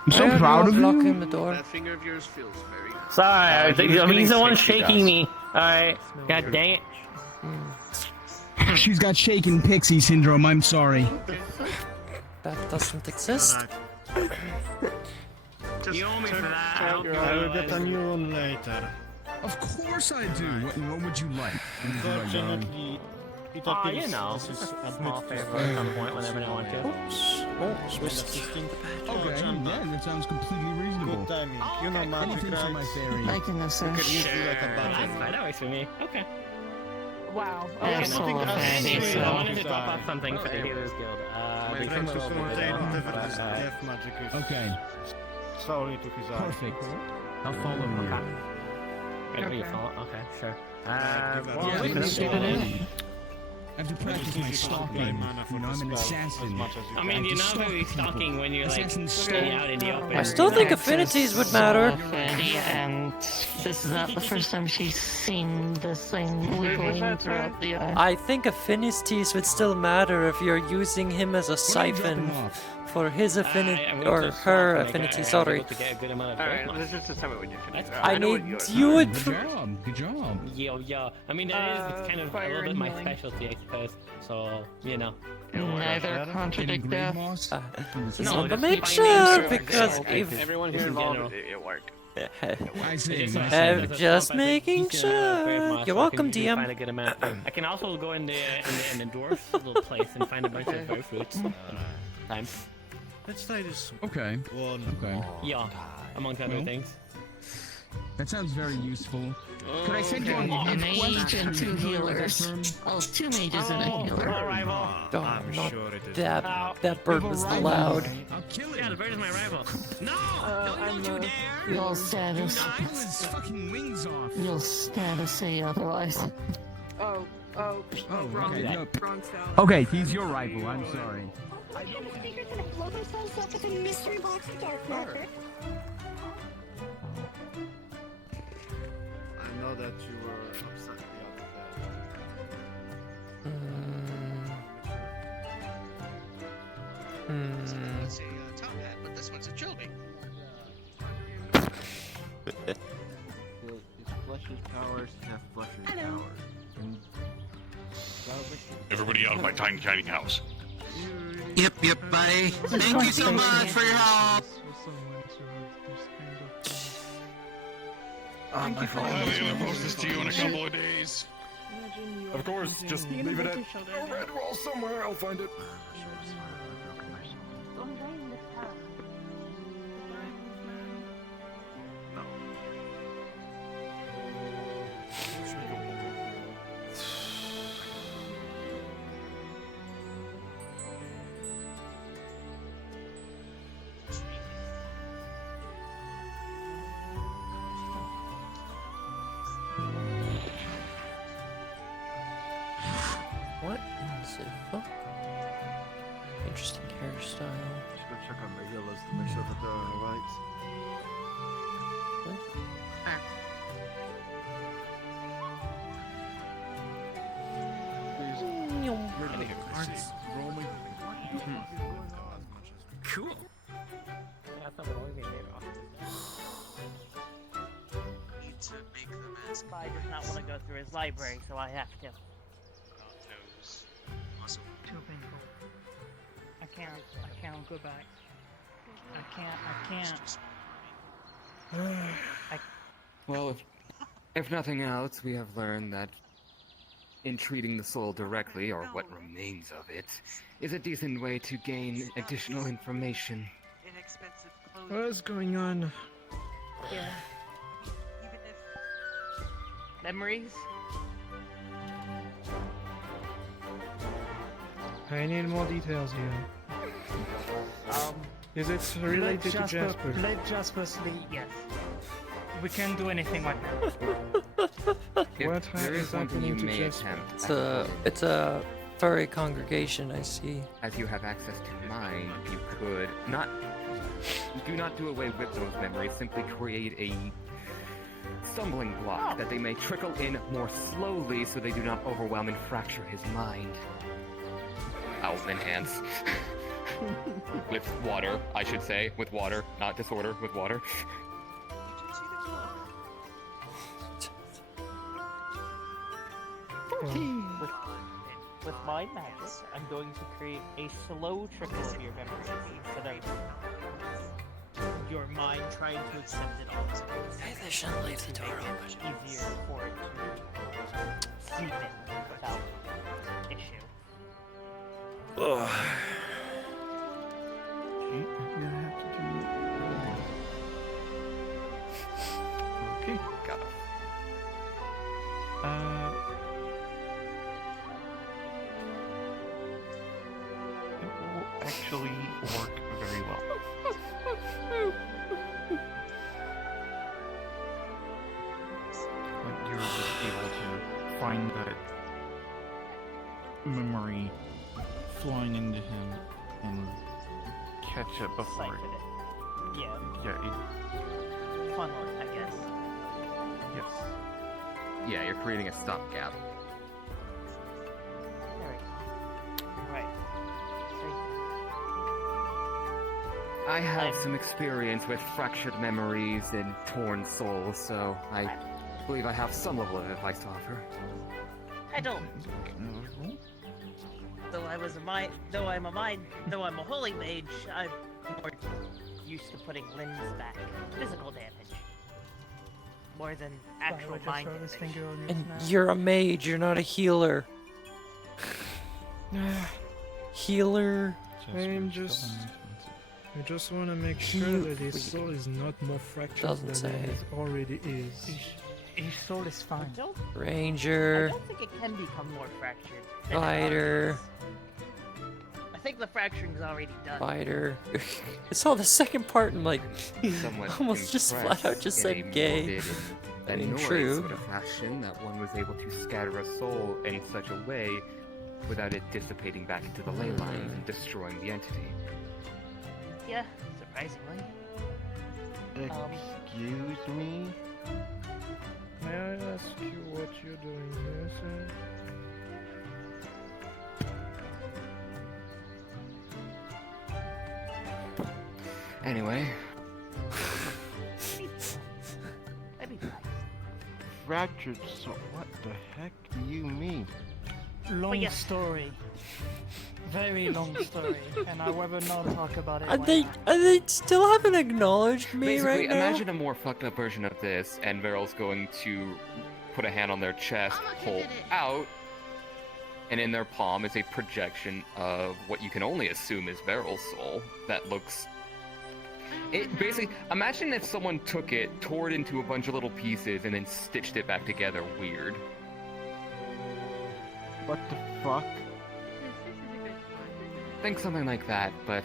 I'm so proud of you. Locking the door. That finger of yours feels very. Sorry, he's the one shaking me. Alright, god dang it. She's got shaken pixie syndrome. I'm sorry. That doesn't exist. You owe me for that. I will get a new one later. Of course I do. What would you like? Unfortunately, you know, just a small favor at some point whenever I want to. Okay, yeah, that sounds completely reasonable. Good timing. You know, Anything for my fairy. I can assist. could use you like a That's fine, that works for me. Okay. Wow. I wanted to drop off something for the Healers Guild. Okay. Sorry to his eye. Perfect. I'll follow you. Okay. Okay, sure. I have to practice my stalking. You know, I'm an assassin. I mean, you're not really stalking when you're like staying out in the open. I still think affinities would matter. And this is not the first time she's seen this thing wiggling throughout the eye. I think affinities would still matter if you're using him as a siphon for his affinity or her affinity. Sorry. Alright, let's just tell me what you finish. I need you would. Good job. Yo. I mean, that is kind of a little bit my specialty, I suppose. So, you know. Neither contradict that. Just want to make sure because if everyone here involved, it worked. I see. Just making sure. You're welcome, DM. Find a good amount. I can also go in the dwarf's little place and find a bunch of bird fruits. Time. Let's try this. Okay. Okay. Yeah, among other things. That sounds very useful. Could I send you on A mage and two healers. Oh, two mages and a healer. That bird was loud. I'll kill it. Yeah, the bird is my rival. No! Don't you dare! You'll status. His fucking wings off. You'll status say otherwise. Okay, he's your rival. I'm sorry. I have a secret to blow themselves up with a mystery box of dark matter. I know that you were upset the other day. Let's see, top hat, but this one's a trilby. His flesh's powers have flesher's powers. Everybody out of my tiny house. Yep, bye. Thank you so much for your help. I'll post this to you in a couple of days. Of course, just leave it at a red wall somewhere. I'll find it. What in the fuck? Interesting hairstyle. Just go check on my healers to make sure that they're alright. What? Cool. I does not want to go through his library, so I have to. Too painful. I can't go back. I can't. Well, If nothing else, we have learned that entreating the soul directly, or what remains of it, is a decent way to gain additional information. What's going on? Yeah. Memories? I need more details here. Is it related to Jasper? Let Jasper sleep, yes. We can't do anything right now. What is happening to Jasper? It's a furry congregation, I see. As you have access to mine, you could do not do away with those memories, simply create a stumbling block that they may trickle in more slowly so they do not overwhelm and fracture his mind. I'll enhance. With water, I should say. With water, not disorder, with water. With my magic, I'm going to create a slow trickle of your memories instead of your mind trying to accept it all. Hey, they shouldn't leave the door open. Easier for it to seep in without issue. Ugh. Okay, got it. It will actually work very well. Like you're just able to find that memory flying into him and catch it before it. Yeah. Yeah, Funnel it, I guess. yes. Yeah, you're creating a stopgap. There we go. Right. I have some experience with fractured memories and torn souls, so I believe I have some level of advice to offer. I don't. Though I'm a holy mage, I'm more used to putting limbs back. Physical damage. More than actual mind damage. And you're a mage, you're not a healer. Healer. I just want to make sure that his soul is not more fractured than it already is. His soul is fine. Ranger. I don't think it can become more fractured. Fighter. I think the fracturing's already done. Fighter. I saw the second part and like Somewhat almost just flat out just in a said gay. morbid and I mean, annoyed true. sort of fashion that one was able to scatter a soul in such a way without it dissipating back into the ley lines and destroying the entity. Yeah, surprisingly. Excuse me? May I ask you what you're doing here, sir? Anyway. Fractured soul? What the heck do you mean? Long story. Very long story, and I would not talk about it. They still haven't acknowledged me Basically, right now. imagine a more fucked up version of this, and Veryl's going to put a hand on their chest, pull out, and in their palm is a projection of what you can only assume is Veryl's soul that looks... It basically, imagine if someone took it, tore it into a bunch of little pieces, and then stitched it back together weird. What the fuck? Think something like that, but,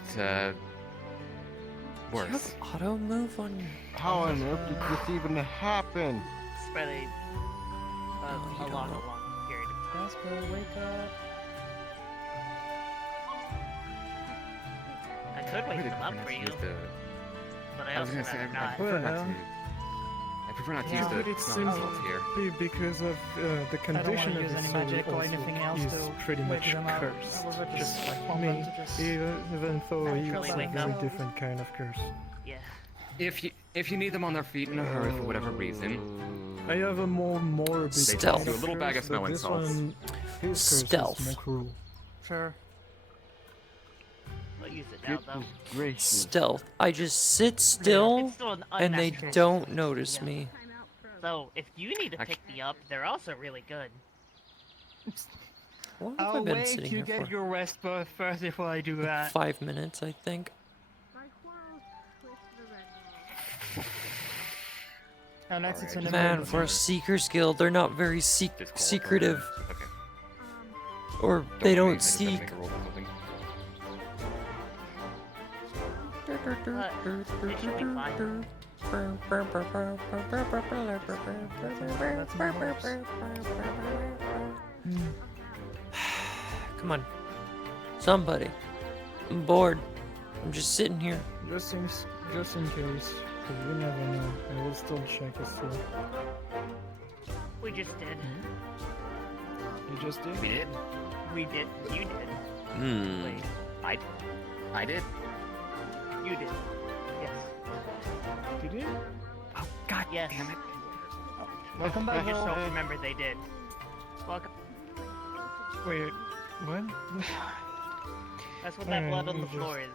worse. You have auto move on your... How on earth did this even happen? Spread a long period of time. Jasper, wake up. I could wake them up for you. But I was also gonna say, rather I not. prefer not to. I prefer not to use But the it smelling seems salts here. to be because of the condition of use his any soul magic or also anything else is to pretty wake much them up. cursed. I was Just just like want me, them to just even though it's naturally a wake very up. different kind of curse. Yeah. If you need them on their feet in a hurry for whatever reason, I have a more morbid Stealth. kind of Do a little bag of curse, but smelling this salts. one, his curse Stealth. is more cruel. Sure. I'll use it now, though. Stealth. I just sit still It's still an and they unnatural don't state, notice yeah. me. So, if you need to pick me up, they're also really good. What have I I'll been wait sitting to here get for? your rest first before I do that. 5 minutes, I think. Unless it's an Man, for a Seeker's Guild, they're not very secretive. Okay. Or they don't seek. Come on. Somebody. I'm bored. I'm just sitting here. Just in case, because you never know. I will still check us through. We just did. You just did? We did. We did. You did. Wait. I did. You did. Yes. You did? Oh, god yes. damn it. Welcome back. I just don't remember they did. Welcome. Wait, what? That's what that blood on the floor is.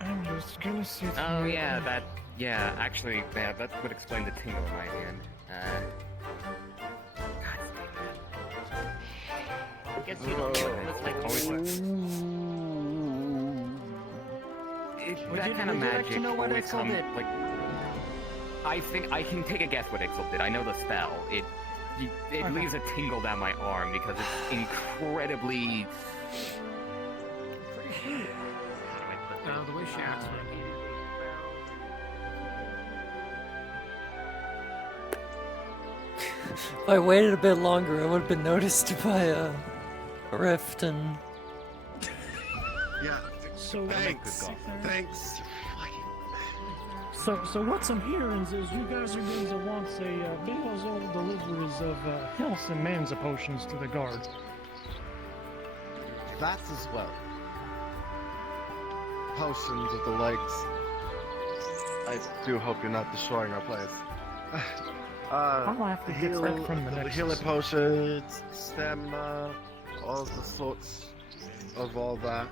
I'm just gonna see. Oh yeah, actually, yeah, that would explain the tingle in my hand. I guess you don't know what this like always That kind of magic always comes, like... I think I can take a guess what Ixel did. I know the spell. It leaves a tingle down my arm because it's incredibly... The way she acts when If I waited a bit longer, I would have been noticed by a rift and... Yeah. So Thanks. So what I'm hearing is you guys are going to want a big old deliveries of health and manza potions to the guard. That as well. Potions of the legs. I do hope you're not destroying our place. I'll have to get that from the next healing potions, stamina, all the sorts of all that.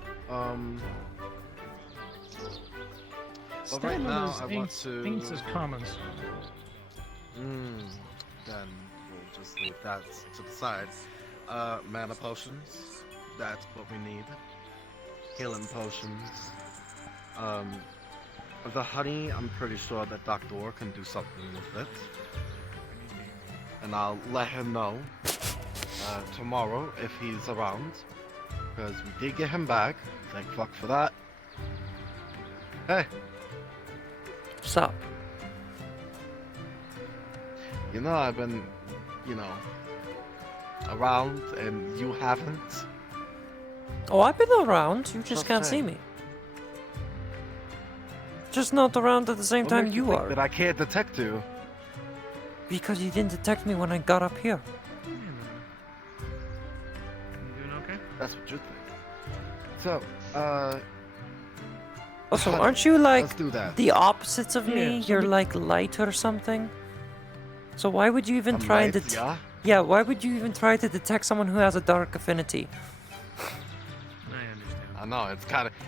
But right now I want to... Ain't as commons. Then we'll just leave that to the side. Mana potions, that's what we need. Healing potions. The honey, I'm pretty sure that Dr. Orr can do something with it. And I'll let him know tomorrow if he's around. Because we did get him back. Thank fuck for that. Hey! What's up? You know, I've been, around and you haven't. Oh, I've been around. You just can't see me. Just not around at the same time you are. That I can't detect you. Because you didn't detect me when I got up here. You doing okay? That's what you think. So, Also, aren't you like let's do that. the opposites of me? Yeah, You're like light or something. So why would you even I'm try light, to? yeah? Why would you even try to detect someone who has a dark affinity? I know,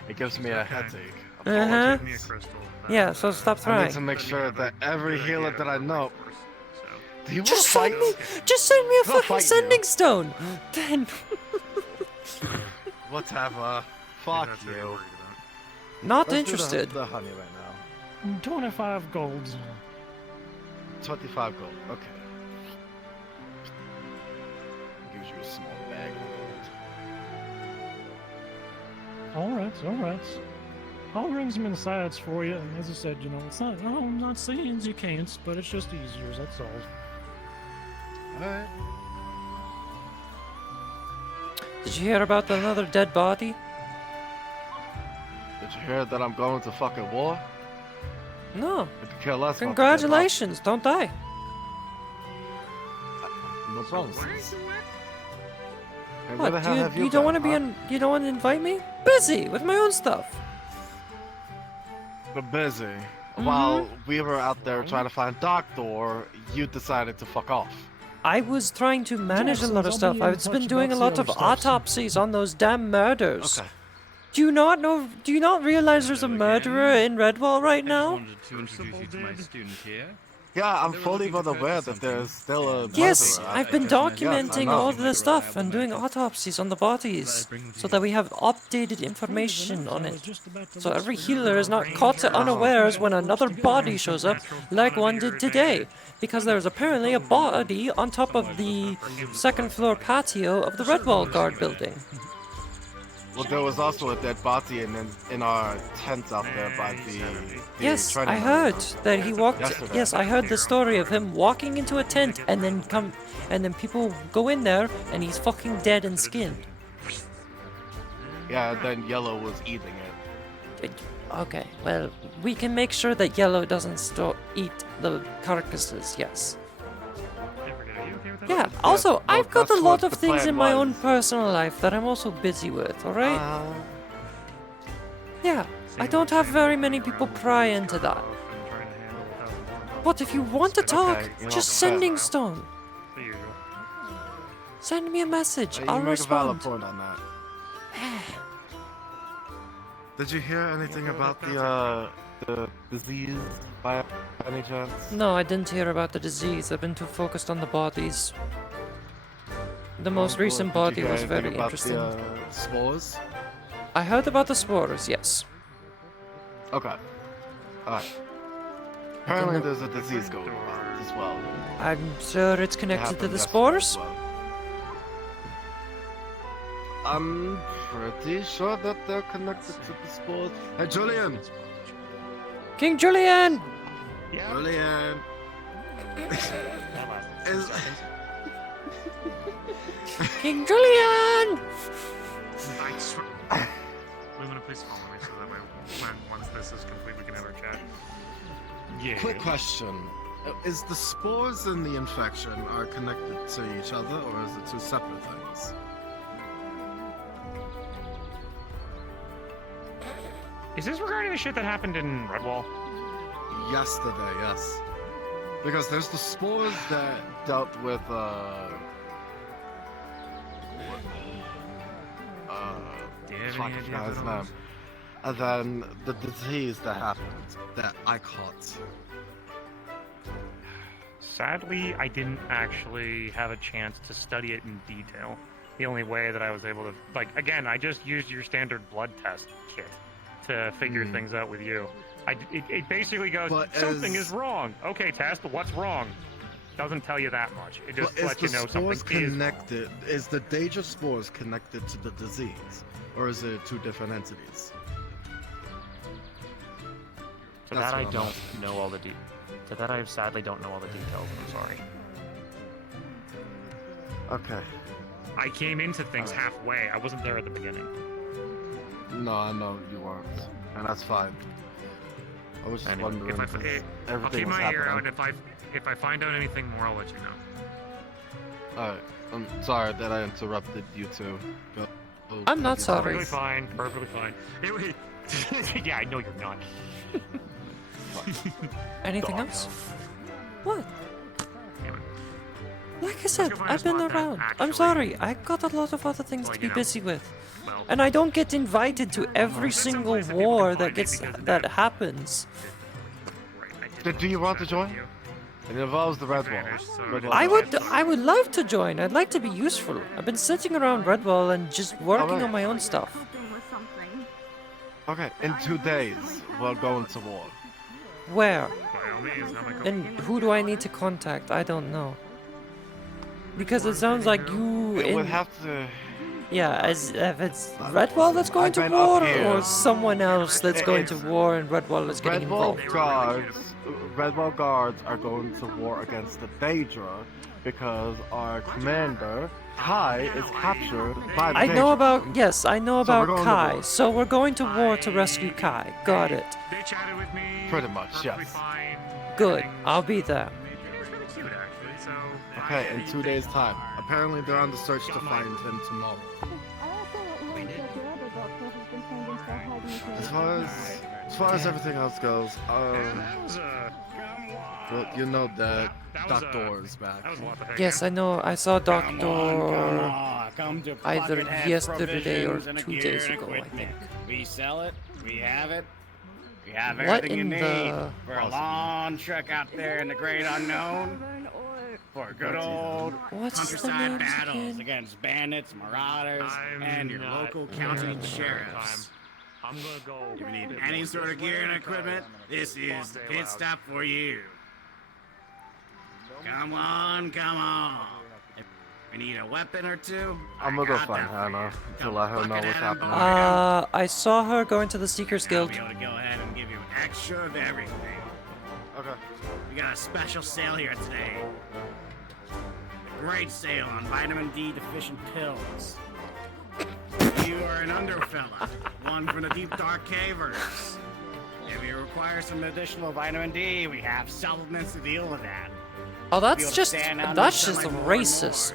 it gives me a headache. Uh-huh. Yeah, so stop I trying. need to make sure that every healer that I know... Do you Just wanna send fight? me, just send me a I'll fucking fight sending stone. Then. Whatever. Fuck you. Not Let's interested. Do the honey right now. 25 golds. 25 gold. Okay. Gives you a small bag of Alright. I'll ring some insides for you, and as I said, it's not, I'm not saying you can't, but it's just easier, that's all. Alright. Did you hear about another dead body? Did you hear that I'm going to fucking war? No. I could care less about the Congratulations, don't die. dead body. No promises. Hey, where the What? hell have You don't been, want to be huh? in? You don't want to invite me? Busy with my own stuff. We're busy. While we were out there trying to find Doctor, you decided to fuck off. I was trying to manage a lot of Jackson's, stuff. I'll be in I've been touch doing a about lot the of other stuff soon. autopsies on those damn murders. Okay. Do you not know? Do you not realize there's a murderer in Redwall right now? Wanted to introduce you to my student here. Yeah, I'm fully well aware that there's still a Yes, murderer. I've been Yes, I documenting know. all the stuff and doing autopsies on the bodies so that we have updated information on it. So every healer is not caught unawares when another body shows up like one did today. Because there's apparently a body on top of the second floor patio of the Redwall Guard building. Well, there was also a dead body in our tent up there by the Yes, training I heard room that he walked. yesterday. Yes, I heard the story of him walking into a tent and then people go in there and he's fucking dead and skinned. Yeah, then Yellow was eating it. Okay, well, we can make sure that Yellow doesn't eat the carcasses. Yes. Yeah. Also, I've got a lot of things in my own personal life that I'm also busy with. All right. Yeah. I don't have very many people pry into that. But if you want to talk, just sending stone. Send me a message. You I'll make a valid respond. point on that. Did you hear anything about the disease by any chance? No, I didn't hear about the disease. I've been too focused on the bodies. The most recent body was very interesting. About the spores? I heard about the spores, yes. Okay. Alright. Apparently there's a disease going around as well. I'm sure it's connected to happened the yesterday as spores. well. I'm pretty sure that they're connected to the spores. Hey, Julian! King Julian! Julian! King Julian! I swear. Lumina, please follow me so that way once this is complete, we can have our chat. Yeah. Quick question. Is the spores and the infection are connected to each other, or is it two separate things? Is this regarding the shit that happened in Redwall? Yesterday, yes. Because there's the spores that dealt with, fuck, I forgot his name. And then the disease that happened, that I caught. Sadly, I didn't actually have a chance to study it in detail. The only way that I was able to, like, again, I just used your standard blood test kit to figure things out with you. It basically goes, But something is wrong. Okay, test, what's wrong? Doesn't tell you that much. It just lets you know something is wrong. Connected? Is the Deja spores connected to the disease, or is it two different entities? To that I don't know all the To that I sadly don't know all the details. I'm sorry. Okay. I came into things halfway. I wasn't there at the beginning. No, I know you weren't, and that's fine. I was just wondering I'll if keep everything was my ear out. happening. If I find out anything more, I'll let you know. Alright, I'm sorry that I interrupted you two. I'm not sorry. Perfectly fine. Perfectly fine. Yeah, I know you're not. Anything else? What? Like I said, I've been around. I'm sorry, I got a lot of other things to be busy with. And I don't get invited to every single war that happens. Do you want to join? It involves the Redwall. I would love to join. I'd like to be useful. I've been sitting around Redwall and just working on my own stuff. Okay, in 2 days, we're going to war. Where? And who do I need to contact? I don't know. Because it sounds like you It would have to... Yeah, if it's Redwall that's going to war, or someone else that's going to war and Redwall is getting involved. Redwall guards are going to war against the Daedra because our commander, Kai, is captured by the I know Daedra. about, yes, I know So we're about going to Kai. war. So we're going to war to rescue Kai. Got it. They chatted with me. Pretty much, yes. Good. I'll be there. Okay, in 2 days' time. Apparently they're on the search to find him tomorrow. As far as everything else goes, well, you know that Doctor is back. Yes, I know. I saw Doctor either yesterday or 2 days ago, I think. We sell it, we have it, You have What everything you in need the- for a long trek out there in the great unknown. For good old What's the countryside names battles again? against bandits, marauders, and your local county sheriffs. I'm gonna go. If you need any sort of gear and equipment, this is the pit stop for you. Come on, come on. If you need a weapon or two, I'm gonna go find Hannah to let her know what's happening. I saw her going to the Seekers Guild. I'll be able to go ahead and give you extra of everything. Okay. We got a special sale here today. A great sale on vitamin D deficient pills. If you are an underfella, one from the deep dark cavers. If you require some additional vitamin D, we have supplements to deal with that. Oh, Be that's able to just stand out in that's the just sunlight more and racist.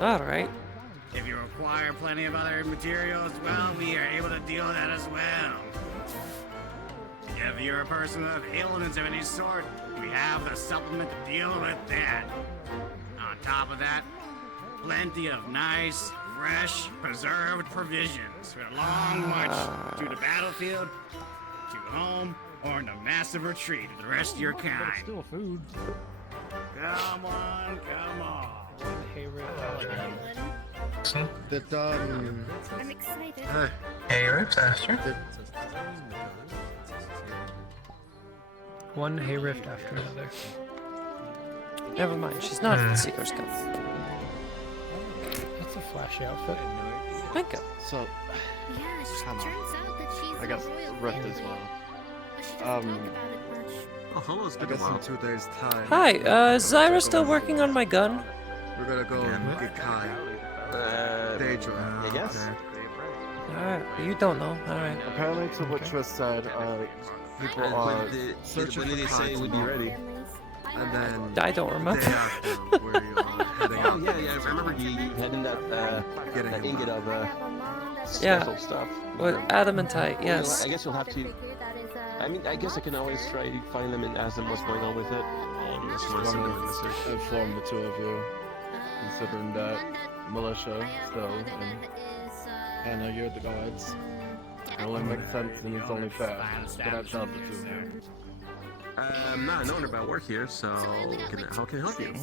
All right. If you require plenty of other materials, well, we are able to deal with that as well. If you're a person with ailments of any sort, we have the supplement to deal with that. On top of that, plenty of nice, fresh, preserved provisions for a long march to the battlefield, to home, or in a massive retreat with the rest of your kind. Still food. Come on, come on. I'm excited. Hey, Rips, after. One hay rift after another. Never mind. She's not at the Seekers Guild. That's a flashy outfit. Thank you. So, Yeah, she Hannah, turns out that she's I got a royal rift family, as well. but she doesn't talk about it much. Oh, hello, I guess in 2 days' time. Hi, is Zyra still working on my gun? We're gonna go and get Kai. Daedra. I guess. Alright, you don't know. Alright. Apparently, to what Trish said, people are searching when did they for Kai say we'd be tomorrow. ready? And then I don't remember. day after, we're heading Oh out. yeah, I remember you had that ingot of Yeah. special stuff. With adamantite, yes. I guess you'll have to. I mean, I guess I can always try to find them and ask them what's going on with it. Just wanted to inform the two of you, considering that militia still, and Hannah, you're the guards. It only makes sense and it's only fair that I tell the two of you. I'm not an owner, but I work here, so how can I help you?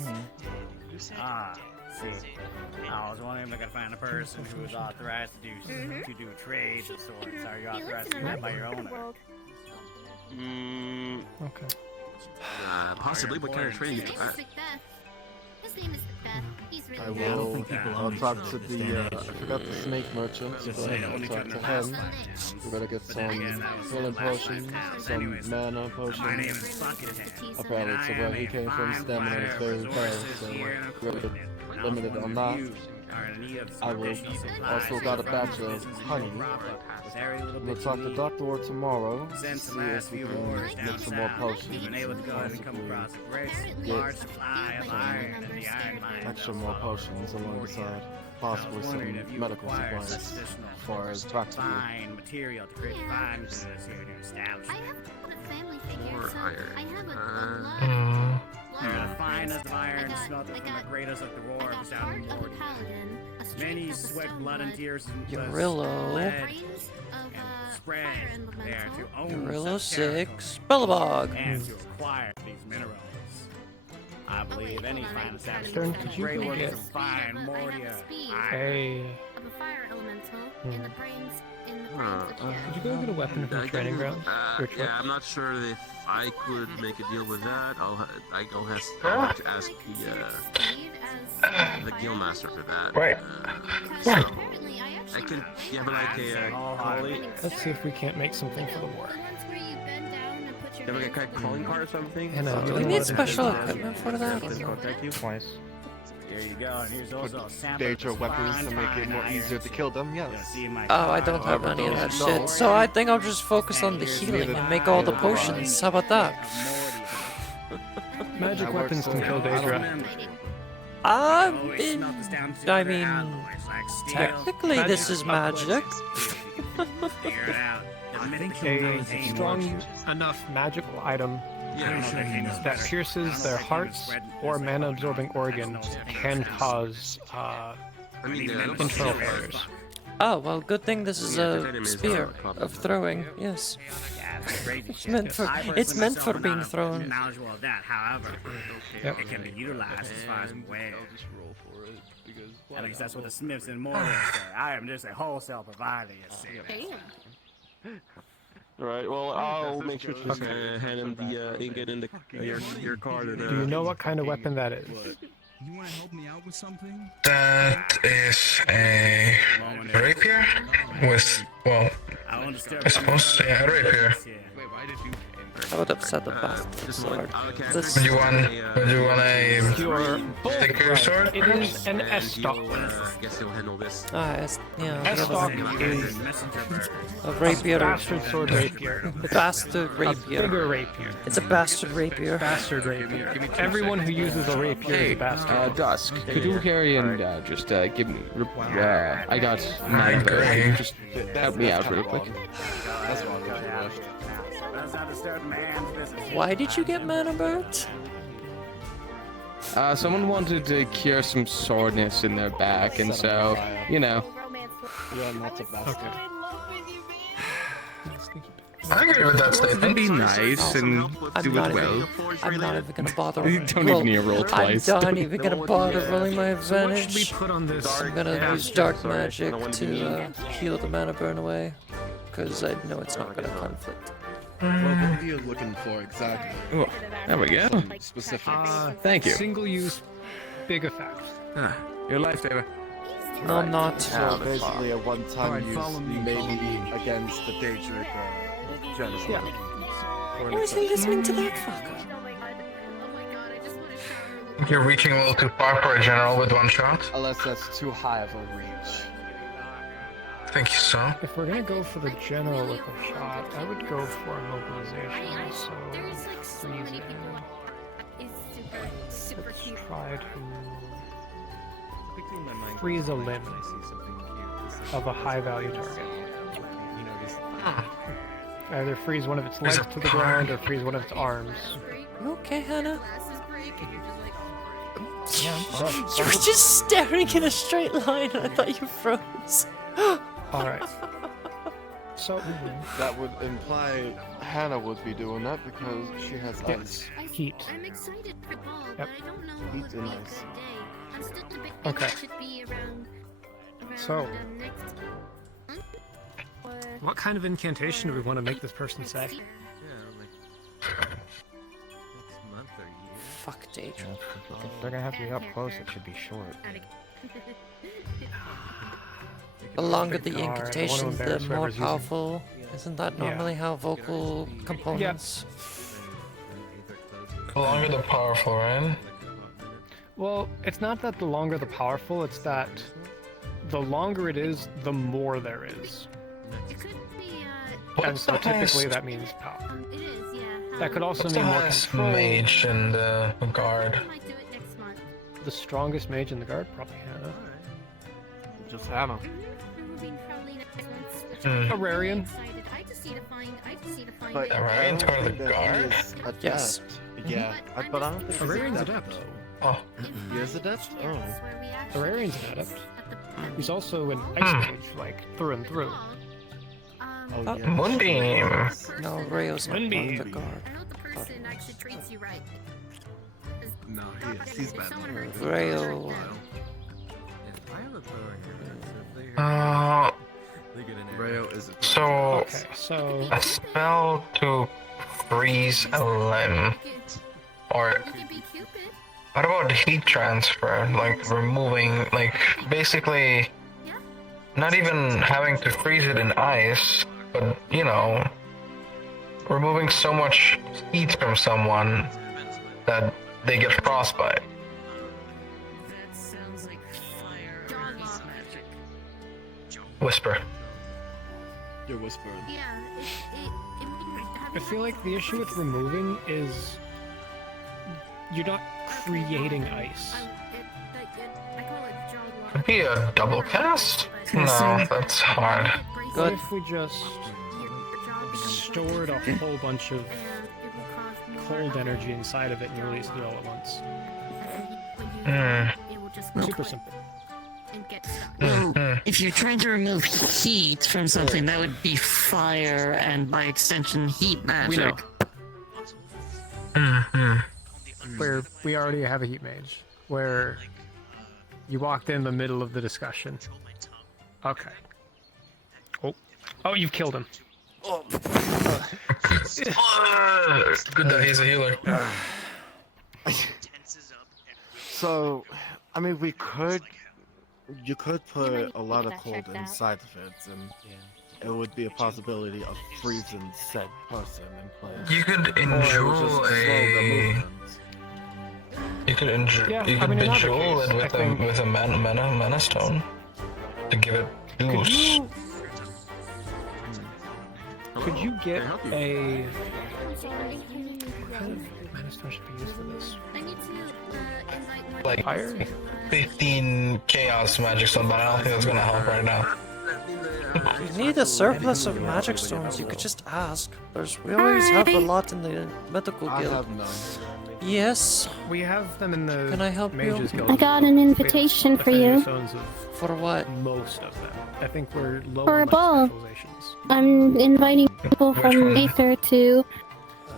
Ah, see. I was wondering if I could find a person who is authorized to do trades of sorts. Are you authorized to do that by your owner? Okay. Possibly. What kind of training? His name is Macbeth. He's I really will. I'll talk to the. I forgot the snake merchant. So I'll talk to him. We're gonna get some healing potions, some mana potions. I'll probably to where he came from. Stamina is very low, so we're limited on that. I will also got a batch of honey. We'll talk to Dr. Ward tomorrow. See if we can get some more potions. Extra more potions along the side. Possibly some medical supplies for as practical. Fine material to create fine goods here in your establishment. More iron. They're the finest of iron smelted from the greatest of the roars down in Mordor. Many sweat, blood, and tears and Urillo. and spread there to own Urillo such territory 6. Bellabog. and to acquire these minerals. I believe any fine Stern, establishment could is you great go work get of fine Mordia. a... Of a fire elemental in the brains Could you go get a weapon from the training ground? Yeah, I'm not sure if I could make a deal with that. I'll have to ask the guild master for that. Right. So I can. Yeah, but Let's see if we can't make something for the war. Have like a calling card or something? Do we need special equipment for that? Contact you twice. There you go, and here's also a sample Daedra of weapons to fine, make it more fine easier to kill them, yes. Oh, I don't have any of that shit. So I think I'll just focus on the healing and make all the potions. How about that? Magic weapons can kill Daedra. I mean, technically this is magic. I think a strong enough magical item that pierces their hearts or mana-absorbing organs can cause internal failures. Oh, well, good thing this is a spear of throwing, yes. It's meant for being thrown. Knowledgeable of that, however, it can be utilized as far as I'm aware. At least that's what the Smiths and Mortals say. I am just a wholesale provider, you see. Alright, well, I'll make sure to hand him the ingot and your card. And, Do you know what kind of weapon that is? You want to help me out with something? That is a rapier with, well, I suppose, yeah, a rapier. I would upset the bastard sword. Would you want a thicker sword? It is an S-stock. Yeah. S-stock is a rapier. Bastard sword rapier. Bastard rapier. A bigger rapier. It's a bastard rapier. Bastard rapier. Everyone who uses a rapier is a bastard. Dusk, could you carry and just give me? I got 9 of those. Just help me out real quick. That's Why did you get mana birds? Someone wanted to cure some soreness in their back, and so, you know. Yeah, not a bastard. I agree with that statement. Be nice and do it well. I'm not even gonna bother. You don't even need to roll twice. I'm not even gonna bother rolling my advantage. What should we put on this? I'm gonna use dark magic to heal the mana burn away, because I know it's not gonna conflict. What are you looking for exactly? Oh, there we go. Specific. Thank you. Single use, big effect. Your lifesaver. No, I'm not. So basically, a one-time use, you may be against the Daedric genocide. Yeah. Why is he listening to that fucker? You're reaching a little too far for a general with one shot. Unless that's too high of a reach. I think so. If we're gonna go for the general with a shot, I would go for mobilization. So freezing. Let's try to freeze a limb of a high-value target. Either freeze one of its legs to the ground or freeze one of its arms. You okay, Hannah? Yeah, You were just staring in a straight line and I thought you froze. Alright. So that would imply Hannah would be doing that because she has ice. Heat. Yep. Heat and ice. Okay. So, what kind of incantation do we want to make this person say? Fuck Daedra. If they're gonna have to be up close, it should be short. The longer the incantation, the more powerful. Isn't that normally how vocal components? The longer the powerful, right? Well, it's not that the longer the powerful, it's that the longer it is, the more there is. And so typically that means power. That could also mean more control. Mage in the guard. The strongest mage in the guard? Probably Hannah. Just Hannah. Ararian. But Ararian's part of the guard? Yes. Yeah, but I don't think Ararian's adept. Oh. He is adept? Oh. Ararian's an adept. He's also an ice mage, like, through and through. Oh, yeah. Moonbeam. No, Rayo's not part of Moonbeam. the guard. No, he's bad. Rayo. Rayo is a So, Okay, so a spell to freeze a limb, or what about heat transfer? Like removing, like basically, not even having to freeze it in ice, but you know, removing so much heat from someone that they get frostbite. Whisper. You're whispering. I feel like the issue with removing is you're not creating ice. Could be a double cast? No, that's hard. What if we just stored a whole bunch of cold energy inside of it and released it all at once? Super simple. and get stuck. Well, if you're trying to remove heat from something, that would be fire and by extension heat magic. We know. Mm-hmm. We already have a heat mage. Where you walked in the middle of the discussion. Okay. Oh, you've killed him. Good that he's a healer. So, I mean, you could put a lot of cold inside of it, and it would be a possibility of freezing said person in place. You could Or it would just slow the movement. You could enjoy it with a mana stone to give it boost. Could you get a... What kind of mana stone should be used for this? Like fire? 15 chaos magic stone, but I don't think that's gonna help right now. If you need a surplus of magic stones, you could just ask. We always have a lot in the medical guild. I have none. Yes. We have them in the Can I help Mages you? Guild. I got an invitation for you. For what? Most of them. I think we're low For a on ball. specializations. I'm inviting people from Aether to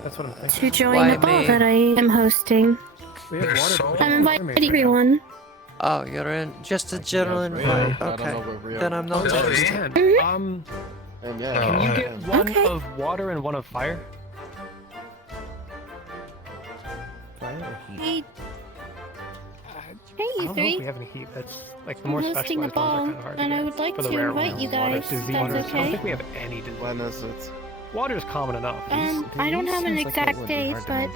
That's what I'm thinking. join Why a ball me? that I am hosting. We have water. I'm inviting everyone. Oh, you're in just a general invite. Okay. Then I'm not interested. Can you yeah. get one of water and one of fire? Hey, I you don't know if three. we have any heat. That's like the I'm more hosting a specialized ones are ball, kind of hard to and I get. would like For the to rare invite ones. you guys. Disease. If that's I don't okay. think we have any disease. When is it? Water is common enough. I don't have an exact date, but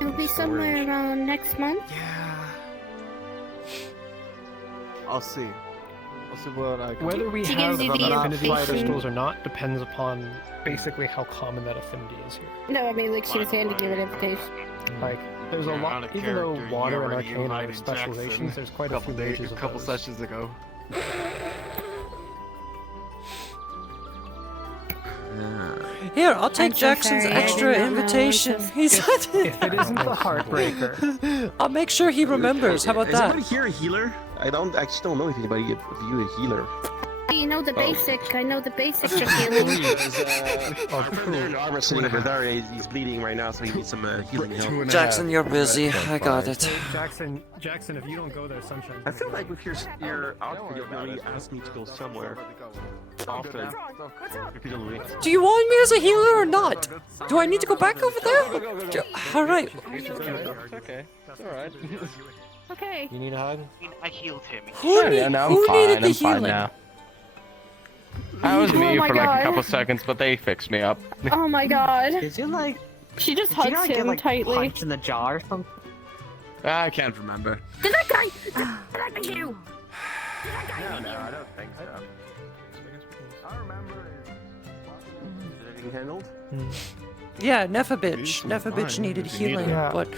it'll be somewhere around next month. I'll see. I'll see what I can Whether we She have gives you the affinity invitation. crystals or not depends upon basically how common that affinity is here. No, I mean, like, she was handing you an invitation. Like, there's a lot, even though water and arcane are specializations, there's quite a few mages a of couple those. sessions ago. Here, I'll take I'm so Jackson's sorry, I extra did not know invitation. this. He's If it isn't the heartbreaker, I'll make sure he remembers. How about Is that? anybody here a healer? I actually don't know if anybody of you a healer. You know the Oh. basic. I know the basics of healing. Our friend there in the armor sitting over there, he's bleeding right now, so he needs some healing help. Jackson, you're busy. I got it. Jackson, if you don't go there, Sunshine. I feel like with your outfit, you're going to ask me to go somewhere. Often. Repeatedly. Do you want me as a healer or not? Do I need to go back over there? All right. Okay, it's alright. Okay. You need a hug? I healed him. Who needed the healing? That was Oh me my for like God. a couple seconds, but they fixed me up. Oh my god. Did you like? She just Did you hugs not him get like tightly. punched in the jaw or something? I can't remember. Did that guy? Did that be you? No, I don't think so. I remember. Is everything handled? Yeah, Nephibitch. Nephibitch needed healing, Yeah. but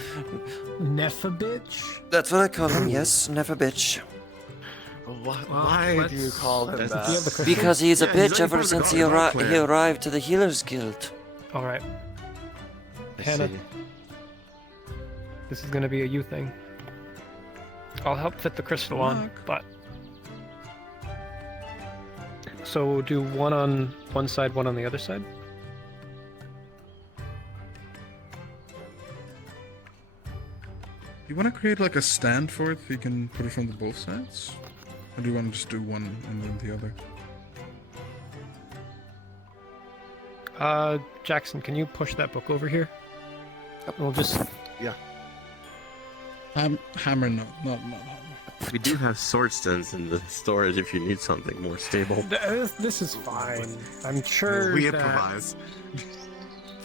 Nephibitch? that's what I call him. Yes, Nephibitch. Why do you call him that? Because he's a Yeah, he's bitch like ever part of the since he God player. arrived to the Healers Guild. All right. I Hannah, see. this is gonna be a you thing. I'll help fit the crystal on, but so we'll do one on one side, one on the other side. You want to create like a stand for it so you can put it from the both sides? Or do you want to just do one and then the other? Jackson, can you push that book over here? We'll just... Yeah. Hammer, not hammer. We do have sword stands in the storage if you need something more stable. This is fine. I'm sure We that- improvise.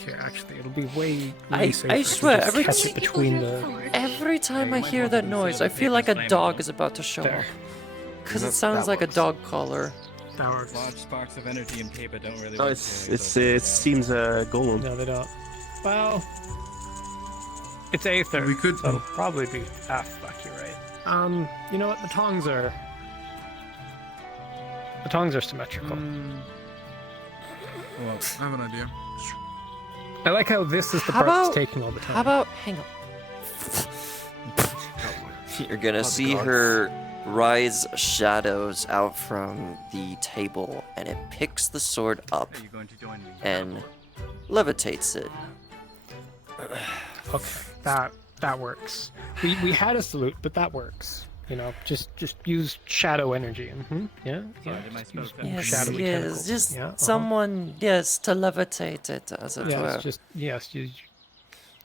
Here, actually, it'll be way I safer to swear, just every catch it between the... every time I hear that noise, I feel like a dog is about to show up. Because it sounds like a dog collar. Large sparks of energy in paper don't really. Oh, it seems golem. No, they don't. Well, it's Aether. We could. So it'll probably be. Ah, fuck, you're right. You know what? The tongs are symmetrical. Well, I have an idea. I like how this is the How part that's about- taking all the time. How about hang on? You're gonna see her rise shadows out from the table, and it picks the sword up and levitates it. Okay, that works. We had a salute, but that works. You know, just use shadow energy. Yeah. Yes, shadowy yes, tentacles. just Yeah, someone, yes, to levitate it, as it were. Use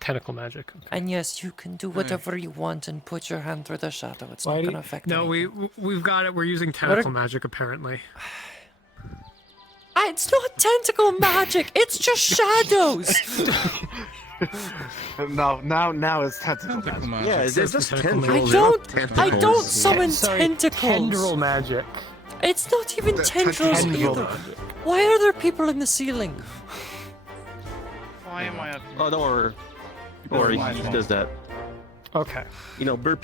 tentacle magic. Okay. And yes, you can do whatever you want and put your hand through the shadow. It's Why not do going to you- affect No, anything. we've got it. We're using What are- tentacle magic apparently. It's not tentacle magic. It's just shadows. Now it's tentacle magic. Yeah, it's just I don't summon tentacles. Tendril magic. It's not even tendrils tendril either. magic. Why are there people in the ceiling? Why am I up? Oh, don't worry. Don't worry, he just does that. Okay. You know, bird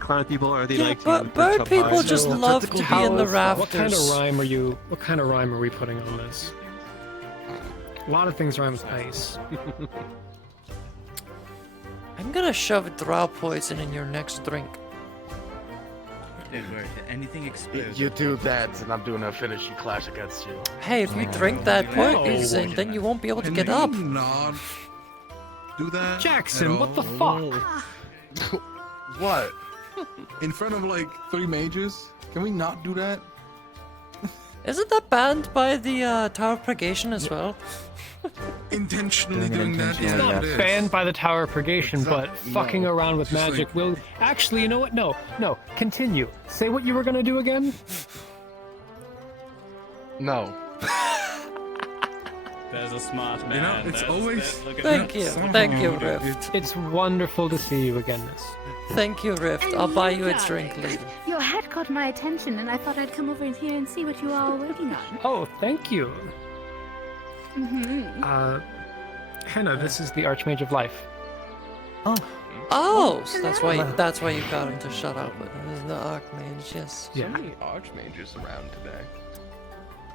clown people, are they Yeah, like but bird people just love to be in the rafters. What kind of rhyme are we putting on this? A lot of things rhyme with ice. I'm gonna shove drow poison in your next drink. Dude, where anything explodes. You do that, and I'm doing a finishing clash against you. Hey, if you drink that poison, then you won't be able to get up. Not do that. Jackson, at what the all. fuck? What? In front of like 3 mages? Can we not do that? Isn't that banned by the Tower of Purgation as well? Intentionally doing that It's is not what it is. banned by the Tower of Purgation, but fucking around with Just magic like- will. Actually, you know what? No. Continue. Say what you were gonna do again. No. There's a smart man. You know, it's always. Thank you, Rift. It's wonderful to see you again, Miss. Thank you, Rift. I'll buy you a drink later. Your hat caught my attention, and I thought I'd come over here and see what you all were working on. Oh, thank you. Mm-hmm. Hannah, this is the Archmage of Life. Oh, so that's why you got him to shut up. The Archmage, yes. So many archmages around today.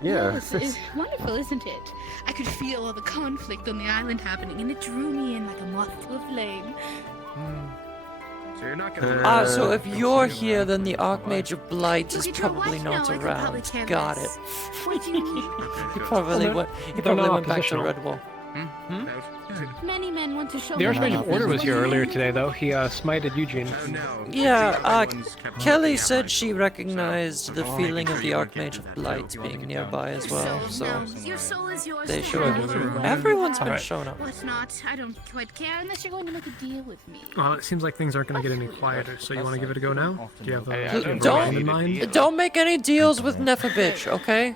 Yes, it's wonderful, isn't it? I could feel all the conflict on the island happening, and it drew me in like a moth to a flame. So you're not gonna. So if you're here, then the Archmage of Blight is Look at your probably wife not now, I could probably around. care Got it. less. What do you mean? He probably went. He probably went back to Redwall. Many men want to show The me Archmage how of Order was here what earlier you today, though. He smited Eugene. Yeah, Kelly said she recognized the feeling of the Archmage of Blight being nearby as well, so Your soul is yours they to showed have. everyone's been Alright. showing up. What's not? I don't quite care unless you're going to make a deal with me. Well, it seems like things aren't going to get any quieter, so you want to give it a go now? Do you have a rhyme Don't in mind? don't make any deals with Nephibitch, okay?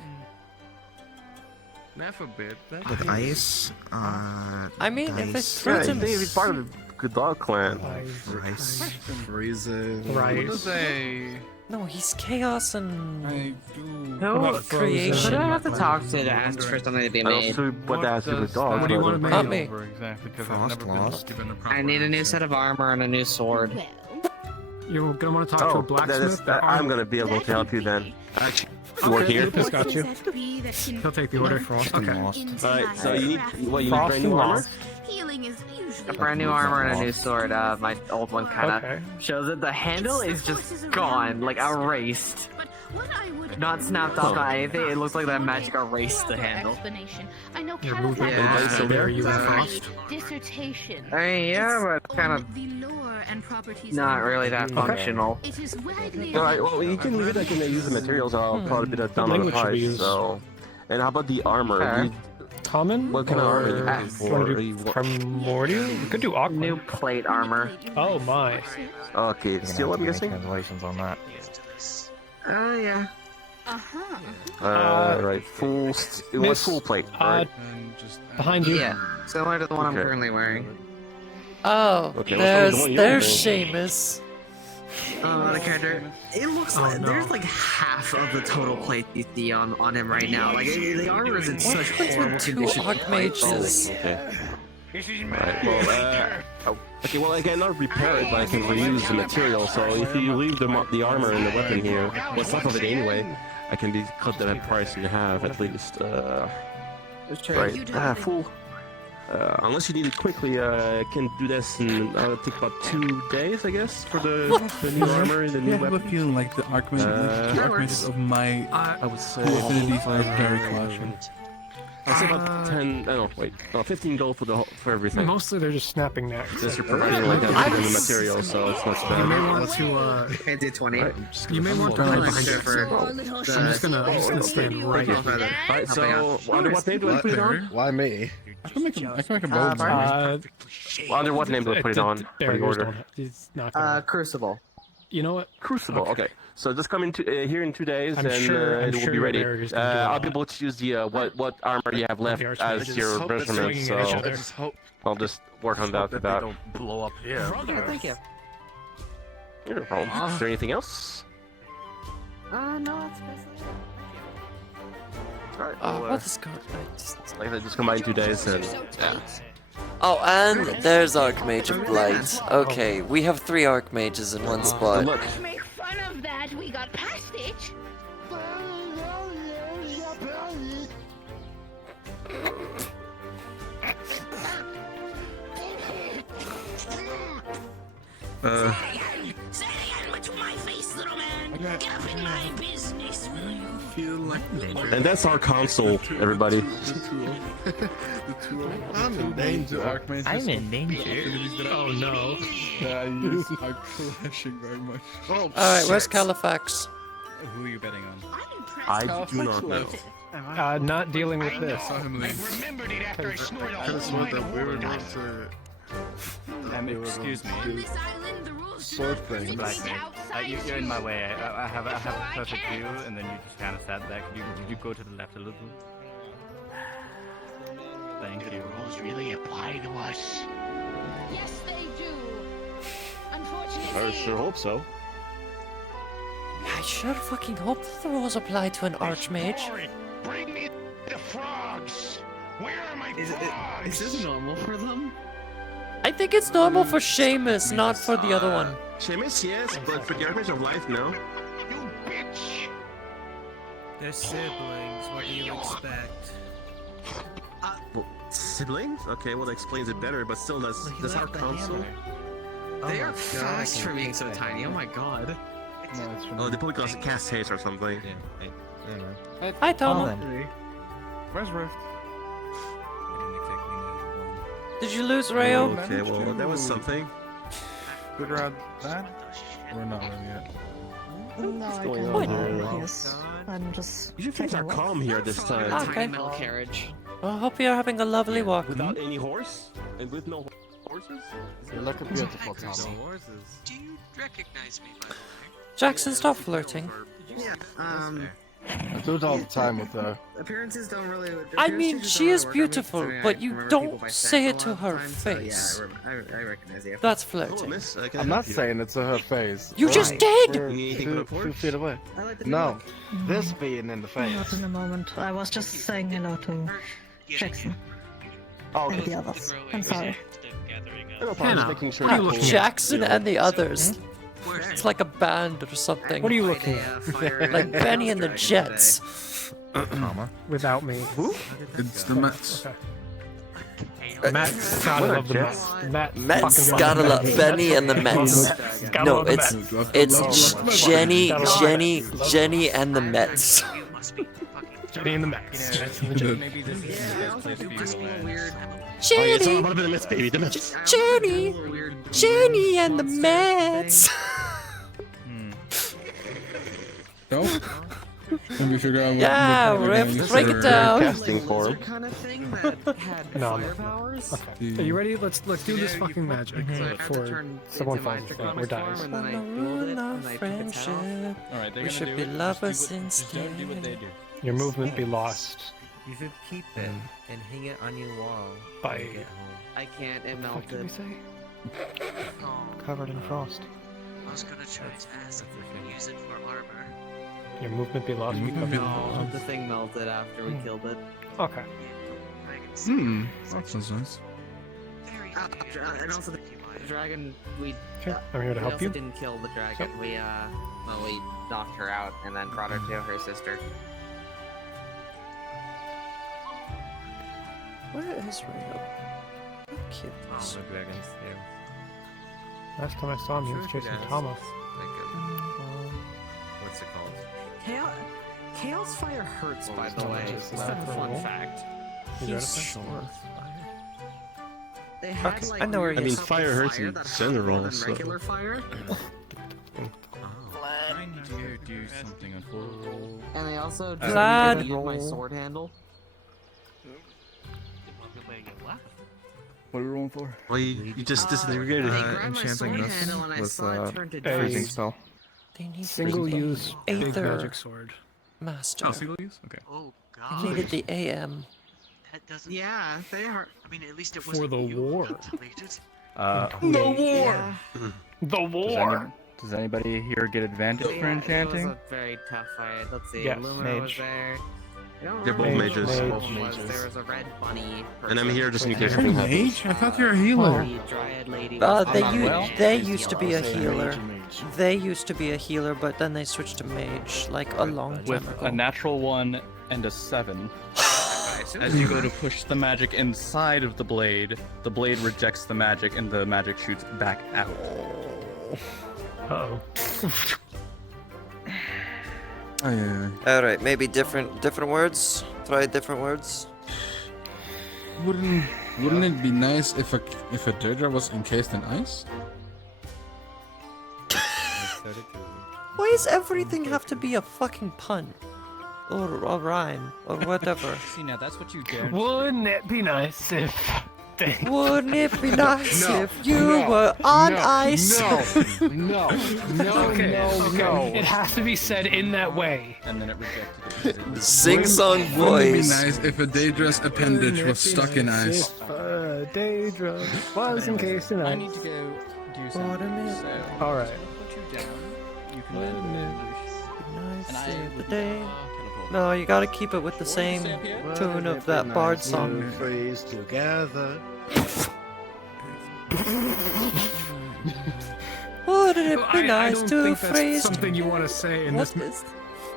Half a bit. With ice, I mean, if it dice, threatens, he's part of the Good Dog Clan. rice, Freezing. Rice. What does a. no, he's chaos and I do. What about creation. frozen? I have to talk to the ask for something to be I made. also what that has to do with dogs. What do you want to Not make? me. Exactly, because Frost I've never lost. been given a proper I need a new set of armor and a new sword. Well, You're going to want to talk to a Oh, blacksmith? I'm gonna be able to help you then. Actually, you work Okay, here. Lucas got you. that be that can He'll take the order. Frost Okay. and lost. Alright, so you need what? You need Frost brand and new armor. lost. healing is usually A brand new armor and a new sword. My old one kind of Okay. shows that the handle is just gone, like erased. But what I would Not snapped off on anything. It looks like that magic erased the handle. explanation. I know Your Callum movement Yeah. is still there. You and Frost. dissertation. I mean, yeah, but kind of The lore and properties not of really that Okay. functional. It is widely Alright, well you can leave it. I can use the materials. I'll probably be done on the language should we price. use? So, and how about the armor? Okay. You- Common? What kind of armor are you Or looking do for? you want Are to you- do primordial? We could do aqua. New plate armor. Oh my. Okay, steel. I'm guessing. Translations on that. Yeah. Uh-huh. Right, full. It was Miss, full plate. Right? Behind you. Yeah. Similar to the one I'm Okay. currently wearing. Oh, Okay, there's what's the one you're there's wearing? Seamus. The character. It looks Oh, like no. there's like half of the total plate you see on him right now. Like the armor is in such horrible Two condition. Archmages. Okay. Alright, well, okay, well, I cannot repair it, but I can reuse the material. So if you leave the armor and the weapon here, what's left of it anyway, I can cut the price in half at least. Right. Full. unless you need it quickly, I can do this in take about 2 days, I guess, for the new armor and the new I have a weapon. feeling like the archmages of my I would say two affinities are very clashing. I'll say about 10. No, wait, no, 15 gold for everything. Mostly they're just snapping necks. Since you're providing like everything in the material, so it's not bad. You may want to. I did 20. Right. You may want to hide behind it. I'm just gonna stand right Thank you. here. Alright, so under what name do I put it on? Why me? I can make a bow. Well, under what name do I put it on? For the order? It's not gonna. Crucible. You know what? Crucible. Okay. So just come in here in 2 days, I'm and sure it will be your ready. barriers can do I'll that. be able to use the what armor you have left as your measurement. So I'll just work on that. They don't blow up here. Thank you. No problem. Is there anything else? No, it's basically Alright. What is going Like I said, just come by in 2 days, and yeah. Oh, and there's Archmage of Blight. Okay, we have 3 Archmages in one spot. Look. Make fun of that. We got past it. Feel like And that's our console, everybody. I'm in danger, Archmages. I'm in danger. Oh no. Yeah, I use are clashing very much. Alright, where's Califax? Who are you betting on? I do not know. Not dealing with this. I remembered it after I snorted a whole that we were not Excuse me. Sword thing. Black man. You're in my way. I have a perfect view, and then you just kind of sat back. Could you go to the left a little? Thank you. Rules really apply to us. Yes, they do. Unfortunately. I sure hope so. I sure fucking hope that the rules apply to an Archmage. Bring me the frogs. Where are my frogs? Is this normal for them? I think it's normal for Seamus, not for the other one. Seamus, yes, but for the Archmage of Life, no. You bitch. They're siblings. What do you expect? Well, siblings? Okay, well that explains it better, but still, that's our console. They are fast for being so tiny. Oh my god. Oh, they probably cast haste or something. Hi, Tom. Where's Rift? Did you lose Rayo? Okay, well that was something. Figure out that? We're not really yet. No, What's I going don't on know. here? Yes. I'm just. Usually things are calm here this time. Okay. Metal carriage. Well, I hope you're having a lovely walk. Without any horse? And with no horses? You look beautiful, Tommy. Do you recognize me, by the way? Jackson, stop flirting. Yeah, I do it all the time with her. appearances don't really. I mean, she is beautiful, but you don't say it to her So, face. I recognize you. That's flirting. I'm not saying it to her face. You just did! We're 2 feet away. No, this being in the face. Not in a moment. I was just saying hello to Jackson Oh, and the others. I'm sorry. Jackson and the others. It's like a band or something. What are you looking at? Like Benny and the Jets. Without me. It's the Mets. Matt's gotta love the Mets. Mets fucking gotta love love Benny and the Mets. No, it's Jenny and the Mets. Jenny and the Mets. Maybe this is weird. Jenny, it's all about the Mets, baby. The Mets. Jenny and the Mets. No? Can we figure out what Yeah, what Riff, we're break gonna it use down. Casting form. Kind of thing that had No. fire powers. Okay. Are you ready? Let's do this fucking magic So I had to before turn someone into my falls asleep or Chronicles dies. form, and then I dueled it, and I took its head off. Alright, We should be lovers instead. Your movement be lost. You should keep it and hang it on your wall By- when you get home. I can't. It What did we melted. say? Covered in frost. I was gonna try to ask if we can use it for armor. Your movement be lost. Covered in No, frost. the thing melted after we killed it. Okay. That sounds nice. And also the dragon, we. Okay, I'm here to we help also you. didn't kill the dragon. We knocked her out and then brought her to her sister. Where is Rio? Look cute. Oh, look, there against him. Last time I saw him, he was chasing Thomas. What's it called? Chaos Fire hurts, by the way. Just a fun fact. He's short. They had Okay, like I know where he I mean, is. fire hurts in that general, than so... regular fire. I need to do something on full roll. And they also Glad. deleted my sword handle. What are we rolling for? Well, you just disagreed. Enchanting this with freezing spell. They need Single freezing. use big Aether magic sword. Master. Oh, single use? Okay. Oh I needed the AM. That doesn't. Yeah, they are. I mean, at least it For wasn't the you war. who deleted. The war! Yeah. The war! Does anybody here get advantage for It enchanting? was a very tough fight. Let's see. Yes, Lumina was mage. there. I don't They're both remember mages. who Both was. mages. There was a red bunny. And I'm here just in case You're a anything happens. mage? I thought you were a healer. The dryad lady. They was u- mage. they used to be a Say healer. mage or mage. They used to be a healer, but then they switched to mage, like a long time With ago. a natural 1 and a 7. As you go to push the magic inside of the blade rejects the magic and the magic shoots back out. Uh-oh. Oh, yeah. All right, maybe different words. Try different words. Wouldn't it be nice if a Deirdre was encased in ice? Why does everything have to be a fucking pun, or a rhyme, or whatever? See, now that's what you dare. Wouldn't it be nice if they... Wouldn't it be nice No, if you no, were on no, ice? No, Okay, no. it has to be said in that way. And then it rejected it. Sing-song Wouldn't it be voice. nice if a Daedra's appendage was stuck in ice? Daedra was encased in I ice. need to go do Wouldn't something. it So All right. put you down. You can Wouldn't then it nice and I if will the day? teleport. No, you gotta keep it with the same tune of that bard song. Freeze together. Wouldn't it be I nice don't to think that's freeze? something you want to say in this, What is?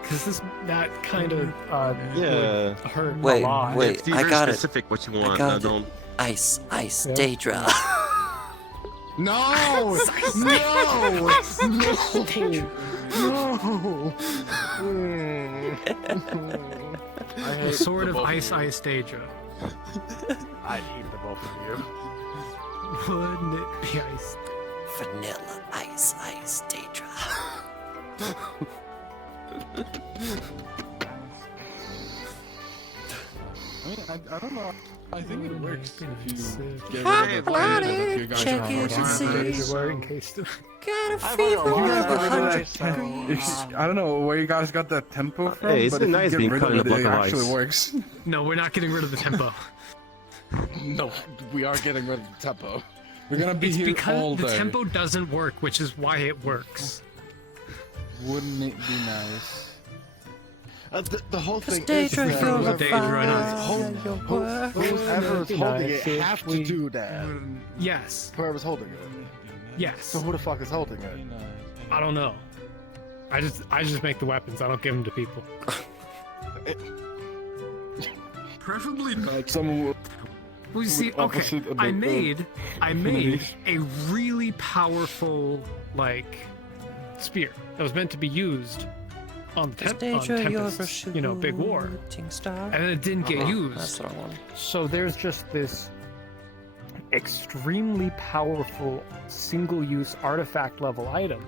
because that kind of Yeah. would hurt Wait, a lot. wait. Be I very got it. specific what you I want. got it. Don't. Ice, Yeah. Daedra. No! The sword of Ice Daedra. I hate the both of you. Wouldn't it be ice? Vanilla ice, Daedra. I mean, I don't know. I think it works if you get Hot rid of blooded, it. You guys check are it and see. Daedra encased in Got a I've fever got a lot of of 100 so, degrees. I don't know where you guys got that tempo from, Hey, but isn't if it nice you being get cut rid in of a it, block it of actually ice? works. No, we're not getting rid of the tempo. No, we are getting rid of the tempo. We're gonna be It's here because all the day. tempo doesn't work, which is why it works. Wouldn't it be nice? The whole Cause thing is Daedra, that you're a Daedra, fire, whoever is holding it If have to we- do that. Yes. Whoever's holding it. Yes. So who the fuck is holding it? I don't know. I just make the weapons. I don't give them to people. Preferably not someone. Well, you see, With opposite okay, of I the- made affinity. a really powerful like spear that was meant to be used on Cause on Daedra, you're a Tempest, you know, big war, shooting star. and then it didn't get used. That's what I want. So there's just this extremely powerful single-use artifact level item.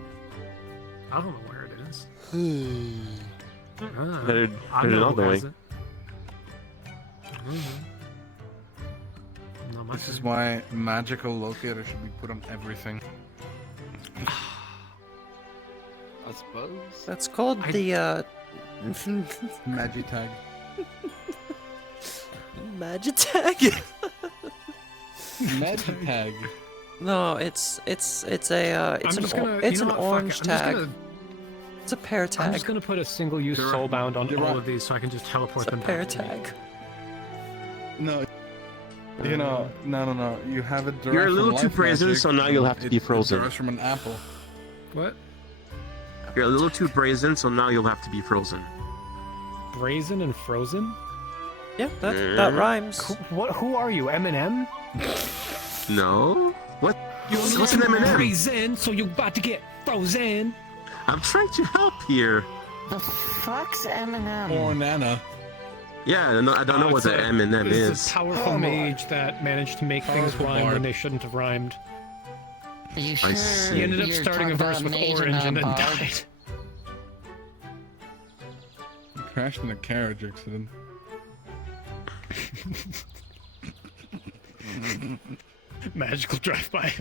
I don't know where it is. Better I put it know out who there. has it. Not much. This is why magical locator should be put on everything. I suppose. That's called the Magitag. Magitag. Magitag. No, it's an orange tag. It's a pair tag. I'm just gonna put a single-use soulbound on You're all right. of these so I can just teleport It's a them pair back to me. tag. No. You know, no. You have it derived You're a little from too life brazen, magic, so now you'll have and to be it frozen. derives from an apple. What? You're a little too brazen, so now you'll have to be frozen. Brazen and frozen? Yeah, that rhymes. Who are you, Eminem? No. What? What's an M&M? Freezing, so you're about to get frozen. I'm trying to help here. The fuck's Eminem? Or Nana. Yeah, no, I don't know what the M&M is. It's a powerful mage that managed to make things rhyme when they shouldn't have rhymed. Are you I sure see. He ended up you're starting a talking verse about with mage orange and then bard? died. He crashed in a carriage accident. Magical drive-by.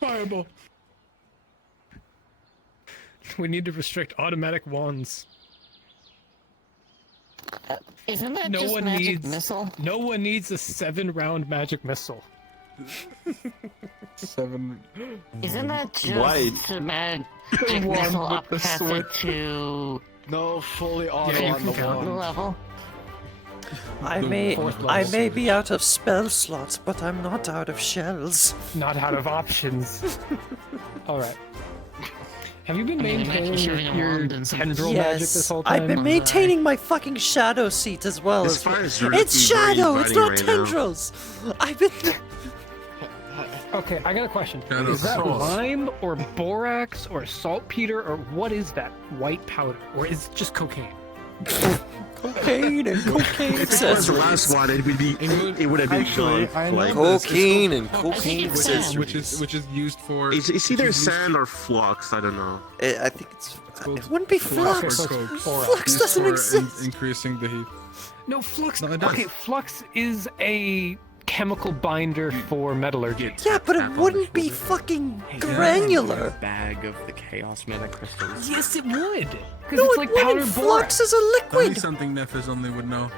Fireball. We need to restrict automatic wands. Isn't that No just one magic needs missile? No one needs a 7-round magic missile. 7. Isn't that just Why? a magic The one missile with the upcasted to No, fully auto Yeah, you on the can count wand. level? I The may fourth level I may switch. be out of spell slots, but I'm not out of shells. Not out of options. Alright. Have you been mean, maintaining imagine shooting a your wand and some- tendril magic this whole time? I've been maintaining my fucking shadow seat as well. As far as you're It's looking, where are you shadow, it's riding not right now? tendrils. I've been. Okay, I got a question. Shadow Is that Soul. lime or borax or saltpeter or what is that white powder? Or is it just cocaine? Cocaine and cocaine If it was the last one, it would be. It would have been Actually, gone. I know Like, this. It's Cocaine called and cocaine flux, accessories. which is used for. it's either sand or flux. I don't know. I think it's. called It wouldn't be flux flux. or coke. Flux Used doesn't for exist. increasing the heat. No, flux. No, it does. Okay, flux is a chemical binder for metallurgy. Yeah, but it wouldn't be fucking granular. Bag of the chaos mana crystals. Yes, it would. Because No, it's it like wouldn't. powdered borax. Flux is a Tell me liquid. something Nefis only would know.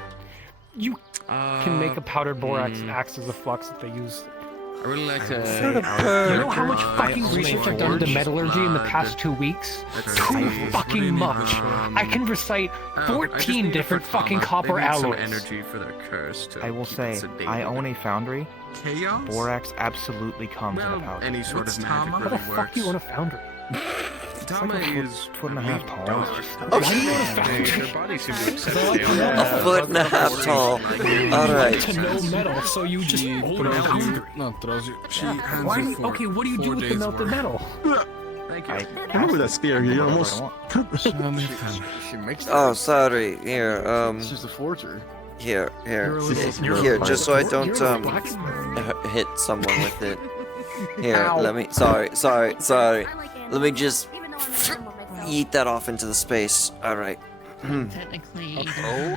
You can make a powdered borax that acts as a flux that they use. I really like to. Sort of You know how much fucking only research I've done into forged, metallurgy in the past 2 weeks? Too fucking much. I can recite 14 different fucking copper alloys. Energy for their curse to I will keep say, it sedated. I own a foundry. Chaos? Borax absolutely comes in a Well, powder. any sort What's of magic Tama? How the really fuck works. do you own a foundry? Tama like a is foot and a half tall. Why do you own a foundry? Their bodies seem to accept They're like it. A foot and a half tall. Alright. To know metal, so you just She own a throws foundry. you. No, throws you. She hands Why do you you, for okay, what do you do 4 with the days' melted work. metal? Thank you. I remember that spear. You almost. She makes Oh, sorry. Here, She's a forger. here, You're a little- here. Just so I don't You're a blacksmith. hit someone with it. Here, Ow. let me. Sorry. Let me just eat that off into the space. All right. Technically.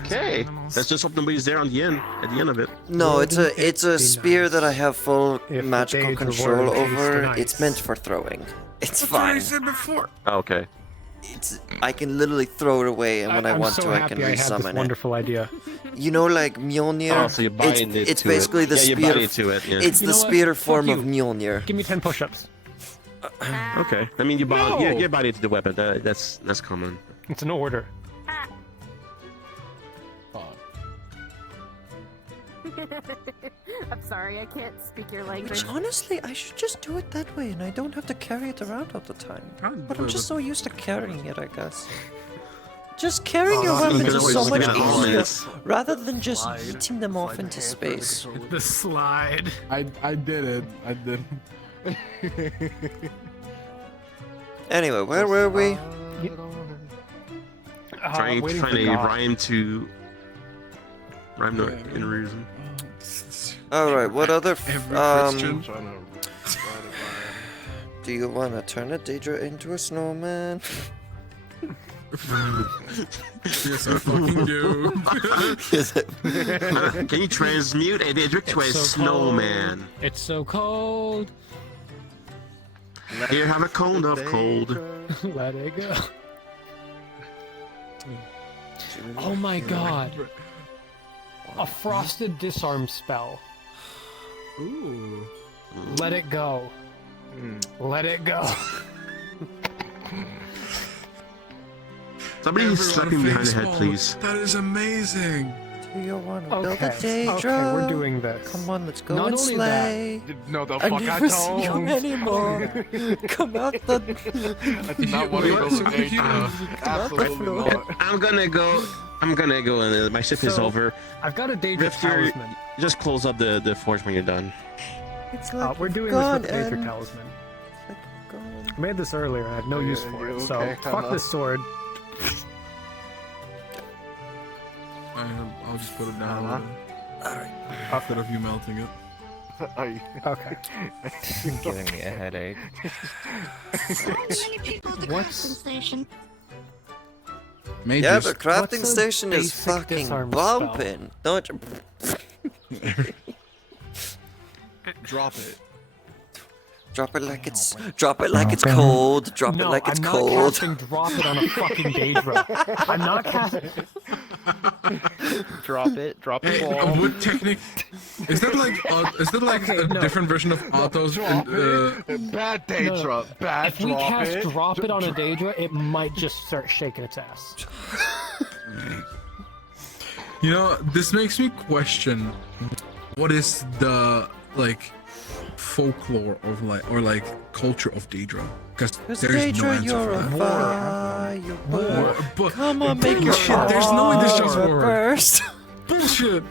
Okay. Let's just hope nobody's there on the end. At the end of it. No, it's a spear that I have full If the magical days control reward over. tastes It's nice. meant for throwing. It's That's what I fine. said before. Oh, okay. I can literally throw it away, and when I I'm want so to, I happy can I had this resummon it. wonderful idea. You know, like Mjolnir. Oh, so you're buying it It's to basically it. the Yeah, you're spear. buying to it. Yeah. It's You the know what? spear Fuck form of you. Mjolnir. Give me 10 push-ups. Okay. I mean, you buy. No. You're buying it to the weapon. That's common. It's an order. I'm sorry, I can't speak your language. Which honestly, I should just do it that way, and I don't have to carry it around all the time. But I'm just so used to carrying it, I guess. Just carrying your weapons is so much easier, rather than just yeeting them off into space. The slide. I did it. I did. Anyway, where were we? Trying to waiting find for a God. rhyme to. Rhyme no in reason. Alright, what other Every Christian. do you wanna turn a Daedra into a snowman? Yes, I fucking do. Can you transmute a Daedric to a snowman? It's so cold. Here, have a cone of cold. Let it go. Oh my god. A frosted disarm spell. Ooh. Let it go. Let it go. Somebody slap me behind the head, please. That is amazing. Do you want to build a Okay, Daedra? we're doing this. Come on, let's go Not and only slay. No, the I fuck never I see you don't. anymore. Come out the. I did not want to go to Daedra. Absolutely not. I'm gonna go. And my shift is So, over. I've got a Daedra Rift, you're- talisman. just close up the forge when you're done. It's like We're doing God this with the Aether and- talisman. I made this earlier. I had no use for it. So okay, fuck this sword. I'll just put it down. Alright. Instead of you melting it. Okay. You're giving me a headache. What's station? Yeah, Mages. the crafting What's a station is basic fucking disarm spell? bumping. Don't you? Drop it. Drop it like it's cold. Drop it no, like it's I'm cold. not casting drop it on a fucking Daedra. I'm not casting. Drop it. Drop the Hey, ball. what technique? Is that like a no. different version of autos? Bad Daedra. Bad If we drop cast it. drop it on a Daedra, it might just start shaking its ass. You know, this makes me question what is the folklore of culture of Daedra, because there's no answer you're for a that. fire. But Come on, make your bullshit, there's no way this just war works. first. Bullshit.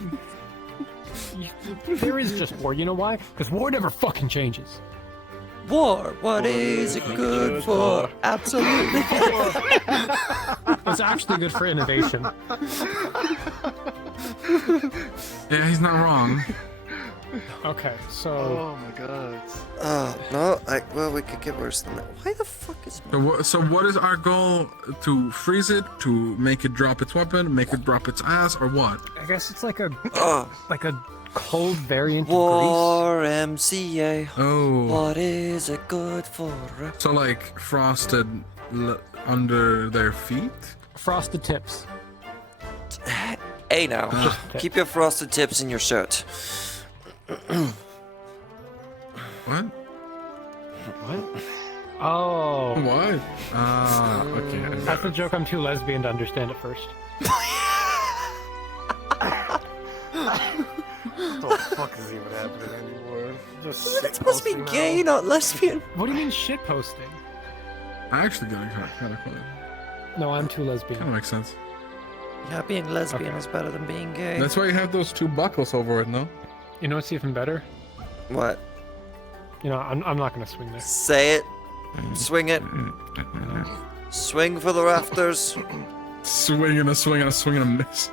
There is just war. You know why? Because war never fucking changes. War. What is it good for? Absolutely. It's actually good for innovation. Yeah, he's not wrong. Okay, so. Oh my god. No, well, we could get worse than that. Why the fuck is So what is our goal? To freeze it? To make it drop its weapon? Make it drop its ass? Or what? I guess it's like a cold variant of War MCA. Oh. What is it good for? So like frosted under their feet? Frosted tips. Hey now, keep your frosted tips in your shirt. What? What? Oh. What? Ah, okay. That's a joke I'm too lesbian to understand at first. What the fuck is even happening anymore? Just It's supposed to be gay, not lesbian. What do you mean shit posting? I actually got it kind of funny. No, I'm too lesbian. Kind of makes sense. Yeah, being lesbian is better than being gay. That's why you have those two buckles over it, no? You know what's even better? What? You know, I'm not gonna swing this. Say it. Swing it. Swing for the rafters. Swing and a swing and a swing and a miss.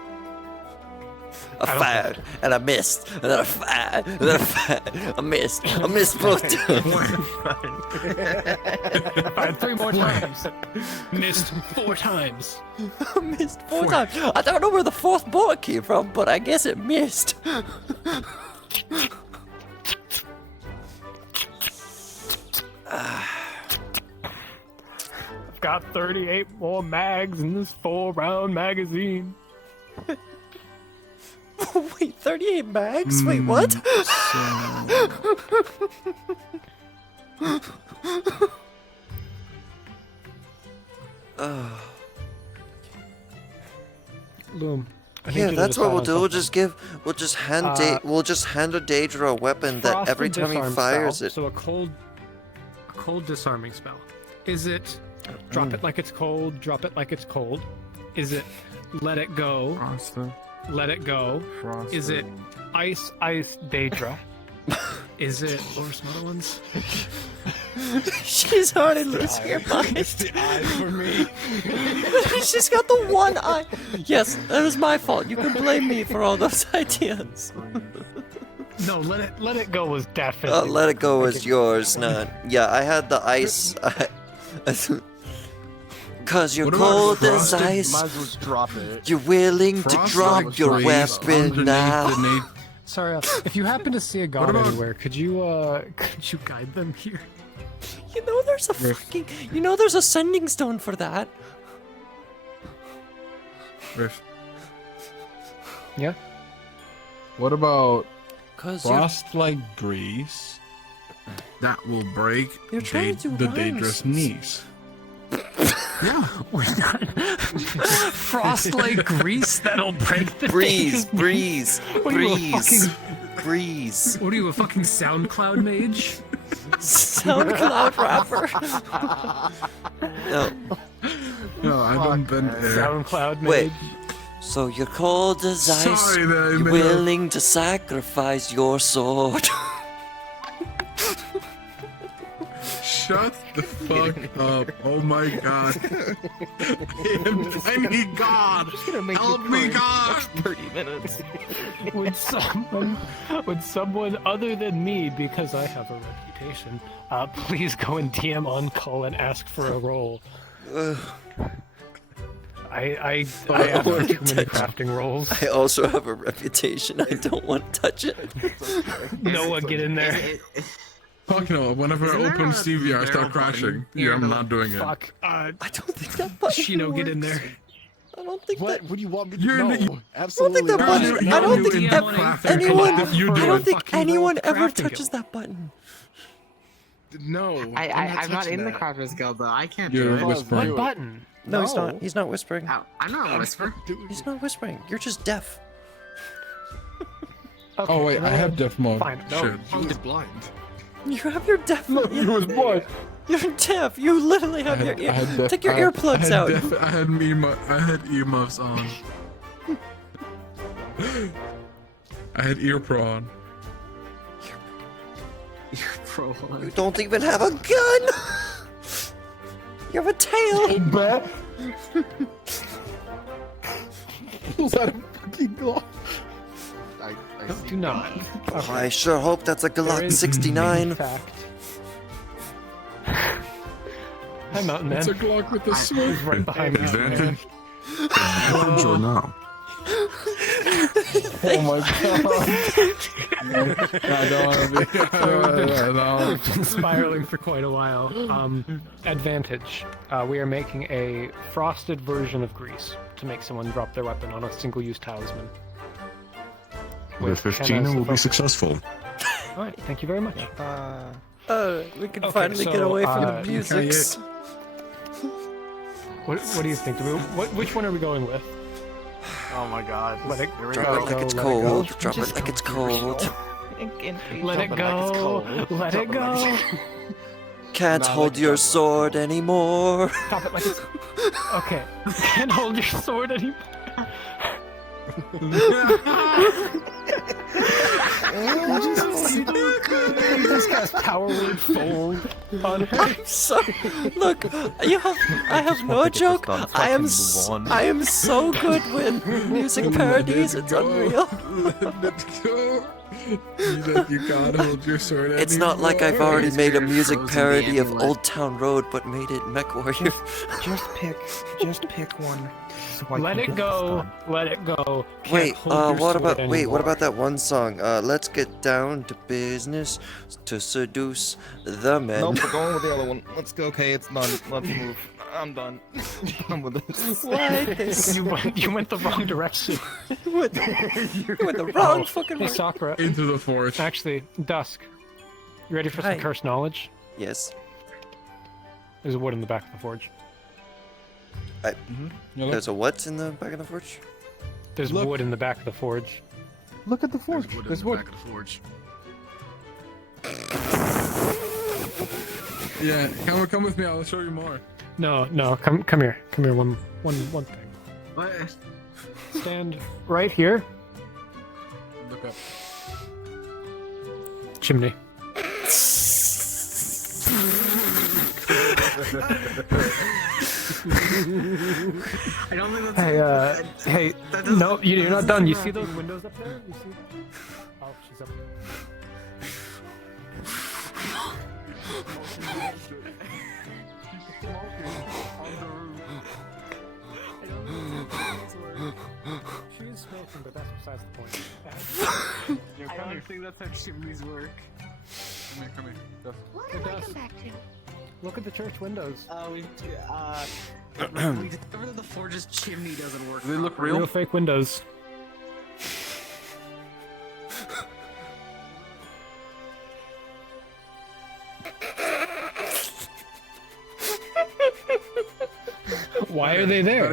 I fired and I missed, and then I fired, and then I fired. I missed both times. I fired 3 more times. Missed 4 times. I missed 4 times. I don't know where the 4th bullet came from, but I guess it missed. I've got 38 more mags in this 4-round magazine. Wait, 38 mags? Wait, what? Loom. I need Yeah, you to that's what decide we'll on do. We'll just hand a Daedra a weapon that Frosted every time he disarm fires spell. it. So a cold disarming spell. Is it drop it like it's cold, drop it like it's cold? Is it let it go? Frosted. Let it go. Frosted. Is it ice Daedra? Is it what are some other ones? She's already losing her mind. It's the eye for me. She's got the one eye. Yes, that was my fault. You can blame me for all those ideas. No, let it go was definitely. Let it go was yours, not. Yeah, I had the ice. Cause you're What about cold as frosted? ice. Might as well just drop it. You're willing to Frosted drop your freeze weapon underneath now. the na- Sorry, if you happen to see a god about- anywhere, could you guide them here? You know there's a fucking. You know there's a sending stone for that. Rift. Yeah. What about 'Cause you're- frost like breeze? That will break You're trying to the rhyme. Daedra's knees. Yeah. We're not. Frost like grease that'll break the Breeze, thing. breeze, What are you, a breeze, fucking- breeze. What are you, a fucking SoundCloud mage? SoundCloud rapper. No. No, I don't bend air. SoundCloud Wait. mage. So you're cold as ice. Sorry that I You're made willing to sacrifice your sword. Shut the fuck up. Oh my god. I am tiny god. Help me, God. 30 minutes. Would someone other than me, because I have a reputation, please go and DM on call and ask for a roll? I asked for too many crafting rolls. I also have a reputation. I don't want to touch it. Noah, get in there. Fuck no, whenever I open SteamVR, I start crashing. Yeah, I'm not doing it. Fuck. I don't think that button Shino, get in there. I don't think that. What do you want me to You're know? in the- Absolutely I don't think that not. button. I don't think anyone. You do I don't it. think anyone ever touches that button. No. I'm not in the Crafters Guild though. I can't You're do it. whispering. What button? No, he's not. He's not whispering. Oh, I'm not a whisper. He's not whispering. You're just deaf. Oh wait, I have deaf mode. Fine. Shit. He was blind. You have your deaf. He was blind. You're deaf. You literally have your ear. Take your earplugs out. I had earmuffs on. I had ear pro on. You don't even have a gun. You have a tail. Was that a fucking Glock? Do not. I sure hope that's a There Glock is 69. fact. Hi, Mountain Man. It's a Glock with a sword. He's right behind me. Advantage. Advantage or no? Oh my god. I don't want to be. We've been spiraling for quite a while. Advantage. We are making a frosted version of grease to make someone drop their weapon on a single-use talisman. With 15, it will be successful. Alright, thank you very much. We can Okay, finally get so, away from the uh, music. What do you think? Which one are we going with? Oh my god. Let it Drop it like it's cold. Drop it like it's cold. Let it go. Let it go. Can't hold your sword anymore. Stop it like it's. Okay. Can't hold your sword anymore. You just cast power word fold on her. I'm so look. I have no joke. I am so good with music parodies. It's unreal. You can't hold your sword It's not like I've already made a music parody of Old Town Road, but made it Mech Warrior. Just pick one. So I Let can it get go. Let it go. Can't Wait, hold your what sword about what anymore. about that one song? Let's get down to business to seduce the men. Nope, we're going with the other one. Let's go. Okay, it's done. Let's move. I'm done. I'm with this. You went the wrong direction. You went the wrong fucking Hey, way. Sakura. Into the forest. Actually, Dusk. You ready for some Hi. cursed knowledge? Yes. There's wood in the back of the forge. There's a what in the back of the forge? There's wood in the back of the forge. Look at the forge. There's wood. Back of the forge. Yeah, come with me. I'll show you more. No, come here. Come here. One thing. What? Stand right here. Look up. Chimney. I don't think that's. Hey, no, you're not done. You see those windows up there? You see? Oh, she's up there. She is smoking, but that's besides the point. I don't think that's how chimneys work. Come here. What am I come back to? Look at the church windows. We discovered that the forge's chimney doesn't work. Do they look Real real? fake windows. Why are they there?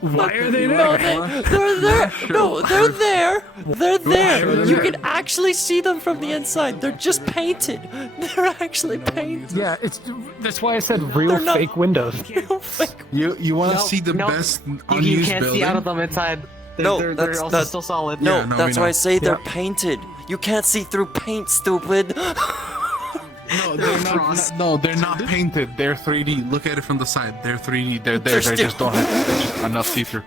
Why are they No, there? they're there. No, they're there. They're there. You can actually see them from the inside. They're just painted. They're actually painted. Yeah, that's why I said real fake windows. You want to No, see the no. best You unused can't building? see out of them inside. They're also still solid. No, Yeah, no, that's we why know. I say they're Yeah. painted. You can't see through paint, stupid. No, they're not painted. They're 3D. Look at it from the side. They're 3D. They're there. They just don't have enough see-through.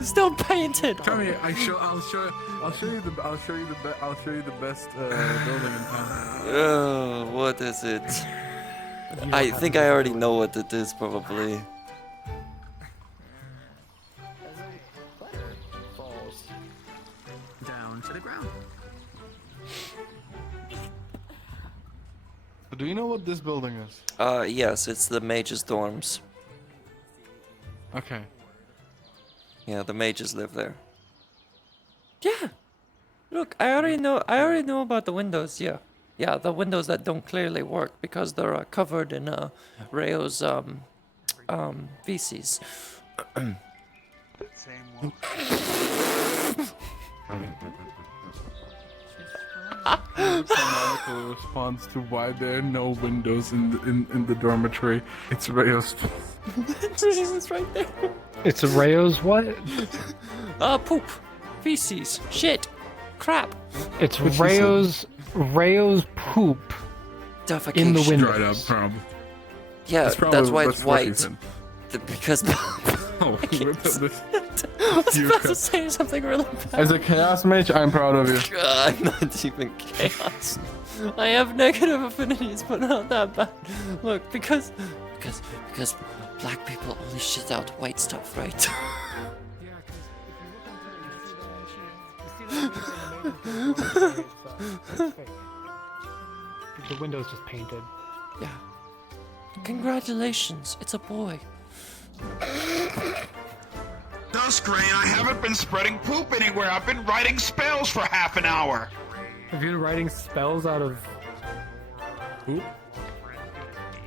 Still painted. Come here. I'll show you the best building in town. Oh, what is it? I think I already know what it is, probably. Down to the ground. Do you know what this building is? Yes, it's the mages' dorms. Okay. Yeah, the mages live there. Yeah. Look, I already know about the windows. Yeah. Yeah, the windows that don't clearly work because they're covered in Rayo's feces. Canonical response to why there are no windows in the dormitory. It's Rayo's. It's right there. It's Rayo's what? Poop, feces, shit, crap. It's Rayo's poop Defecation. in the windows. Dried up, probably. Yeah, that's why it's what he white. said. Because Oh, I was about to say something really bad. As a chaos mage, I'm proud of you. I'm not even chaos. I have negative affinities, but not that bad. Look, because black people only shit out white stuff, right? The window's just painted. Yeah. Congratulations, it's a boy. Duskrain, I haven't been spreading poop anywhere. I've been writing spells for half an hour. Have you been writing spells out of poop?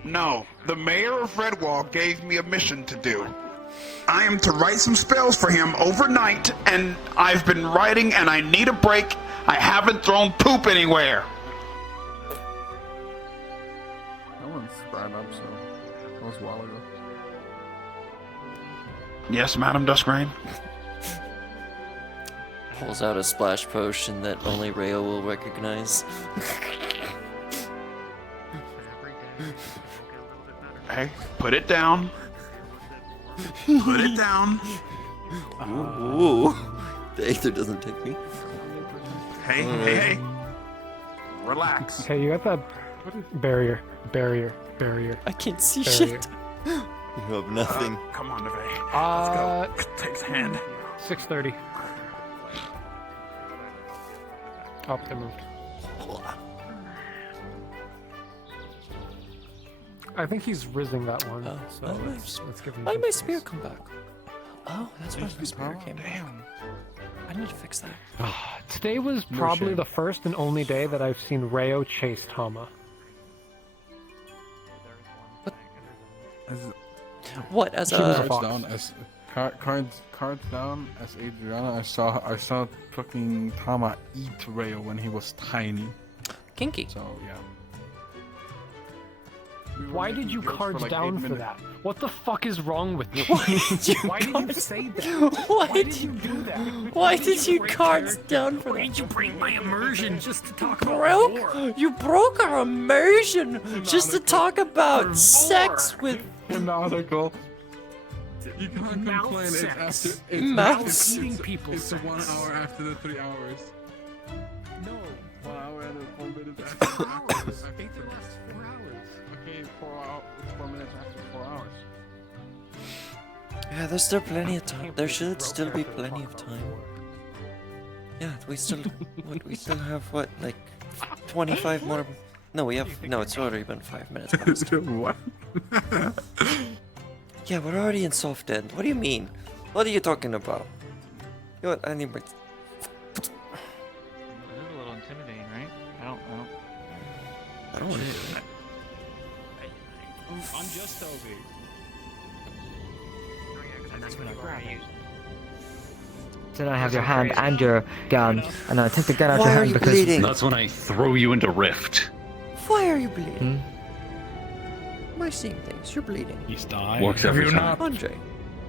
No, the mayor of Redwall gave me a mission to do. I am to write some spells for him overnight, and I've been writing and I need a break. I haven't thrown poop anywhere. No one's spread up, so that was a while ago. Yes, Madam Duskrain? Pulls out a splash potion that only Rayo will recognize. Hey, put it down. Put it down. Ooh. The Aether doesn't take me. Hey. Relax. Okay, you got that barrier. I can't see Barrier. shit. You have nothing. Come on, Neve. Let's go. Take his hand. 6:30. Oh, they moved. I think he's rizzing that one, so let's give him. Why did my some spear space. come back? Oh, that's why my spear came back. I need to fix that. Today was probably the first and only day that I've seen Rayo chase Tama. What as She was a a fox. Down as cards down as Adriana. I saw fucking Tama eat Rayo when he was tiny. kinky? So yeah. Why did you cards down for that? What the fuck is wrong with you? Why did you say that? Why did you do that? Why did you cards down for that? Why did you break my immersion just to talk about lore? You broke our immersion just to talk about sex with Canonical. You can't complain. It's after. It's Mouse. It's, it's 1 hour after the 3 hours. No. 1 hour and 4 minutes after 4 hours. Aether lasts 4 hours. Okay, 4 minutes after 4 hours. Yeah, there's still plenty of time. There should still be plenty of time. Yeah, we still have what, like 25 more. No, it's already been 5 minutes. past. What? Yeah, we're already in soft end. What do you mean? What are you talking about? You know what? I need my. This is a little intimidating, right? I don't want to. I'm just Toby. Then I have your hand and your gun, and I take the gun out Why your are hand you because bleeding? That's when I throw you into Rift. Why are you bleeding? Am I seeing things? You're bleeding. He's dying. Works Have every you time. not Andre.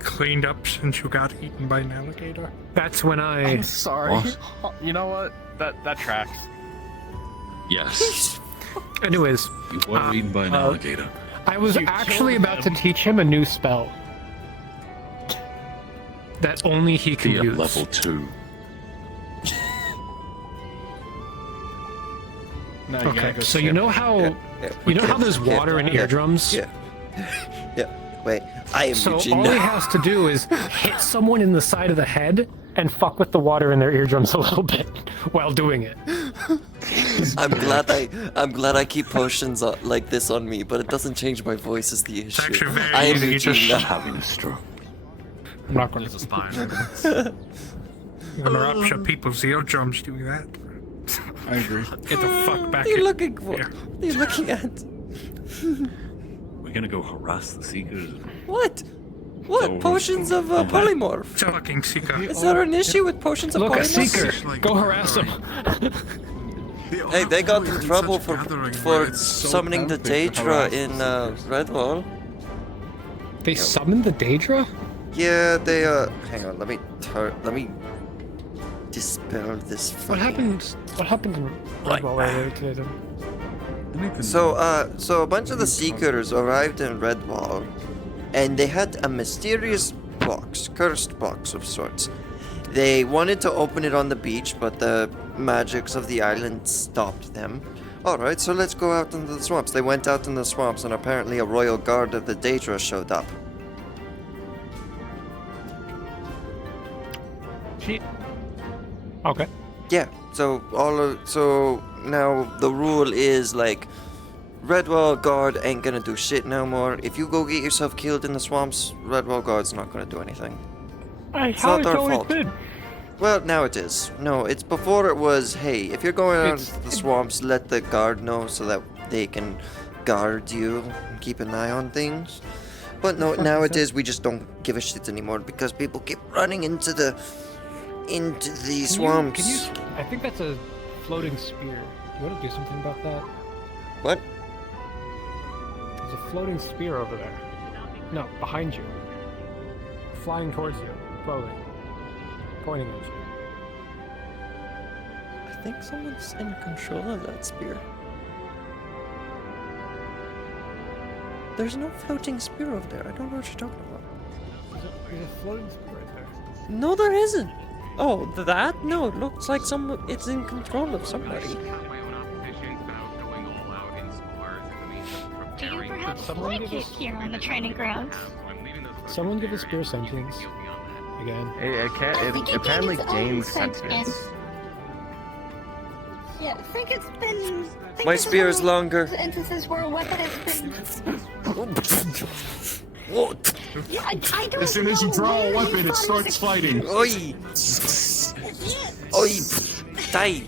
cleaned up since you got eaten by an alligator? That's when I. I'm sorry. What? You know what? That tracks. Yes. Anyways, You were eaten by an alligator. I was actually about to teach him a new spell that only he can Be at use. level 2. No, you Okay, gotta go so you skip. know how we you know how can't- there's water in yeah, eardrums. Yeah. Wait, I am So Eugene all now. he has to do is hit someone in the side of the head and fuck with the water in their eardrums a little bit while doing it. I'm glad I keep potions like this on me, but it doesn't change my voice is the issue. actually very I am easy, Eugene just now. Having a stroke. I'm not going There's a spine. You're gonna rupture people's eardrums doing that. I agree. Get the fuck back What are you in looking for? here. What are you looking at? We're gonna go harass the Seekers. What? What? So- Potions of Okay. polymorph? Fucking Seeker. Is there an issue with potions of Look, a polymorph? seeker. Go harass him. Hey, they got in trouble for where it's so summoning the tempting to Daedra harass in Redwall. They summoned the Daedra? Yeah, they hang on, let me dispel this What happened? What happened in Redwall earlier today then? So a bunch of the Seekers arrived in Redwall, and they had a mysterious box, cursed box of sorts. They wanted to open it on the beach, but the magics of the island stopped them. Alright, so let's go out into the swamps. They went out in the swamps, and apparently a royal guard of the Daedra showed up. Okay. Yeah, so so now the rule is like Redwall guard ain't gonna do shit no more. If you go get yourself killed in the swamps, Redwall guard's not gonna do anything. It's How not it's their always fault. been. Well, now it is. No, it's before it was, hey, if you're going out into the swamps, let the guard know so that they can guard you and keep an eye on things. But no, nowadays we just don't give a shit anymore because people keep running into the swamps. I think that's a floating spear. You want to do something about that? What? There's a floating spear over there. No, behind you. Flying towards you. Floating. Pointing at you. I think someone's in control of that spear. There's no floating spear over there. I don't know what you're talking about. There's a floating spear right there. No, there isn't. Oh, that? No, it looks like it's in control of somebody. Do you perhaps someone like give it us- here on the training grounds? Someone give a spear sentience. Again. It apparently gains gains sentience. sentience. Yeah, I think it's been. My spear is longer. The instances where a weapon has been. What? Yeah, I don't As soon as you know draw where a you weapon, it thought starts fighting. Oi! Oi! Die!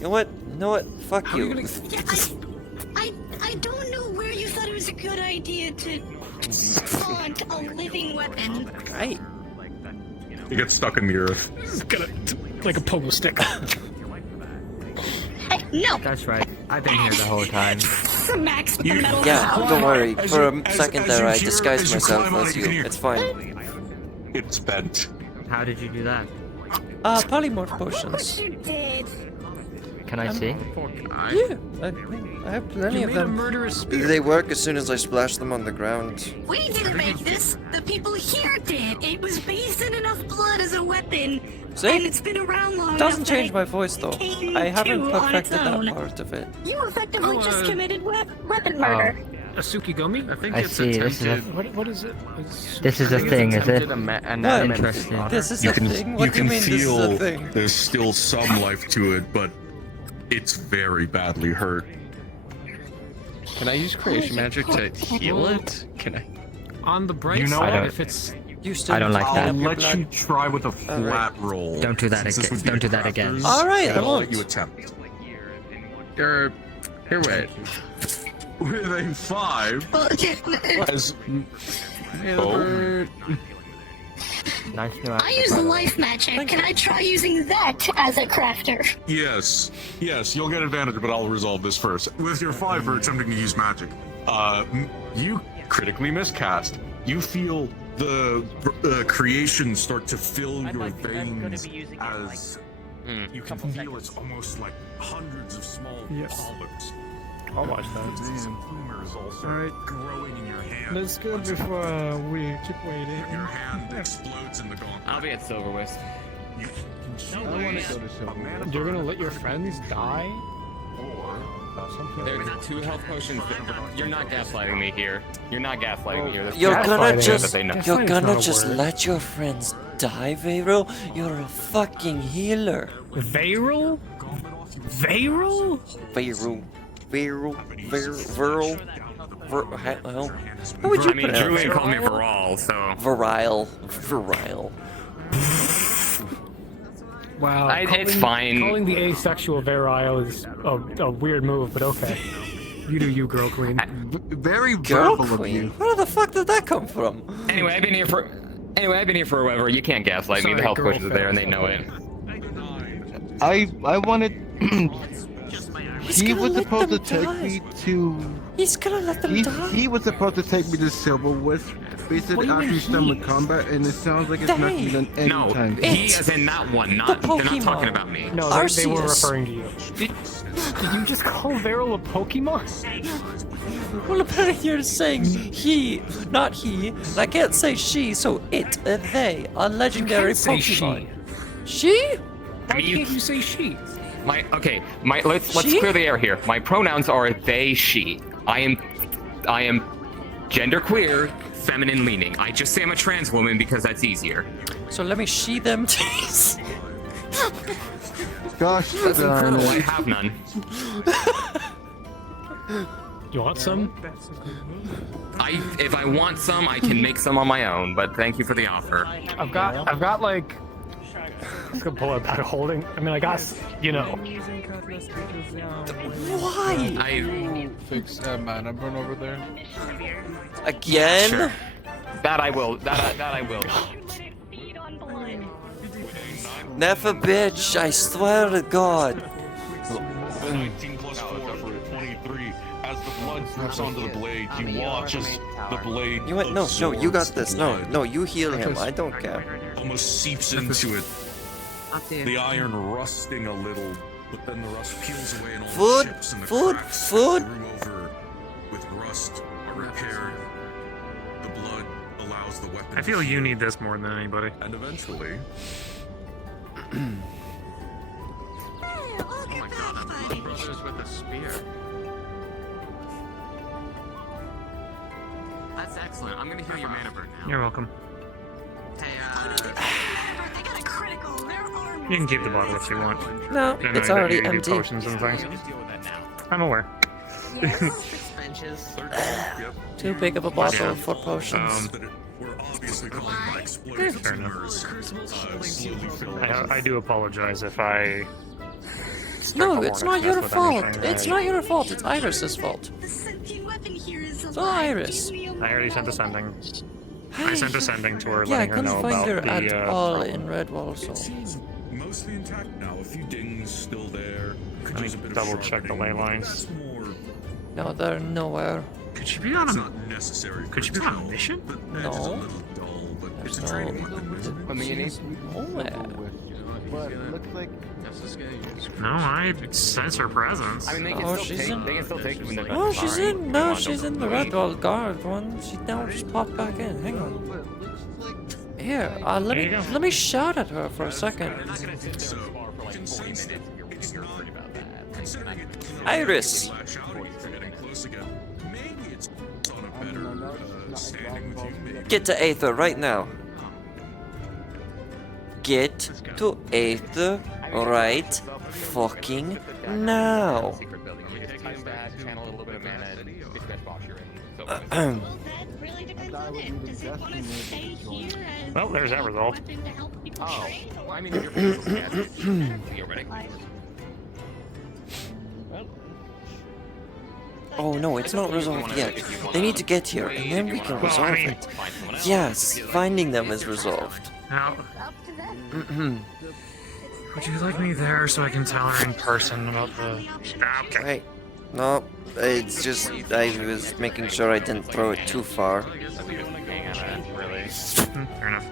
You know what? Fuck you. I don't know where you thought it was a good idea to taunt a living weapon. Right. He gets stuck in the earth. Like a pogo stick. No! That's right. I've been here the whole time. Max metal. Yeah, don't worry. As For you- a as- second as there, you I hear- disguised as you myself climb out, as you you. can hear- It's fine. It's bent. How did you do that? Polymorph potions. You did. Can I see? Yeah, I have plenty of them. They work as soon as I splash them on the ground. We didn't make this. The people here did. It was based in enough blood as a weapon. See? And it's been around long Doesn't enough change that my voice though. came I haven't to on its perfected own. that part of it. You effectively just committed weapon murder. A Tsukigomi? I think I it's see, this is a- attempted. What is it? It's- This is a thing, is it? Interesting. This is You a can thing? What do you mean this is a thing? there's still some life to it, but it's very badly hurt. Can I use creation magic to heal it? Can I? On the bright You know side, what? if it's I don't like I'll that. let you try with a flat roll. Don't do that Since this again. would be Don't do the that again. crafters, Alright, I I'll won't. let you attempt. Here, wait. With a 5, Well, as Albert. Nice new I use life magic. Can I try using that as a crafter? Yes, you'll get advantage, but I'll resolve this first. With your 5 for attempting to use magic, you critically miscast. You feel the creation start to fill your veins as you can feel it's almost like hundreds of small polyps. I'll watch that. Some tumors also Alright. growing in your hand. Let's go before we keep waiting. Your hand explodes in the gauntlet. I'll be at Silverwist. I want to go to Silver. You're gonna let your friends die? There's 2 health potions. You're not gaslighting me here. You're not gaslighting me here. There's You're two gonna health potions just, that they know. you're gonna just let your friends die, Vero? You're a fucking healer. Vero? Vero? Vero. How would you I mean, pronounce Julian it? called me Viral, so. Virile. Wow. It's fine. Calling the asexual virile is a weird move, but okay. You do you, girl queen. Very Girl verbal of queen? you. Where the fuck did that come from? Anyway, I've been here for whatever. You can't gaslight me. Sorry, The health girl potions are there, and they know it. I wanted. He was supposed to take me to. He's gonna let them die. He was supposed to take me to Silverwest. Basically, after he's done with combat, and it sounds like it's not gonna be done anytime. No, he is in that one. Not they're not talking about me. No, they were referring to you. Did you just call Viral a Pokemon? Well, apparently you're saying he, not he. And I can't say she, so it, they, a legendary say Pokemon. She? Why can't you say she? Let's clear the air here. My pronouns are they, she. I am genderqueer, feminine leaning. I just say I'm a trans woman because that's easier. So let me she them titties. Gosh, That's incredible. I have none. You want some? If I want some, I can make some on my own. But thank you for the offer. I've got like. I'm just gonna pull out bag of holding. I mean, I got, you know. Why? I fix mana burn over there. Again? Sure. That I will. That I will. Never, bitch. I swear to God. 19 plus 4 for 23. As the blood drips onto the blade, you watch as the blade. You went, no, you got this. No, you heal him. I don't care. Almost seeps into it. The iron rusting a little, but then the rust peels away and all the ships and the cracks that grew over with rust are repaired. The blood allows the weapon. I feel you need this more than anybody. And eventually. Oh my god, that's Blood Brothers with a spear. That's excellent. I'm gonna heal your mana burn now. You're welcome. Hey, You can keep the bottle if you want. No, I know it's that already you do empty. Potions and things. I'm aware. Too big of a bottle for potions. We're obviously caused by explosive Fair enough. slowly filling. I do apologize if I. No, it's not your fault. It's not your fault. It's Iris's fault. It's all Iris. I already sent a sending. I sent a sending to her Yeah, I letting her couldn't know find about her the at all problem. in Redwall, so. Mostly intact now. A few dings still there. Could Let me use a bit of double check the ley sharpening, but lines. that's more. No, they're nowhere. Could she be on It's a? not necessary. Could she be on a mission? The edge is a No. little dull, but it's a There's training no. weapon. I mean, it's Nowhere. but it looks like. No, I sense her presence. I mean, they can Oh, still she's take. in- They can still take you when they're done. Oh, she's firing. in. No, she's in the Redwall guard one. She now just popped back in. Hang on. Here, let me shout at her for a second. Iris. Get to Aether right now. Get to Aether right fucking now. Well, there's that result. Oh, well, I mean, you're ready. Oh no, it's not resolved yet. They need to get here, and then we can resolve it. Yes, finding them is resolved. Now, would you like me there so I can tell her in person about the... Okay. Right. No, it's just I was making sure I didn't throw it too far. Really? Fair enough.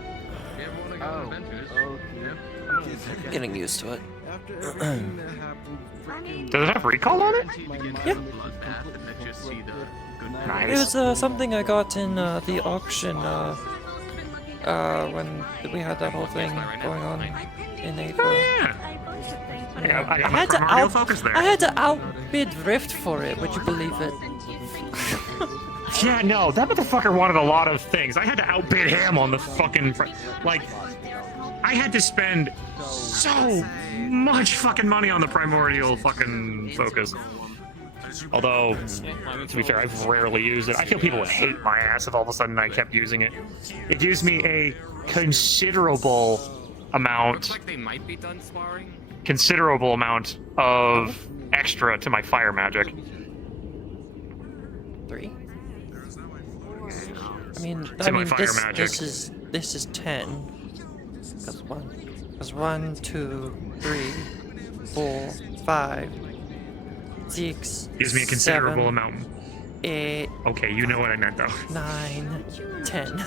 Getting used to it. Does it have recall on it? Yeah. Nice. It was something I got in the auction when we had that whole thing going on in Aether. Oh, yeah. I got my primordial focus there. I had to outbid Rift for it, would you believe it? Yeah, no, that motherfucker wanted a lot of things. I had to outbid him on the fucking... Like, I had to spend so much fucking money on the primordial fucking focus. Although, to be fair, I've rarely used it. I feel people would hate my ass if all of a sudden I kept using it. It gives me a considerable amount... Looks like they might be done sparring. Considerable amount of extra to my fire magic. 3? I mean, this is 10. Because 1, 2, 3, 4, 5, 6. Gives me a considerable 7, amount. 8. Okay, you know what I meant though. 9, 10.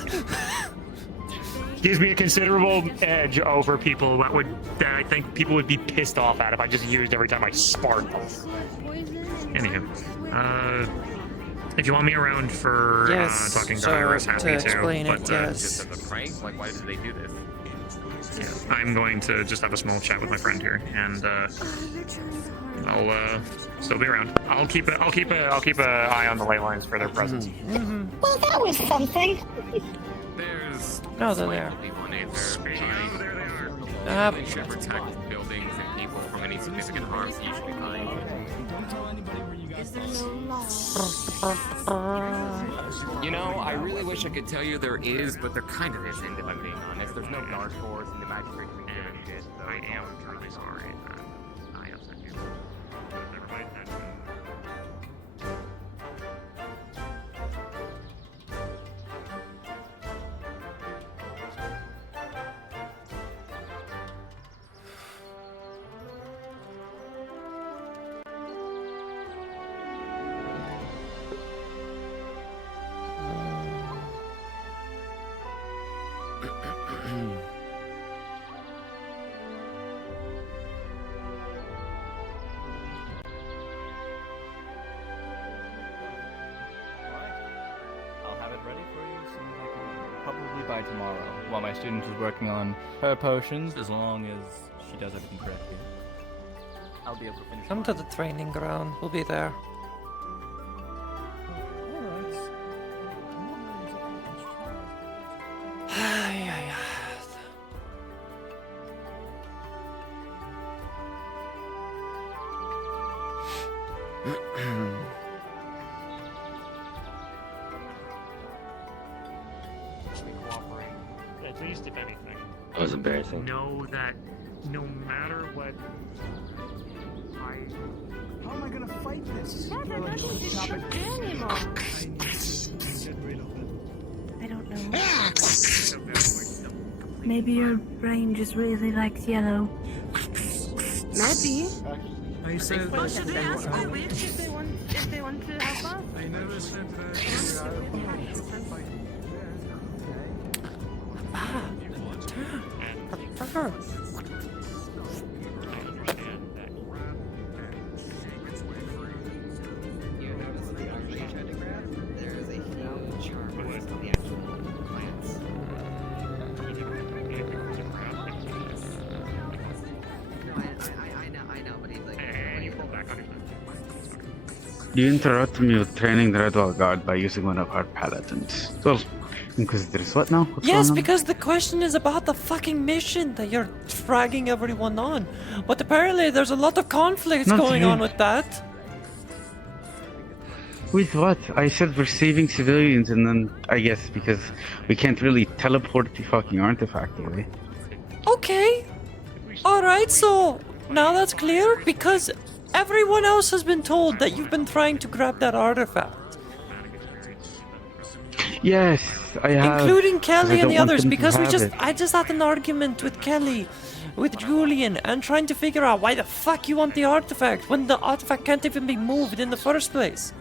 Gives me a considerable edge over people that I think people would be pissed off at if I just used every time I spark. Anywho, if you want me around for talking to Iris, happy to. Explain but it, yes. Just as a prank? Like, why did they do this? Yeah, I'm going to just have a small chat with my friend here, and I'll still be around. I'll keep an eye on the ley lines for their presence. Well, that was something. There's No, they're there. They should protect buildings and people from any significant harm. You should be fine. You know, I really wish I could tell you there is, but there kind of isn't, if I'm being honest. There's no dark force and the magic tricks we did, so I am truly sorry. I upset you. Never mind that. I'll have it ready for you as soon as I can. Probably by tomorrow, while my student is working on her potions, as long as she does everything correctly. I'll be able to finish. Come to the training ground. We'll be there. At least, if anything. That was embarrassing. Know that no matter what How am I gonna fight this? Yeah, that doesn't shoot anymore. I don't know. Maybe your brain just really likes yellow. Maybe. I said Well, should we ask the witch if they want to help us? I never said that. You interrupted me with training the Redwall Guard by using one of our paladins. Well, Inquisitors, what now? What's Yes, going on? because the question is about the fucking mission that you're fragging everyone on. But apparently there's a lot of conflicts Not going you. on with that. With what? I said we're saving civilians, and then I guess because we can't really teleport the fucking artifact away. Okay. Alright, so now that's clear because everyone else has been told that you've been trying to grab that artifact. Yes, I have. Including 'cause I Kelly and don't the want others, them to because have it. I just had an argument with Kelly, with Julian, and trying to figure out why the fuck you want the artifact when the artifact can't even be moved in the first place.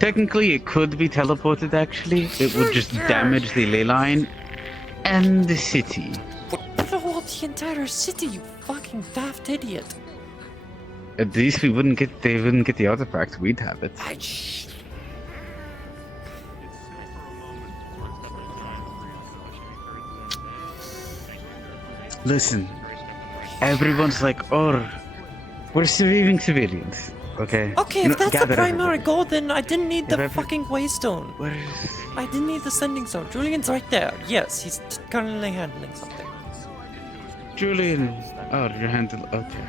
Technically, it could be teleported, actually. It would just damage the ley line and the city. Blow up the entire city, you fucking daft idiot. At least they wouldn't get the artifact, we'd have it. Listen, everyone's like, oh, we're saving civilians, okay? Okay, You if know, that's the gather primary everybody. goal, then I didn't need the If every- fucking waystone. I didn't need the sending stone. Julian's right there. Yes, he's currently handling something. Julian, oh, your handle, okay.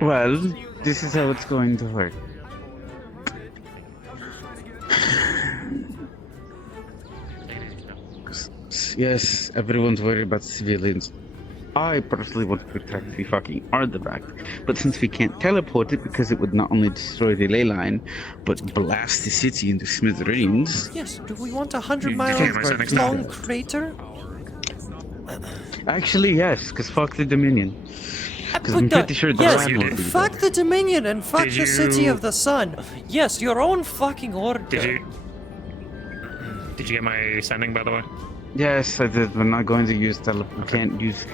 Well, this is how it's going to work. Yes, everyone's worried about civilians. I personally want to protect the fucking artifact, but since we can't teleport it because it would not only destroy the ley line, but blast the city into smithereens. Yes, do we want a You 100-mile can't quite do long that. crater? Actually, yes, because fuck the Dominion. Because I'm pretty sure the yes, Rad won't be fuck the Dominion and fuck Did the City you- of the Sun. Yes, your own fucking order. Did you get my sending, by the way? Yes, I did. We're not going to use we can't use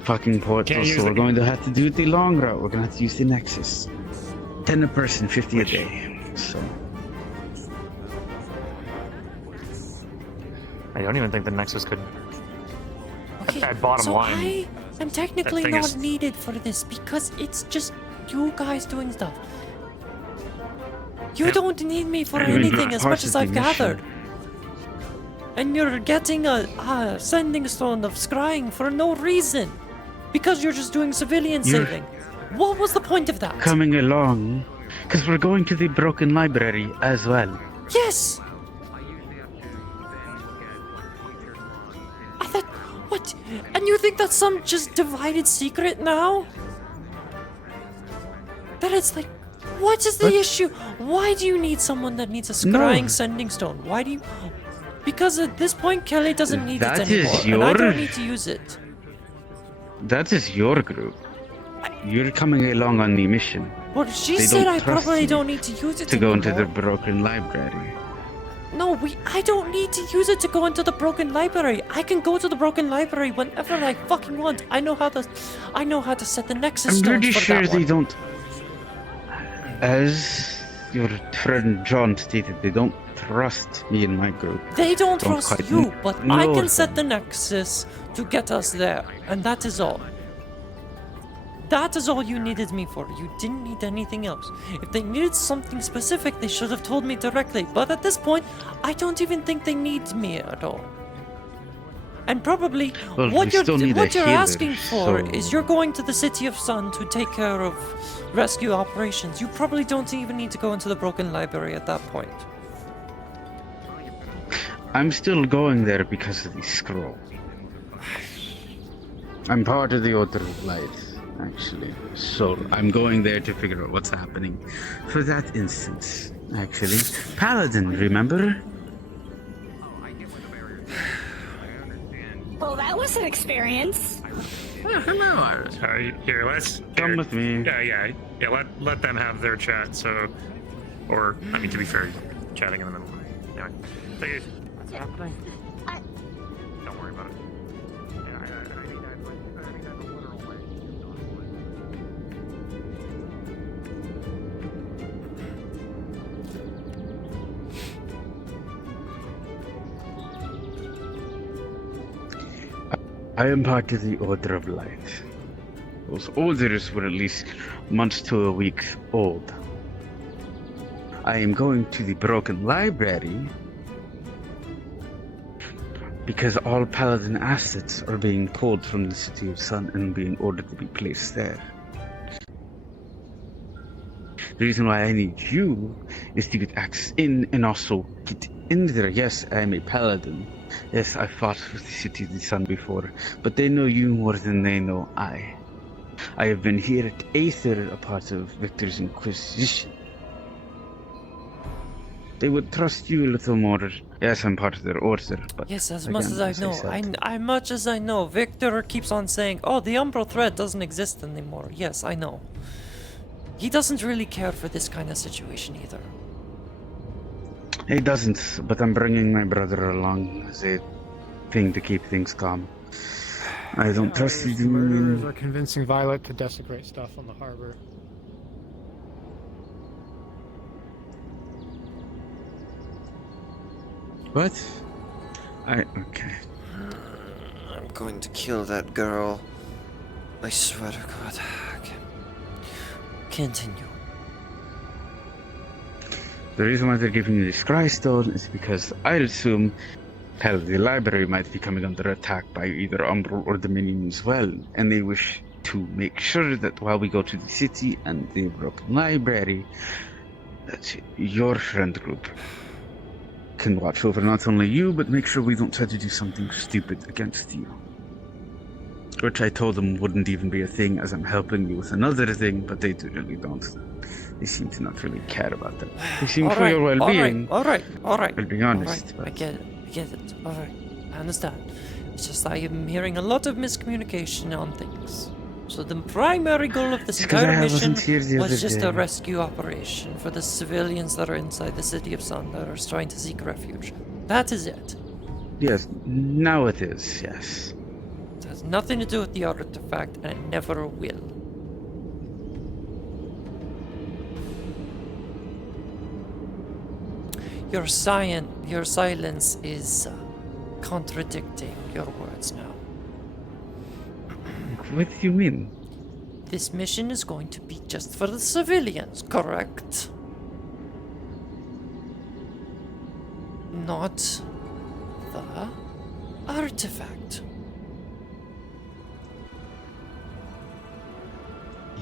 fucking portals, Can't use so we're the- going to have to do the long route. We're going to have to use the Nexus. 10 a person, 50 a day. So. I don't even think the Nexus could. Okay, At bottom so line. I am technically thing not is- needed for this because it's just you guys doing stuff. You don't need me for I mean, anything you're as part much of as the I've mission. gathered. And you're getting a sending stone of scrying for no reason. Because you're just doing civilian You're- saving. What was the point of that? Coming along, because we're going to the Broken Library as well. Yes! I thought, what? And you think that's some just divided secret now? That it's like, what is the What? issue? Why do you need someone that needs a No. scrying sending stone? Why do you... Because at this point, Kelly doesn't need That it is anymore, and I don't your- need to use it. That is your group. You're coming along on the mission. Well, she They said don't I trust probably you don't need to use it to go into anymore. the Broken Library. No, I don't need to use it to go into the Broken Library. I can go to the Broken Library whenever I fucking want. I know how to set the Nexus I'm stones pretty for sure that they one. don't. As your friend John stated, they don't trust me and my group. They don't Don't trust quite you, but I know can set them. the Nexus to get us there, and that is all. That is all you needed me for. You didn't need anything else. If they needed something specific, they should have told me directly. But at this point, I don't even think they need me at all. And probably Well, what we you're still need a healer, asking for so- is you're going to the City of Sun to take care of rescue operations. You probably don't even need to go into the Broken Library at that point. I'm still going there because of the scroll. I'm part of the Order of Light, actually. So I'm going there to figure out what's happening. For that instance, actually. Paladin, remember? Well, that was an experience. Hello, Iris. Here, let's Come with me. Yeah. Let them have their chat. So, or I mean, to be fair, chatting in the middle. Yeah. Take it. What's happening? Don't worry about it. Yeah, I think that's a literal way. I am part of the Order of Light. Those orders were at least months to a week old. I am going to the Broken Library because all Paladin assets are being pulled from the City of Sun and being ordered to be placed there. The reason why I need you is to get access in and also get in there. Yes, I am a Paladin. Yes, I fought with the City of the Sun before, but they know you more than they know I. I have been here at Aether, a part of Victor's Inquisition. they would trust you a little more. Yes, I'm part of their order, but Yes, as again, much as I know. said, Much as I know. Victor keeps on saying, oh, the Umbral thread doesn't exist anymore. Yes, I know. He doesn't really care for this kind of situation either. He doesn't, but I'm bringing my brother along as a thing to keep things calm. I don't trust The you. murderers are convincing Violet to desecrate stuff on the harbor. What? Okay. I'm going to kill that girl. I swear to God. Okay. Continue. The reason why they're giving you the Scry Stone is because I assume, hell, the library might be coming under attack by either Umbral or Dominion as well, and they wish to make sure that while we go to the city and the broken library, that your friend group can watch over not only you, but make sure we don't try to do something stupid against you. Which I told them wouldn't even be a thing, as I'm helping you with another thing, but they really don't. They seem to not really care about that. They seem for your well-being. All right. I'll be honest. All right. I get it. All right. I understand. It's just I am hearing a lot of miscommunication on things. So the primary goal of this entire mission was just a rescue operation for the civilians that are inside the city of Sun that are trying to seek refuge. That is it. Yes, now it is, yes. It has nothing to do with the artifact, and it never will. Your silence is contradicting your words now. What do you mean? This mission is going to be just for the civilians, correct? Not the artifact.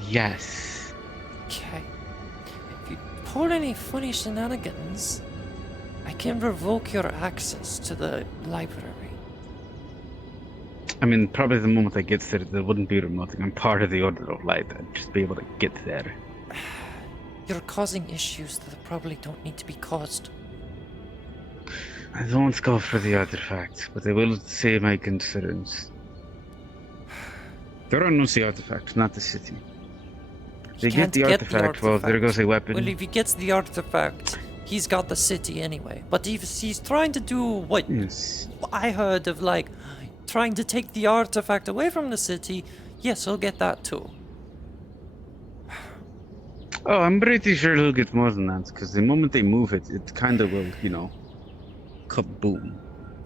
Yes. Okay. If you pull any funny shenanigans, I can revoke your access to the library. I mean, probably the moment I get there wouldn't be remoting. I'm part of the Order of Light. I'd just be able to get there. You're causing issues that probably don't need to be caused. I don't go for the artifact, but I will say my concerns. There are no the artifact, not the city. They get the artifact, well, there goes a weapon. Well, if he gets the artifact, he's got the city anyway. But if he's trying to do what I heard of, like, trying to take the artifact away from the city, yes, he'll get that too. Oh, I'm pretty sure he'll get more than that, because the moment they move it, it kind of will, you know, kaboom.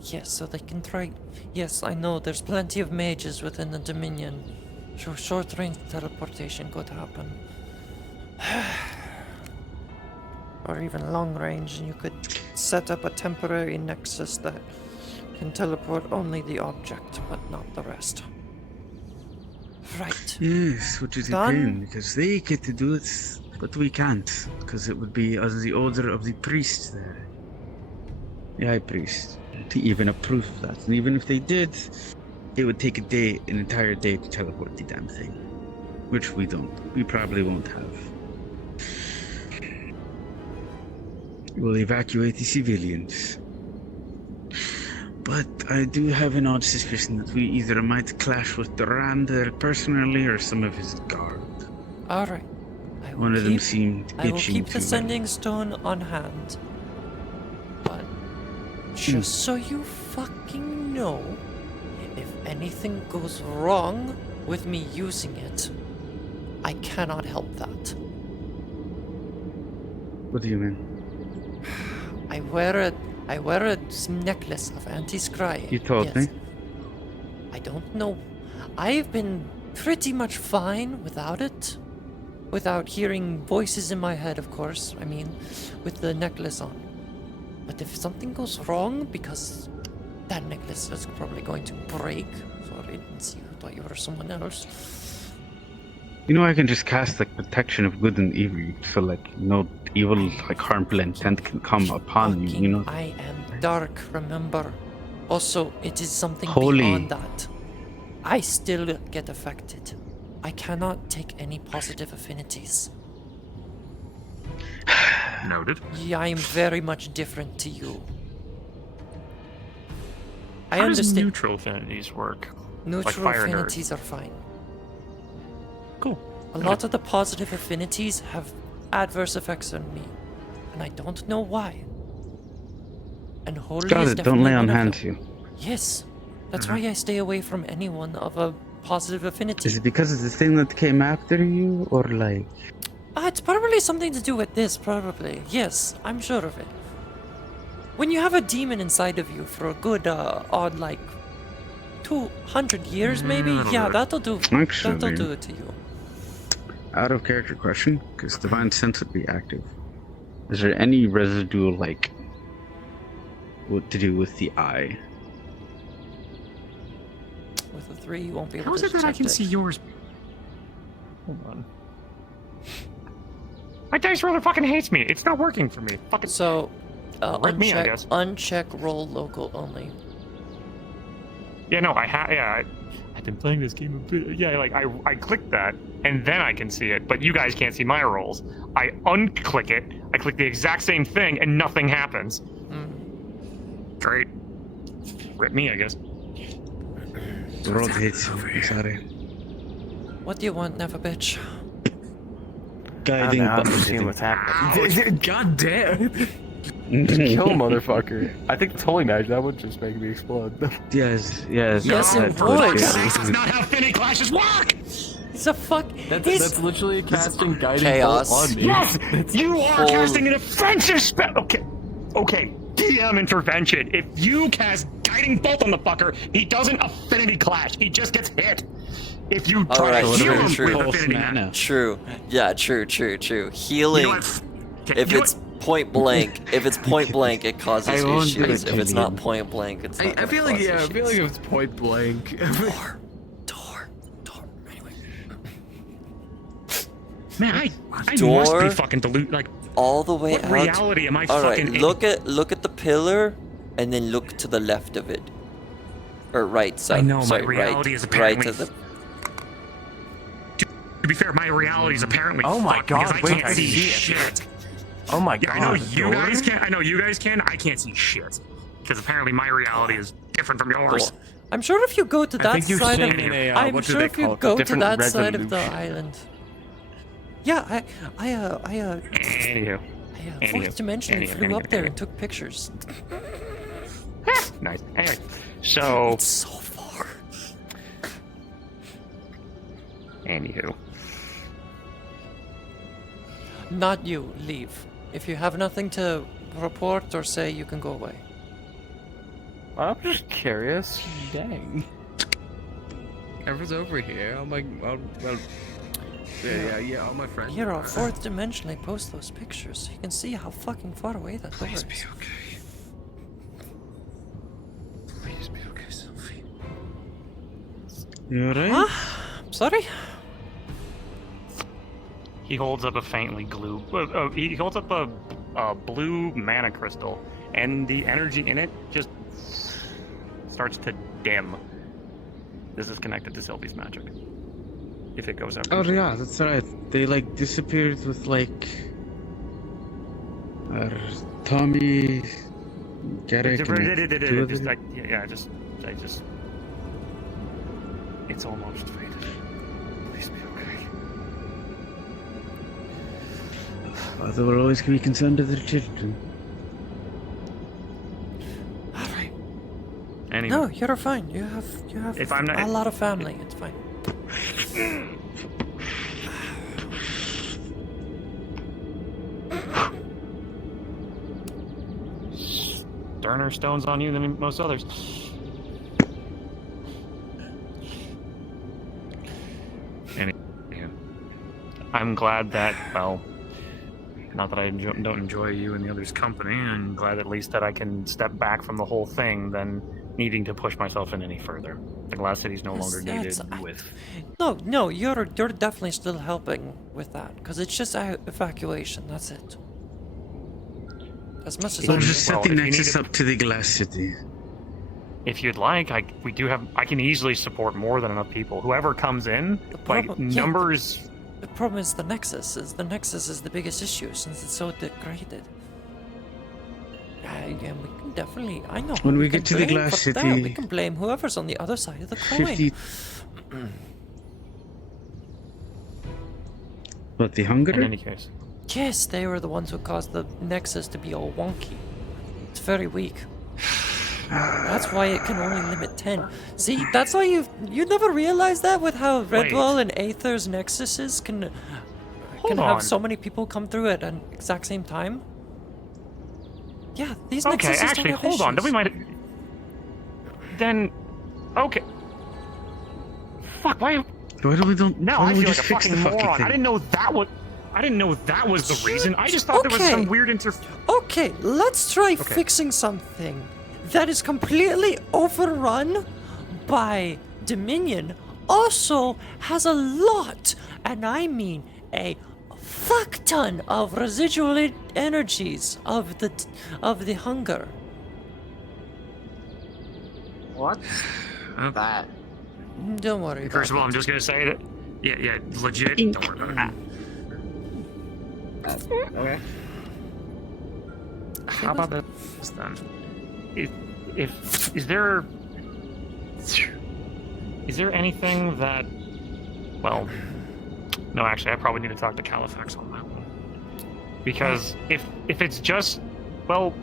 Yes, so they can try. Yes, I know, there's plenty of mages within the Dominion. So short-range teleportation could happen. Or even long-range, and you could set up a temporary nexus that can teleport only the object, but not the rest. Right. Yes, which is a pain, because they get to do it, but we can't, because it would be as the order of the priest there. The high priest, to even approve of that. And even if they did, it would take an entire day to teleport the damn thing. Which we don't. We probably won't have. We'll evacuate the civilians. But I do have an odd suspicion that we either might clash with Durand personally or some of his guard. Alright. One of them seemed itching I will keep the to sending stone on hand. But just so you fucking know, if anything goes wrong with me using it, I cannot help that. What do you mean? I wear a necklace of anti-scrying. You told me. I don't know. I've been pretty much fine without it. Without hearing voices in my head, of course. I mean, with the necklace on. But if something goes wrong, because that necklace is probably going to break. Sorry, I didn't see you. I thought you were someone else. You know, I can just cast like protection of good and evil, so like no evil, like harmful intent can come upon you. You know. I am dark, remember. Also, it is something Holy. beyond that. I still get affected. I cannot take any positive affinities. Noted. Yeah, I am very much different to you. I How does understand. neutral affinities work? Neutral like fire affinities are fine. Cool. A lot of the positive affinities have adverse effects on me, and I don't know why. And holy Got is it. Don't definitely lay on one of hands, them. you. Yes, that's why I stay away from anyone of a positive affinity. Is it because of the thing that came after you, or like? It's probably something to do with this, probably. Yes, I'm sure of it. When you have a demon inside of you for a good, odd, like, 200 years, maybe? Yeah, that'll do. Actually, That'll do it to you. Out of character question, because Divine Sense would be active. Is there any residual, like, what to do with the eye? With a 3, you won't be able How is to it that I detect can it. see yours? Hold on. My dice roller fucking hates me. It's not working for me. Fucking. So, Rip me, I guess. uncheck roll local only. Yeah, no, I've been playing this game a bit. Yeah, like I click that, and then I can see it, but you guys can't see my rolls. I unclick it, I click the exact same thing, and nothing happens. Great. Rip me, I guess. The world hates you. I'm sorry. What do you want, Never bitch? Guiding I'm button. seeing what's happening. God damn! Just kill motherfucker. I think it's holy magic. That would just make me explode. Yes. Yes, it that would. That's not how Finny clashes work! It's a fuck. That's literally casting guiding chaos. bolt on me. Yes! You are casting an offensive spell! Okay. DM intervention. If you cast guiding bolt on the fucker, he doesn't affinity clash. He just gets hit. If you try to heal him with affinity mana. True. Yeah, true. Healing. You know what? If it's point blank, it causes I won't do issues. it, If it's Gideon. not point blank, it's not I feel like, cause yeah, I feel like issues. if it's point blank. Door. Anyway. Man, I Door. must be fucking like All the way what out. reality am I All right, fucking in? look at the pillar, and then look to the left of it, or right side. I know, my sorry, reality right, is apparently right to the. To be fair, my reality is apparently Oh my fucked God, because I wait, can't I see see it. shit. Oh my Yeah, god. I know you door? guys can. I know you guys can. I can't see shit because apparently my reality is different from yours. Cool. I'm sure if you go to I that think you're side of, seeing a, I'm what do sure they if you call it? A go to different that side of the resolution. island. Yeah, Anywho. fourth dimension flew up there and took pictures. Nice. Anyway, so. It's so far. Anywho. Not you. Leave. If you have nothing to report or say, you can go away. I'm just curious. Dang. Everyone's over here. I'm like, well, yeah, all my friends. Here, our fourth dimension, I post those pictures so you can see how fucking far away that door is. Please be okay, Sophie. You alright? Sorry? He holds up a faintly glue. He holds up a blue mana crystal, and the energy in it just starts to dim. This is connected to Sylvie's magic. If it goes up. Oh yeah, that's right. They like disappeared with like Tommy, Garrick, and It's almost faded. Please be okay. Father will always be concerned with their children. Alright. Anyway. No, you're fine. You have If I'm not- a lot of family. It's fine. Sterner stones on you than most others. Anyway, I'm glad that, well, not that I don't enjoy you and the others' company. I'm glad at least that I can step back from the whole thing than needing to push myself in any further. The Glass City's no longer needed with. No, you're definitely still helping with that because it's just evacuation. That's it. As much as We'll I just set the if you nexus needed- up to the Glass City. If you'd like, I can easily support more than enough people. Whoever comes in, like problem- yeah. numbers The problem is the Nexus. The Nexus is the biggest issue since it's so degraded. Yeah, we can definitely. I know. When we can get to the blame glass for that. city, We can blame whoever's on the other side of the coin. 50. What, the hunger? In any case. Yes, they were the ones who caused the Nexus to be all wonky. It's very weak. That's why it can only limit 10. See, that's why you never realized that with how Redwall and Aether's Nexuses can have so many people come through at an exact same time. Yeah, these Nexuses Okay, actually, don't have hold on. Then we issues. might. Then, okay. Fuck. Why? Why do we don't? Now why I don't we feel like just a fix fucking the fucking moron. thing? I didn't know that was the reason. I just thought there was some weird Okay, let's try fixing something that is completely overrun by Dominion. Also has a lot, and I mean a fuck ton of residual energies of the hunger. What? That. Don't worry. First of all, I'm just gonna say that. Yeah, legit. Don't worry about it. Okay. How about this then? Is there anything that? Well, no. Actually, I probably need to talk to Califax on that one. Because if it's just, well,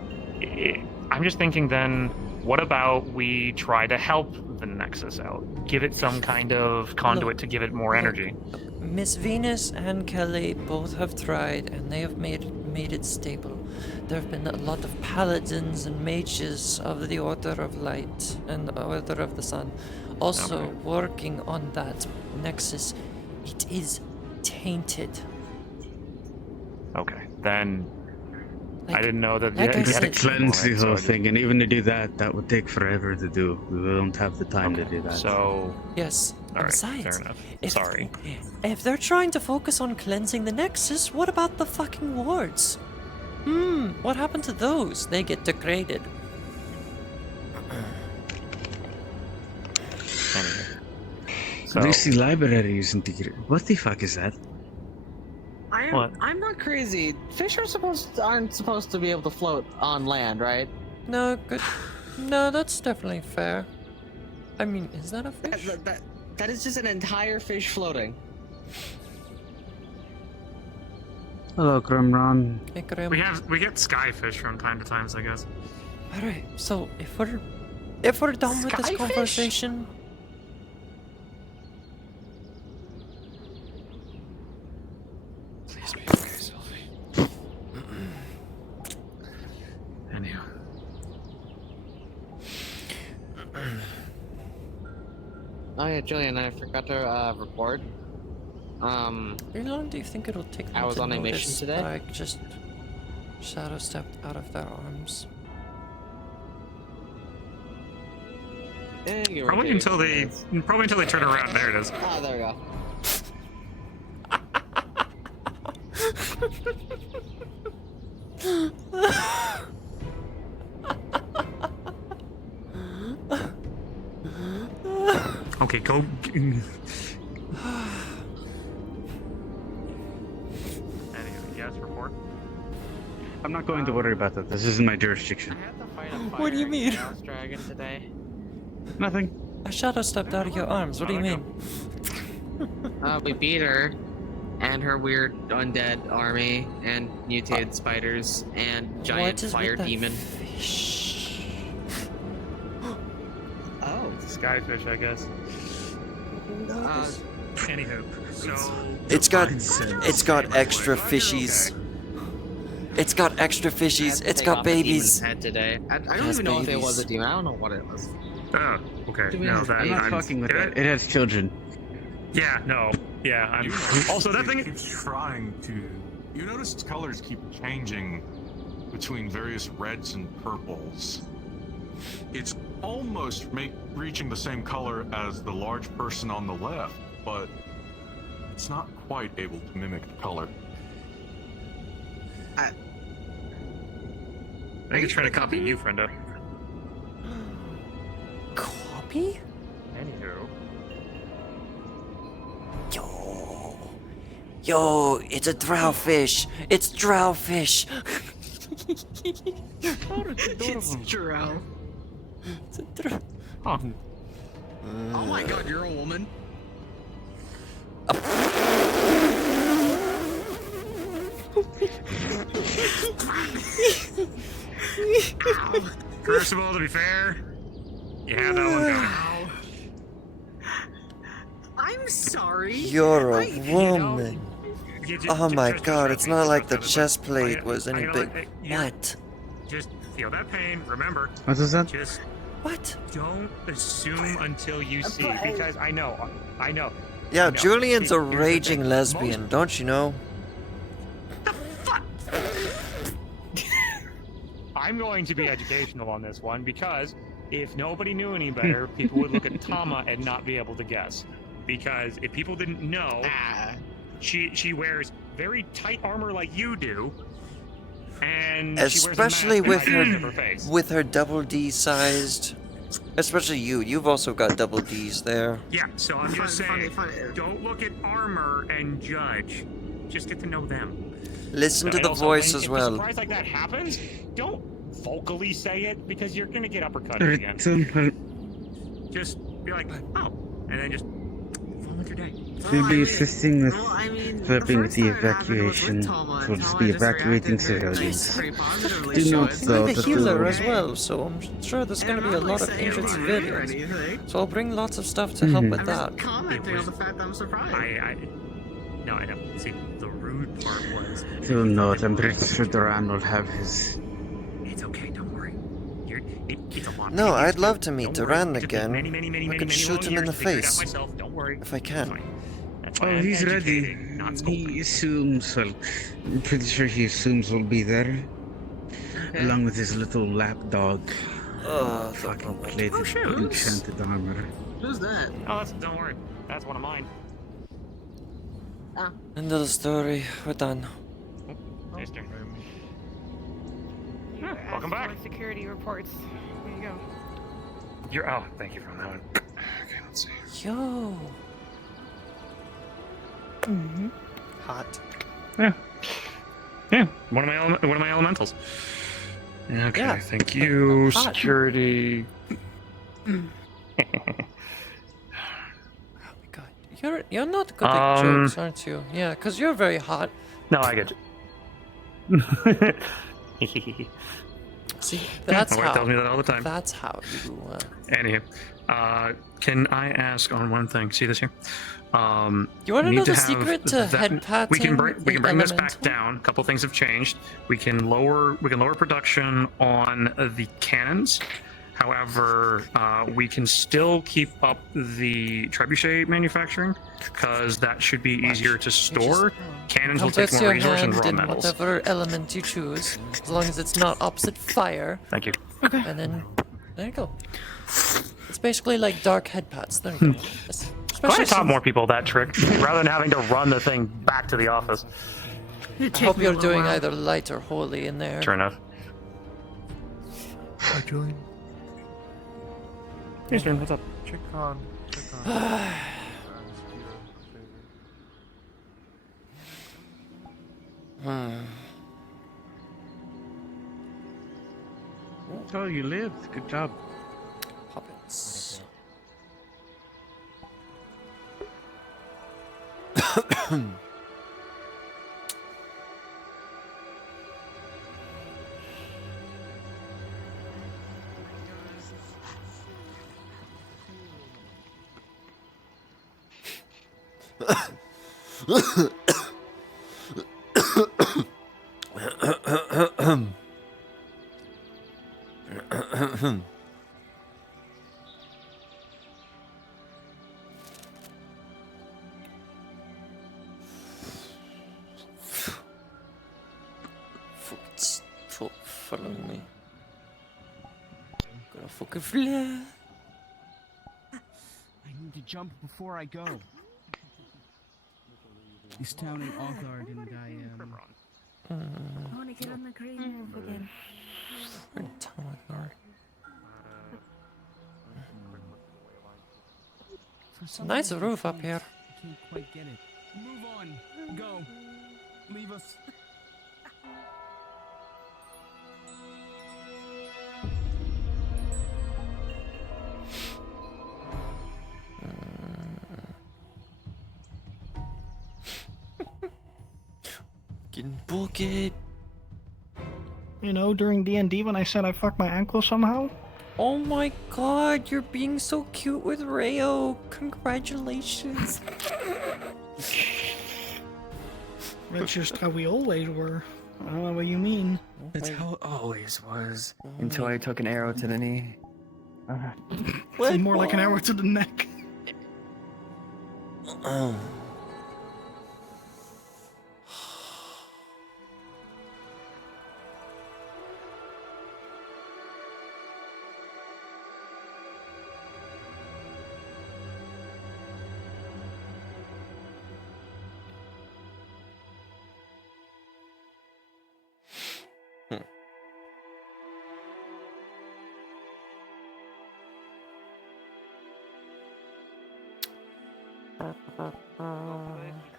I'm just thinking then. What about we try to help the Nexus out? Give it some kind of conduit to give it more energy. Miss Venus and Kelly both have tried, and they have made it stable. There have been a lot of paladins and mages of the Order of Light and the Order of the Sun also working on that Nexus. It is tainted. Okay, then I didn't know that. like I you Just said- to had cleanse the so whole I just- thing, and even to do that, that would take forever to do. We don't have the time to do that. So. Yes. All right, Besides, fair enough. if- Sorry. If they're trying to focus on cleansing the Nexus, what about the fucking wards? What happened to those? They get degraded. At least the library isn't degraded. What the fuck is that? I'm not crazy. Fish aren't supposed to be able to float on land, right? No, good. No, that's definitely fair. I mean, is that a fish? That is just an entire fish floating. Hello, Grimron. Hey, Grim. We get skyfish from time to time, I guess. All right. So if we're done with this Skyfish? conversation, Please be okay, Sylvie. Anyhow. Oh yeah, Julian, I forgot to report. how long do you think it'll take them I was to on a mission notice today. that I just shadow stepped out of their arms? Probably until they turn around. There it is. Ah, there we go. Okay, go. Anyway, yes, report. I'm not going to worry about that. This isn't my jurisdiction. What do you mean? Dragon today. Nothing. I shadow stepped out of your arms. What do you mean? We beat her, and her weird undead army, and mutated spiders, and giant is with fire that demon. Oh, skyfish, I guess. Anywho, so It's got extra fishies. It's got extra fishies. It's got babies. Head today. I don't Has even know if it was a babies. demon. I don't know what it was. Oh, okay. No, that, I'm not fucking with that. It has children. Yeah, no. Yeah, I'm. You notice Also, that it thing. keeps trying to. You notice its colors keep changing between various reds and purples. It's almost reaching the same color as the large person on the left, but it's not quite able to mimic the color. I think it's trying to copy you, friendo. Copy? Anywho. Yo. Yo, it's a drowfish. It's drowfish. It's Drow. It's a drow. Oh my god, you're a woman. Crucible, to be fair, you have that one going. I'm sorry. You're a woman. Oh my god, it's not like the chest plate was any big. What? Just feel that pain. Remember. What is that? Just what? Don't assume until you see, because I know. Yeah, I know. Julian's a Here's the raging thing. lesbian, don't you know? I'm going to be educational on this one because if nobody knew any better, people would look at Tama and not be able to guess. Because if people didn't know, she wears very tight armor like you do, and Especially she wears with a mask that hides her her face. with her double D sized. Especially you. You've also got double D's there. Yeah, so I'm just saying, don't look at armor and judge. Just get to know them. Listen to And the also, voice when- as if well. a surprise like that happens, don't vocally say it because you're gonna get uppercutted again. Just be like, oh, and then just fall with your day. We'll be assisting with helping with the evacuation. We'll just be evacuating civilians. Do note though I'm a that healer as well, so I'm sure there's going to be a lot of injured civilians. So I'll bring lots of stuff to help with that. Commenting on the fact that I'm surprised. No, I know. See, the rude part was. do note, I'm pretty sure Duran will have his. It's okay, don't worry. It's a lot. No, I'd love to meet Duran It took me again. many I could shoot him in the years to figure it out face. myself. Don't worry. If I can. Oh, he's ready. He assumes, well, I'm pretty sure he assumes we'll be there. Along with his little lap dog. Oh, fucking plated enchanted armor. Who's that? Oh, don't worry. That's one of mine. End of the story. We're done. Mister. Welcome back. Security reports. There you go. Oh, thank you for that one. Okay, let's see. Yo. Mm-hmm. Hot. Yeah. One of my elementals. Okay, Yeah. thank you. Hot. Security. You're not good at jokes, aren't you? Yeah, because you're very hot. No, I get you. See, that's my wife how. tells me that all the time. That's how you. Anywho, can I ask on one thing? See this here? You want to need know the have secret to that- head patting? We can bring this back elemental? down. A couple things have changed. We can lower production on the cannons. However, we can still keep up the trebuchet manufacturing because that should be easier to store. Cannons will take Convert more your resources and hand raw in metals. whatever element you choose, as long as it's not opposite fire. Thank you. Okay. And then there you go. It's basically like dark head pads. There you go. Glad I taught more people that trick rather than having to run the thing back to the office. I hope you're doing either light or holy in there. Sure enough. Hi, Julian. Eastern, what's up? Check on. Oh, you lived. Good job. Puppets. Follow me. Gonna fucking fly. I need to jump before I go. This town ain't all guard and I want to get on the green roof again. It's a nice roof up here. I can't quite get it. Move on. Go. Leave us. Can book it. You know, during D&D when I said I fucked my ankle somehow? Oh my god, you're being so cute with Rayo. Congratulations. That's just how we always were. I don't know what you mean. That's how it always was. Until I took an arrow to the knee. More like an arrow to the neck.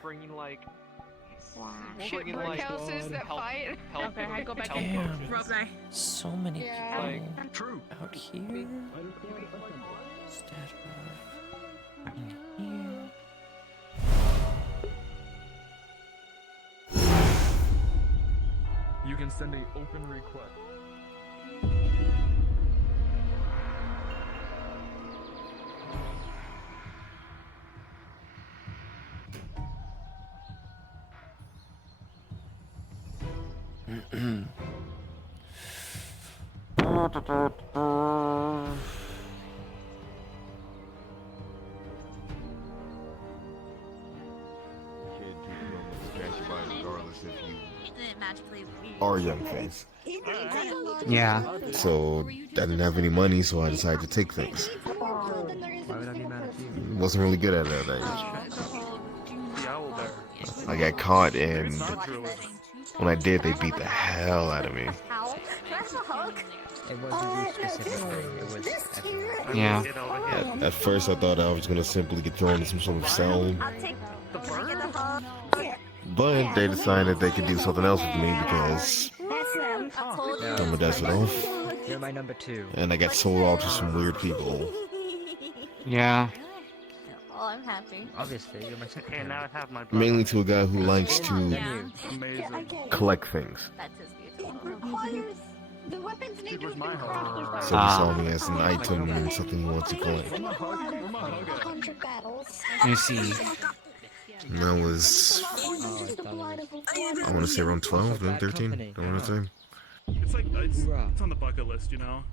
Bringing like Shit, workhouses that fight. Okay, I go back Damn. and rub my. So many Yeah. people True. out here instead of in here. You can send an open request. Regardless if you are young face. Yeah. So I didn't have any money, so I decided to take things. Wasn't really good at it at that age. I got caught, and when I did, they beat the hell out of me. It wasn't you specifically, it was everyone. Yeah. At first, I thought I was gonna simply get thrown in some sort of cell, but they decided they could do something else with me because I'm a desert off, You're my number 2. and I got sold off to some weird people. Yeah. Oh, I'm happy. Obviously, you're my second. And now I have my Mainly to a guy who likes to amazing. collect things. That's his beautiful. The weapons need to be crafted. So he saw me as an item and something he wants to collect. 100 battles. You see. And that was, I want to say around 12, maybe 13, I want to say. It's like it's on the bucket list, you know.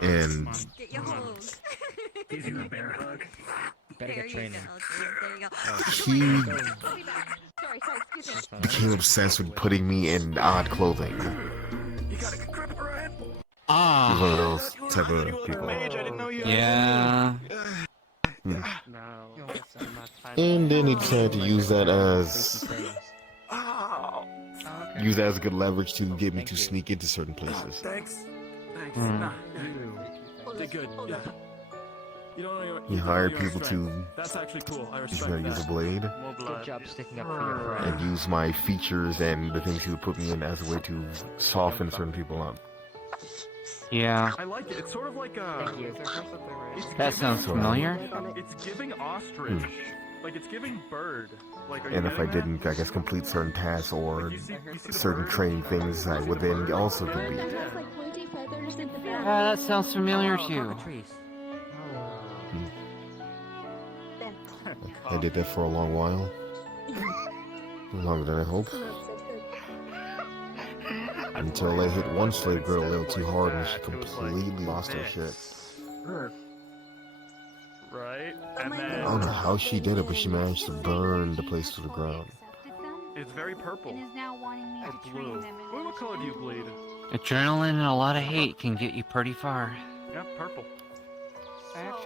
And Get your hoes. Give you a bear hug. Better get training. There you go. he Sorry, excuse me. became obsessed with putting me in odd clothing. He's one of those type of people. Yeah. And then he decided to use that as a good leverage to get me to sneak into certain places. Thanks. Mm. Did good. Yeah. You don't know He hired people to That's actually cool. I teach respect me how to use a blade Good job sticking up for your friend. and use my features and the things he would put me in as a way to soften certain people up. Yeah. I like it. It's sort of like a. That sounds familiar. It's giving ostrich. Like it's giving bird. Like are you And if I getting that? didn't, I guess, complete certain tasks or certain training things, I would then also complete. That sounds familiar too. I did that for a long while. Longer than I hoped. Until I hit one slave girl a little too hard and she completely lost her shit. Right? I And then don't know how she did it, but she managed to burn the place to the ground. it's very purple. Or blue. What color do you bleed? Adrenaline and a lot of hate can get you pretty far. Yeah, purple.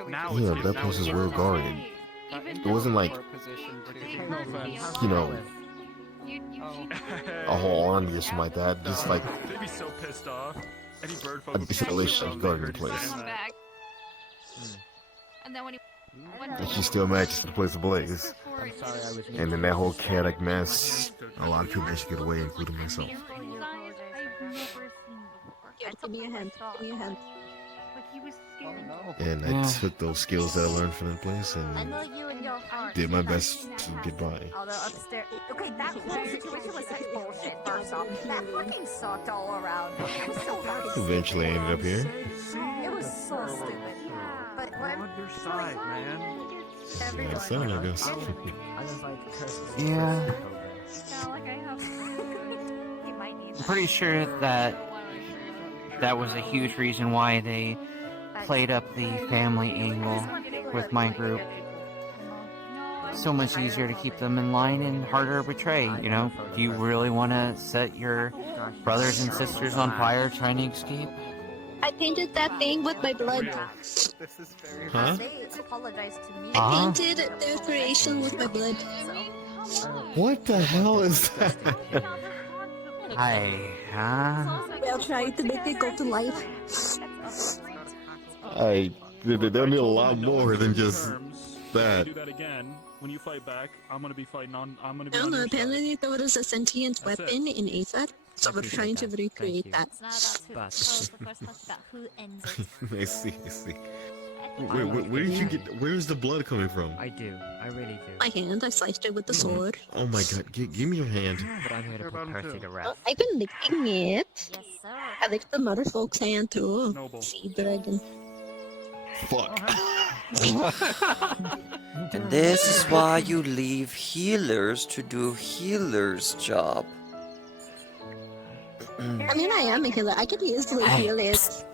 Now Yeah, it's that place is real guarded. It wasn't like, you know, a whole army or something like that. Just like They'd be so pissed off. Any bird a folks decent relationship guarding the place. And then when he And she still manages to place ablaze. And in that whole chaotic mess, a lot of people managed to get away, including myself. Give me a hand. Give me a hand. And I took those skills that I learned from that place I know and you and your heart. did my best to get by. Although upstairs. Okay, that whole situation was such bullshit, first off. That fucking sucked all around. It was so fucking Eventually, I ended up here. It was so stupid. But I'm on your side, man. Yeah, so I guess. Yeah. I'm pretty sure that that was a huge reason why they played up the family angle with my group. So much easier to keep them in line and harder to betray, you know? Do you really want to set your brothers and sisters on fire trying to escape? I painted that thing with my blood. Huh? They apologized to me. I painted their creation with my blood. What the hell is that? Well, trying to make it go to life. They'll need a lot more than just that. Do that again. When you fight back, I'm gonna be fighting on. I'm gonna be. I don't on know, your side. apparently there was a sentient That's weapon in Aether, so we're trying to recreate that. It's not about who. So the first one's about who ends it. I see. Where did you get? Where's the blood coming from? I do. I really do. My hand, I sliced it with the sword. Oh my god, give me your hand. But I'm here to put Percy to Oh, rest. I've been licking it. Yes, sir. I licked the mother folk's hand too. Sea dragon. Fuck. And this is why you leave healers to do healers' job. I mean, I am a healer. I could easily heal it.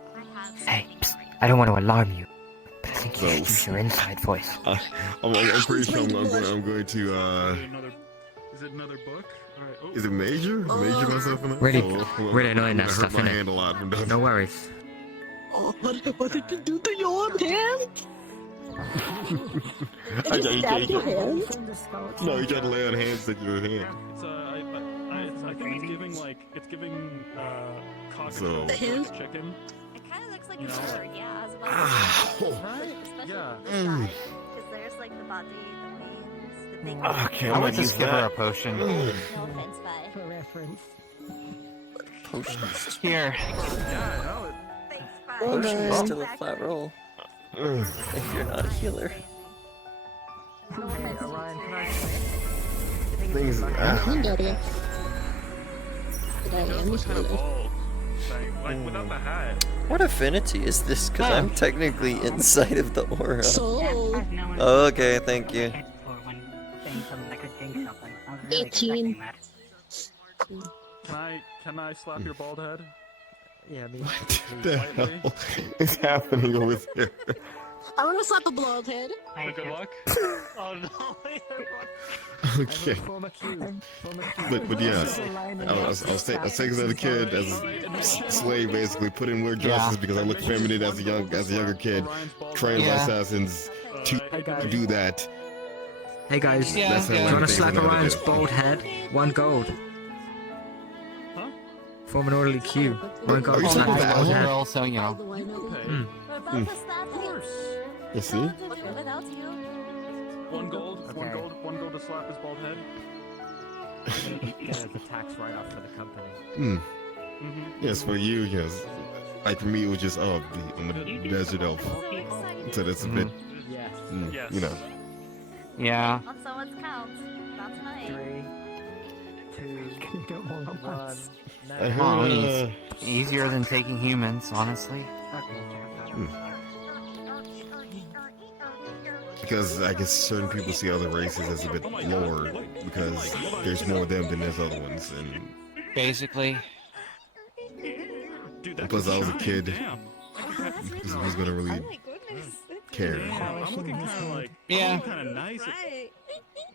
Hey, psst, I don't want to alarm you, but I think you should use your inside voice. I'm pretty sure I'm going to. Is it another book? Alright. Oh. Is it major? Major myself in it? Really annoying that I hurt stuff, my innit? hand a lot from doing No worries. Oh, what did you do to your hand? I Did you stab your hand? No, you tried to lay on hands at your hand. I think it's giving like cock So- and The hand? chicken. It kind of looks like You a know? bird, yeah. I was about to say. Especially Yeah. the side, because there's like the body, the wings, the big. Okay, I I'm would gonna use just give her a that. potion. No offense, bye. For reference. Potions. Here. Yeah, I know. Thanks, bye. Potion is still a flat roll. If you're not a healer. No offense. Ryan, can I? Things. I'm dirty. But I am a Kind of healer. bald. Like without the hat. What affinity is this? Because I'm technically inside of the aura. So, Okay, thank you. 18. Can I slap your bald head? Yeah, me. What the hell is happening over there? I want to slap a bald head. Good luck. Oh no. Okay. But yes, I was taking as a kid, as a slave, basically put in weird dresses because I looked feminine as a younger kid, trained by assassins to do that. Hey guys, That's how do you one want to thing slap another Orion's did. bald head? 1 gold. Huh? Form an orderly queue. 1 gold Are you to slap talking his about bald that? head. How Also, you know. do I know? Mm. We're about to slap him. You see? Without you. 1 gold. 1 gold to slap his bald head. Get a tax write-off for the company. Hmm. Mm-hmm. Yes, for you, yes. Like for me, it was just I'm a desert elf, so that's a bit, Yes. Yes. you know. Yeah. On someone's count. Not tonight. 3, 2, 1. I heard, Oh, easier than taking humans, honestly. because I guess certain people see other races as a bit lower because there's more of them than there's other ones, and Basically. Dude, that plus I was a kid, Damn. who's gonna really care? Damn, I'm looking kind of like. Yeah. Kind of nice. Right.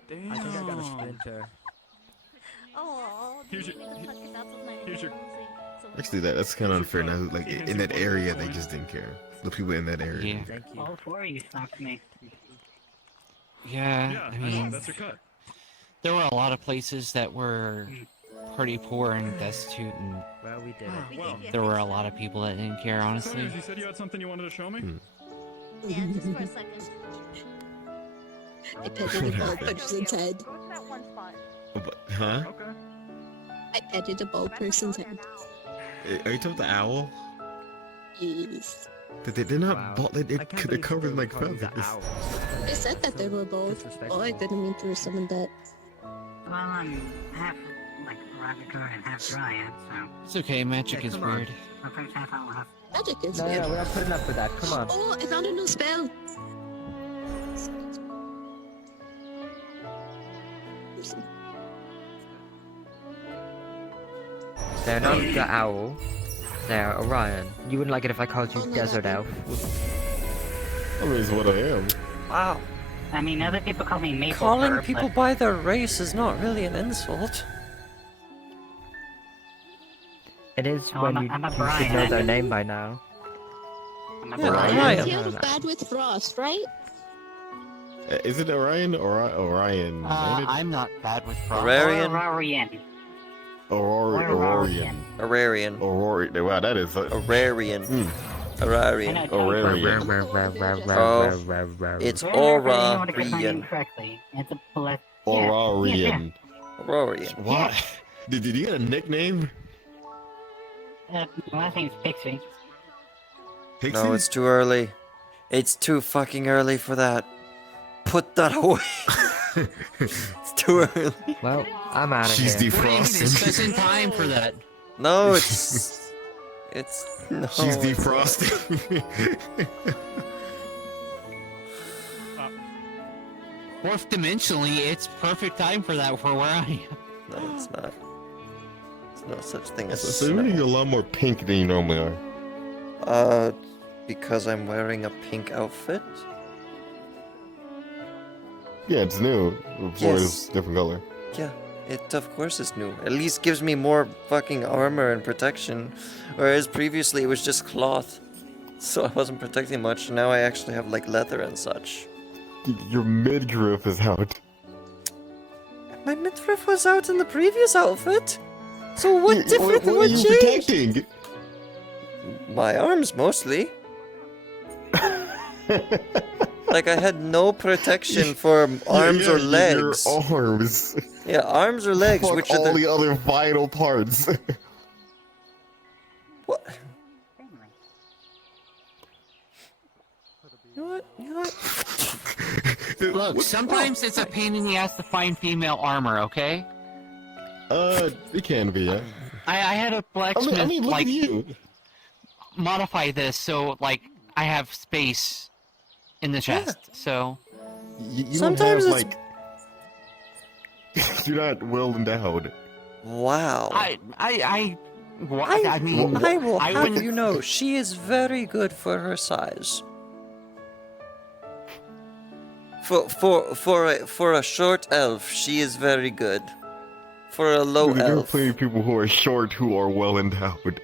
Damn. I think I got a splinter. Oh, Here's your- here's your- Actually, that's kind of unfair. Now, like in that area, they just didn't care. The people in that area. Yeah. didn't care. Thank you. All 4 of you stopped me. Yeah, Yeah, I mean, that's your cut. there were a lot of places that were pretty poor and destitute, and Well, we did Ah, it. well. there were a lot of people that didn't care, honestly. You said you had something you wanted to show me? Yeah, just for a second. I petted a bald person's head. Huh? I petted a bald person's head. Are you talking about the owl? Yes. They're not bald. They're covered in like feathers. They said that they were bald. Oh, I didn't mean to summon that. Well, I'm half like Radical and half Dryad, so. It's okay, magic is weird. The first half I'll have. Magic is No, weird. no, we're not putting up with that. Come on. Oh, I found a new spell. They're not the owl. They're Orion. You wouldn't like it if I called you Desert Elf. I mean, it's what I am. Wow. I mean, other people call me Maple Calling Fur, people but by their race is not really an insult. It is Oh, when I'm a- you I'm a should Brian. know their name by now. I'm a Yeah, Brian. Orion. He was bad with frost, right? Is it Orion or Orion? I'm not bad with frost. Aurarian? Aurarian. Aurarian. Ararian. Aurarian. Wow, that is. Ararian. Ararian. Aurarian. Oh, it's Aurarian. Correctly. It's a bullet. Aurarian. Aurarian. What? Did you get a nickname? My last name's Pixie. Pixie? No, it's too early. It's too fucking early for that. Put that away. It's too early. Well, I'm out of What here. do you mean? It's just in time for that. No, it's no. She's it's defrosting. Fourth dimensionally, it's perfect time for that for where I am. No, it's not. There's no such thing as So you're a lot more pink than you normally are. Because I'm wearing a pink outfit. Yeah, it's new. Before Yes. it's different color. Yeah, it of course is new. At least gives me more fucking armor and protection. Whereas previously it was just cloth. So I wasn't protecting much. Now I actually have like leather and such. Your midriff is out. My midriff was out in the previous outfit. So what Yeah, different what are would you change? protecting? My arms mostly. Like I had no protection for arms or legs. Your arms. Yeah, arms or legs, Fuck which are all the... the other vital parts. What? You know what? You know what? Look, sometimes it's a pain in the ass to find female armor, okay? It can be, yeah. I had a blacksmith, I mean, look like, at you. modify this so, I have space in the chest, so... You Sometimes don't it's... have, you're not well endowed. Wow. I will have wouldn't- you know, she is very good for her size. For a short elf, she is very good. For a low There are elf, plenty of people who are short who are well endowed.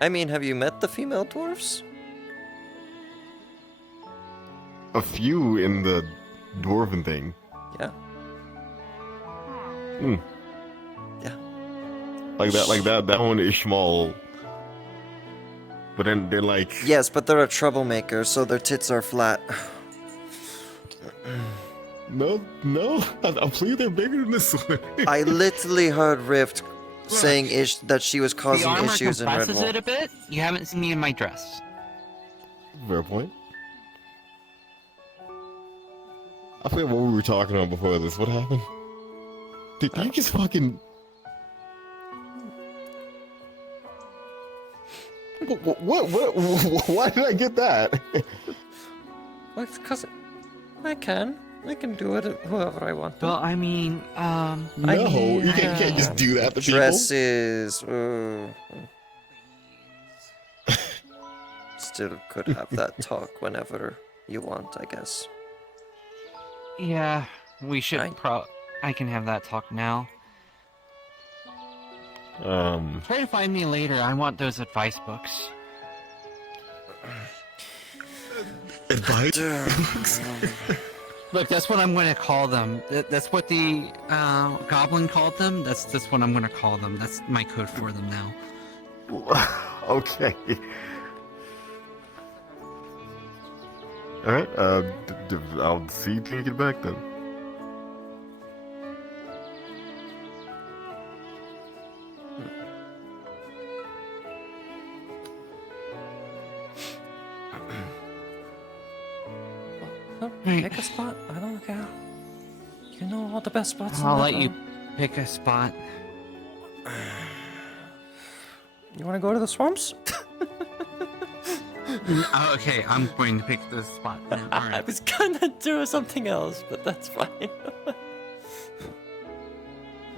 I mean, have you met the female dwarfs? A few in the dwarven thing. Yeah. Hmm. Yeah. Like that one is small. But then they're like... Yes, but they're a troublemaker, so their tits are flat. No, I believe they're bigger than this one. I literally heard Rift saying that she was The causing armor issues in compresses Redwall. it a bit. You haven't seen me in my dress. Fair point. I forget what we were talking about before this. What happened? Did you just fucking... What? Why did I get that? Well, it's 'cause I can do it whoever I want. Well, I mean, No, you can't just do that to people. Dresses. Still could have that talk whenever you want, I guess. yeah, we should I can have that talk now. Try to find me later. I want those advice books. Advice books? Look, that's what I'm going to call them. That's what the goblin called them. That's what I'm going to call them. That's my code for them now. Okay. All right. I'll see you till you get back then. Pick a spot. I don't care. You know all the best spots. I'll in let that you room. pick a spot. You want to go to the swamps? Okay, I'm going to pick the spot. All I right. was gonna do something else, but that's fine.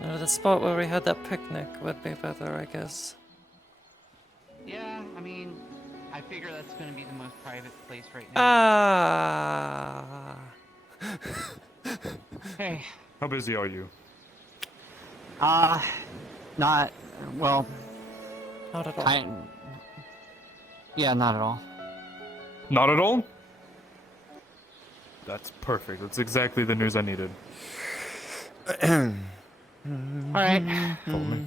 The spot where we had that picnic would be better, I guess. Yeah, I mean, I figure that's going to be the most private place right now. Ah. Hey. How busy are you? Not, well... Not at all. Yeah, not at all. Not at all? That's perfect. That's exactly the news I needed. Alright. Follow me.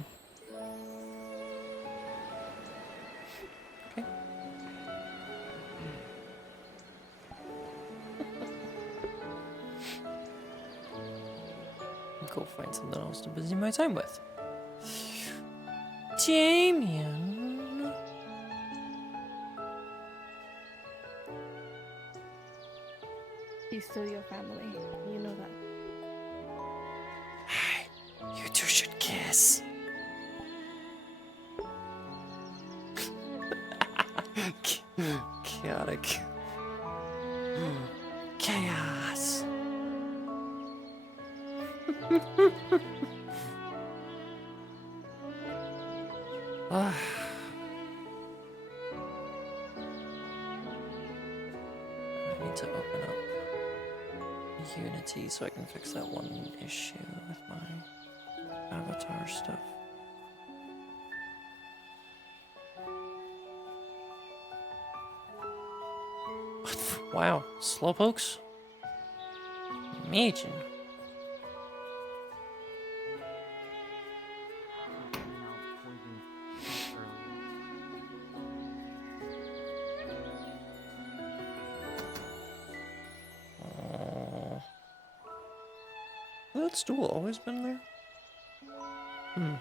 Okay. Go find something else to busy my time with. Damien. He's still your family. You know that. You two should kiss. Chaotic. Chaos. I need to open up Unity so I can fix that one issue with my avatar stuff. Wow, slowpokes? Imagine. Has that stool always been there? Hmm.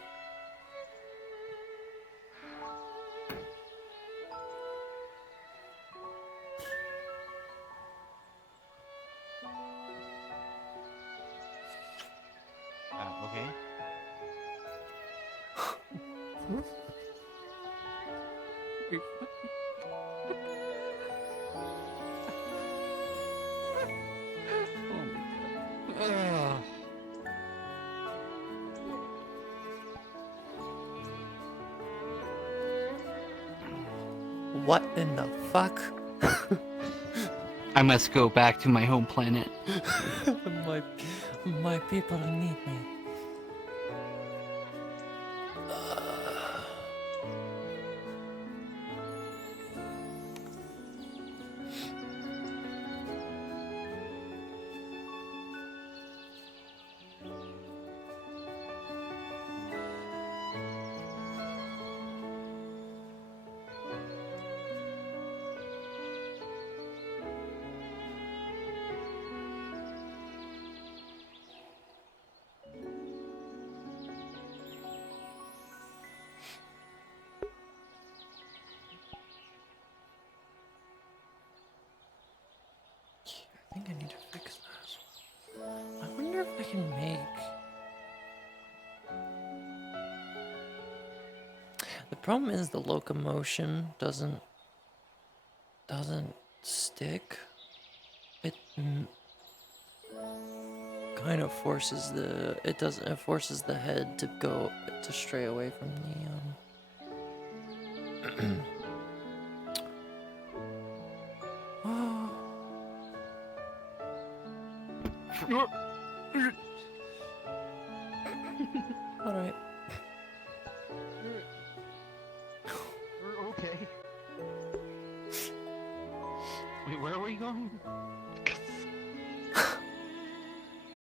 Okay. What in the fuck? I must go back to my home planet. my people need me. I think I need to fix that. I wonder if I can make... The problem is the locomotion doesn't stick. It kind of forces the... It forces the head to stray away from the Alright. Okay. Wait, where are we going?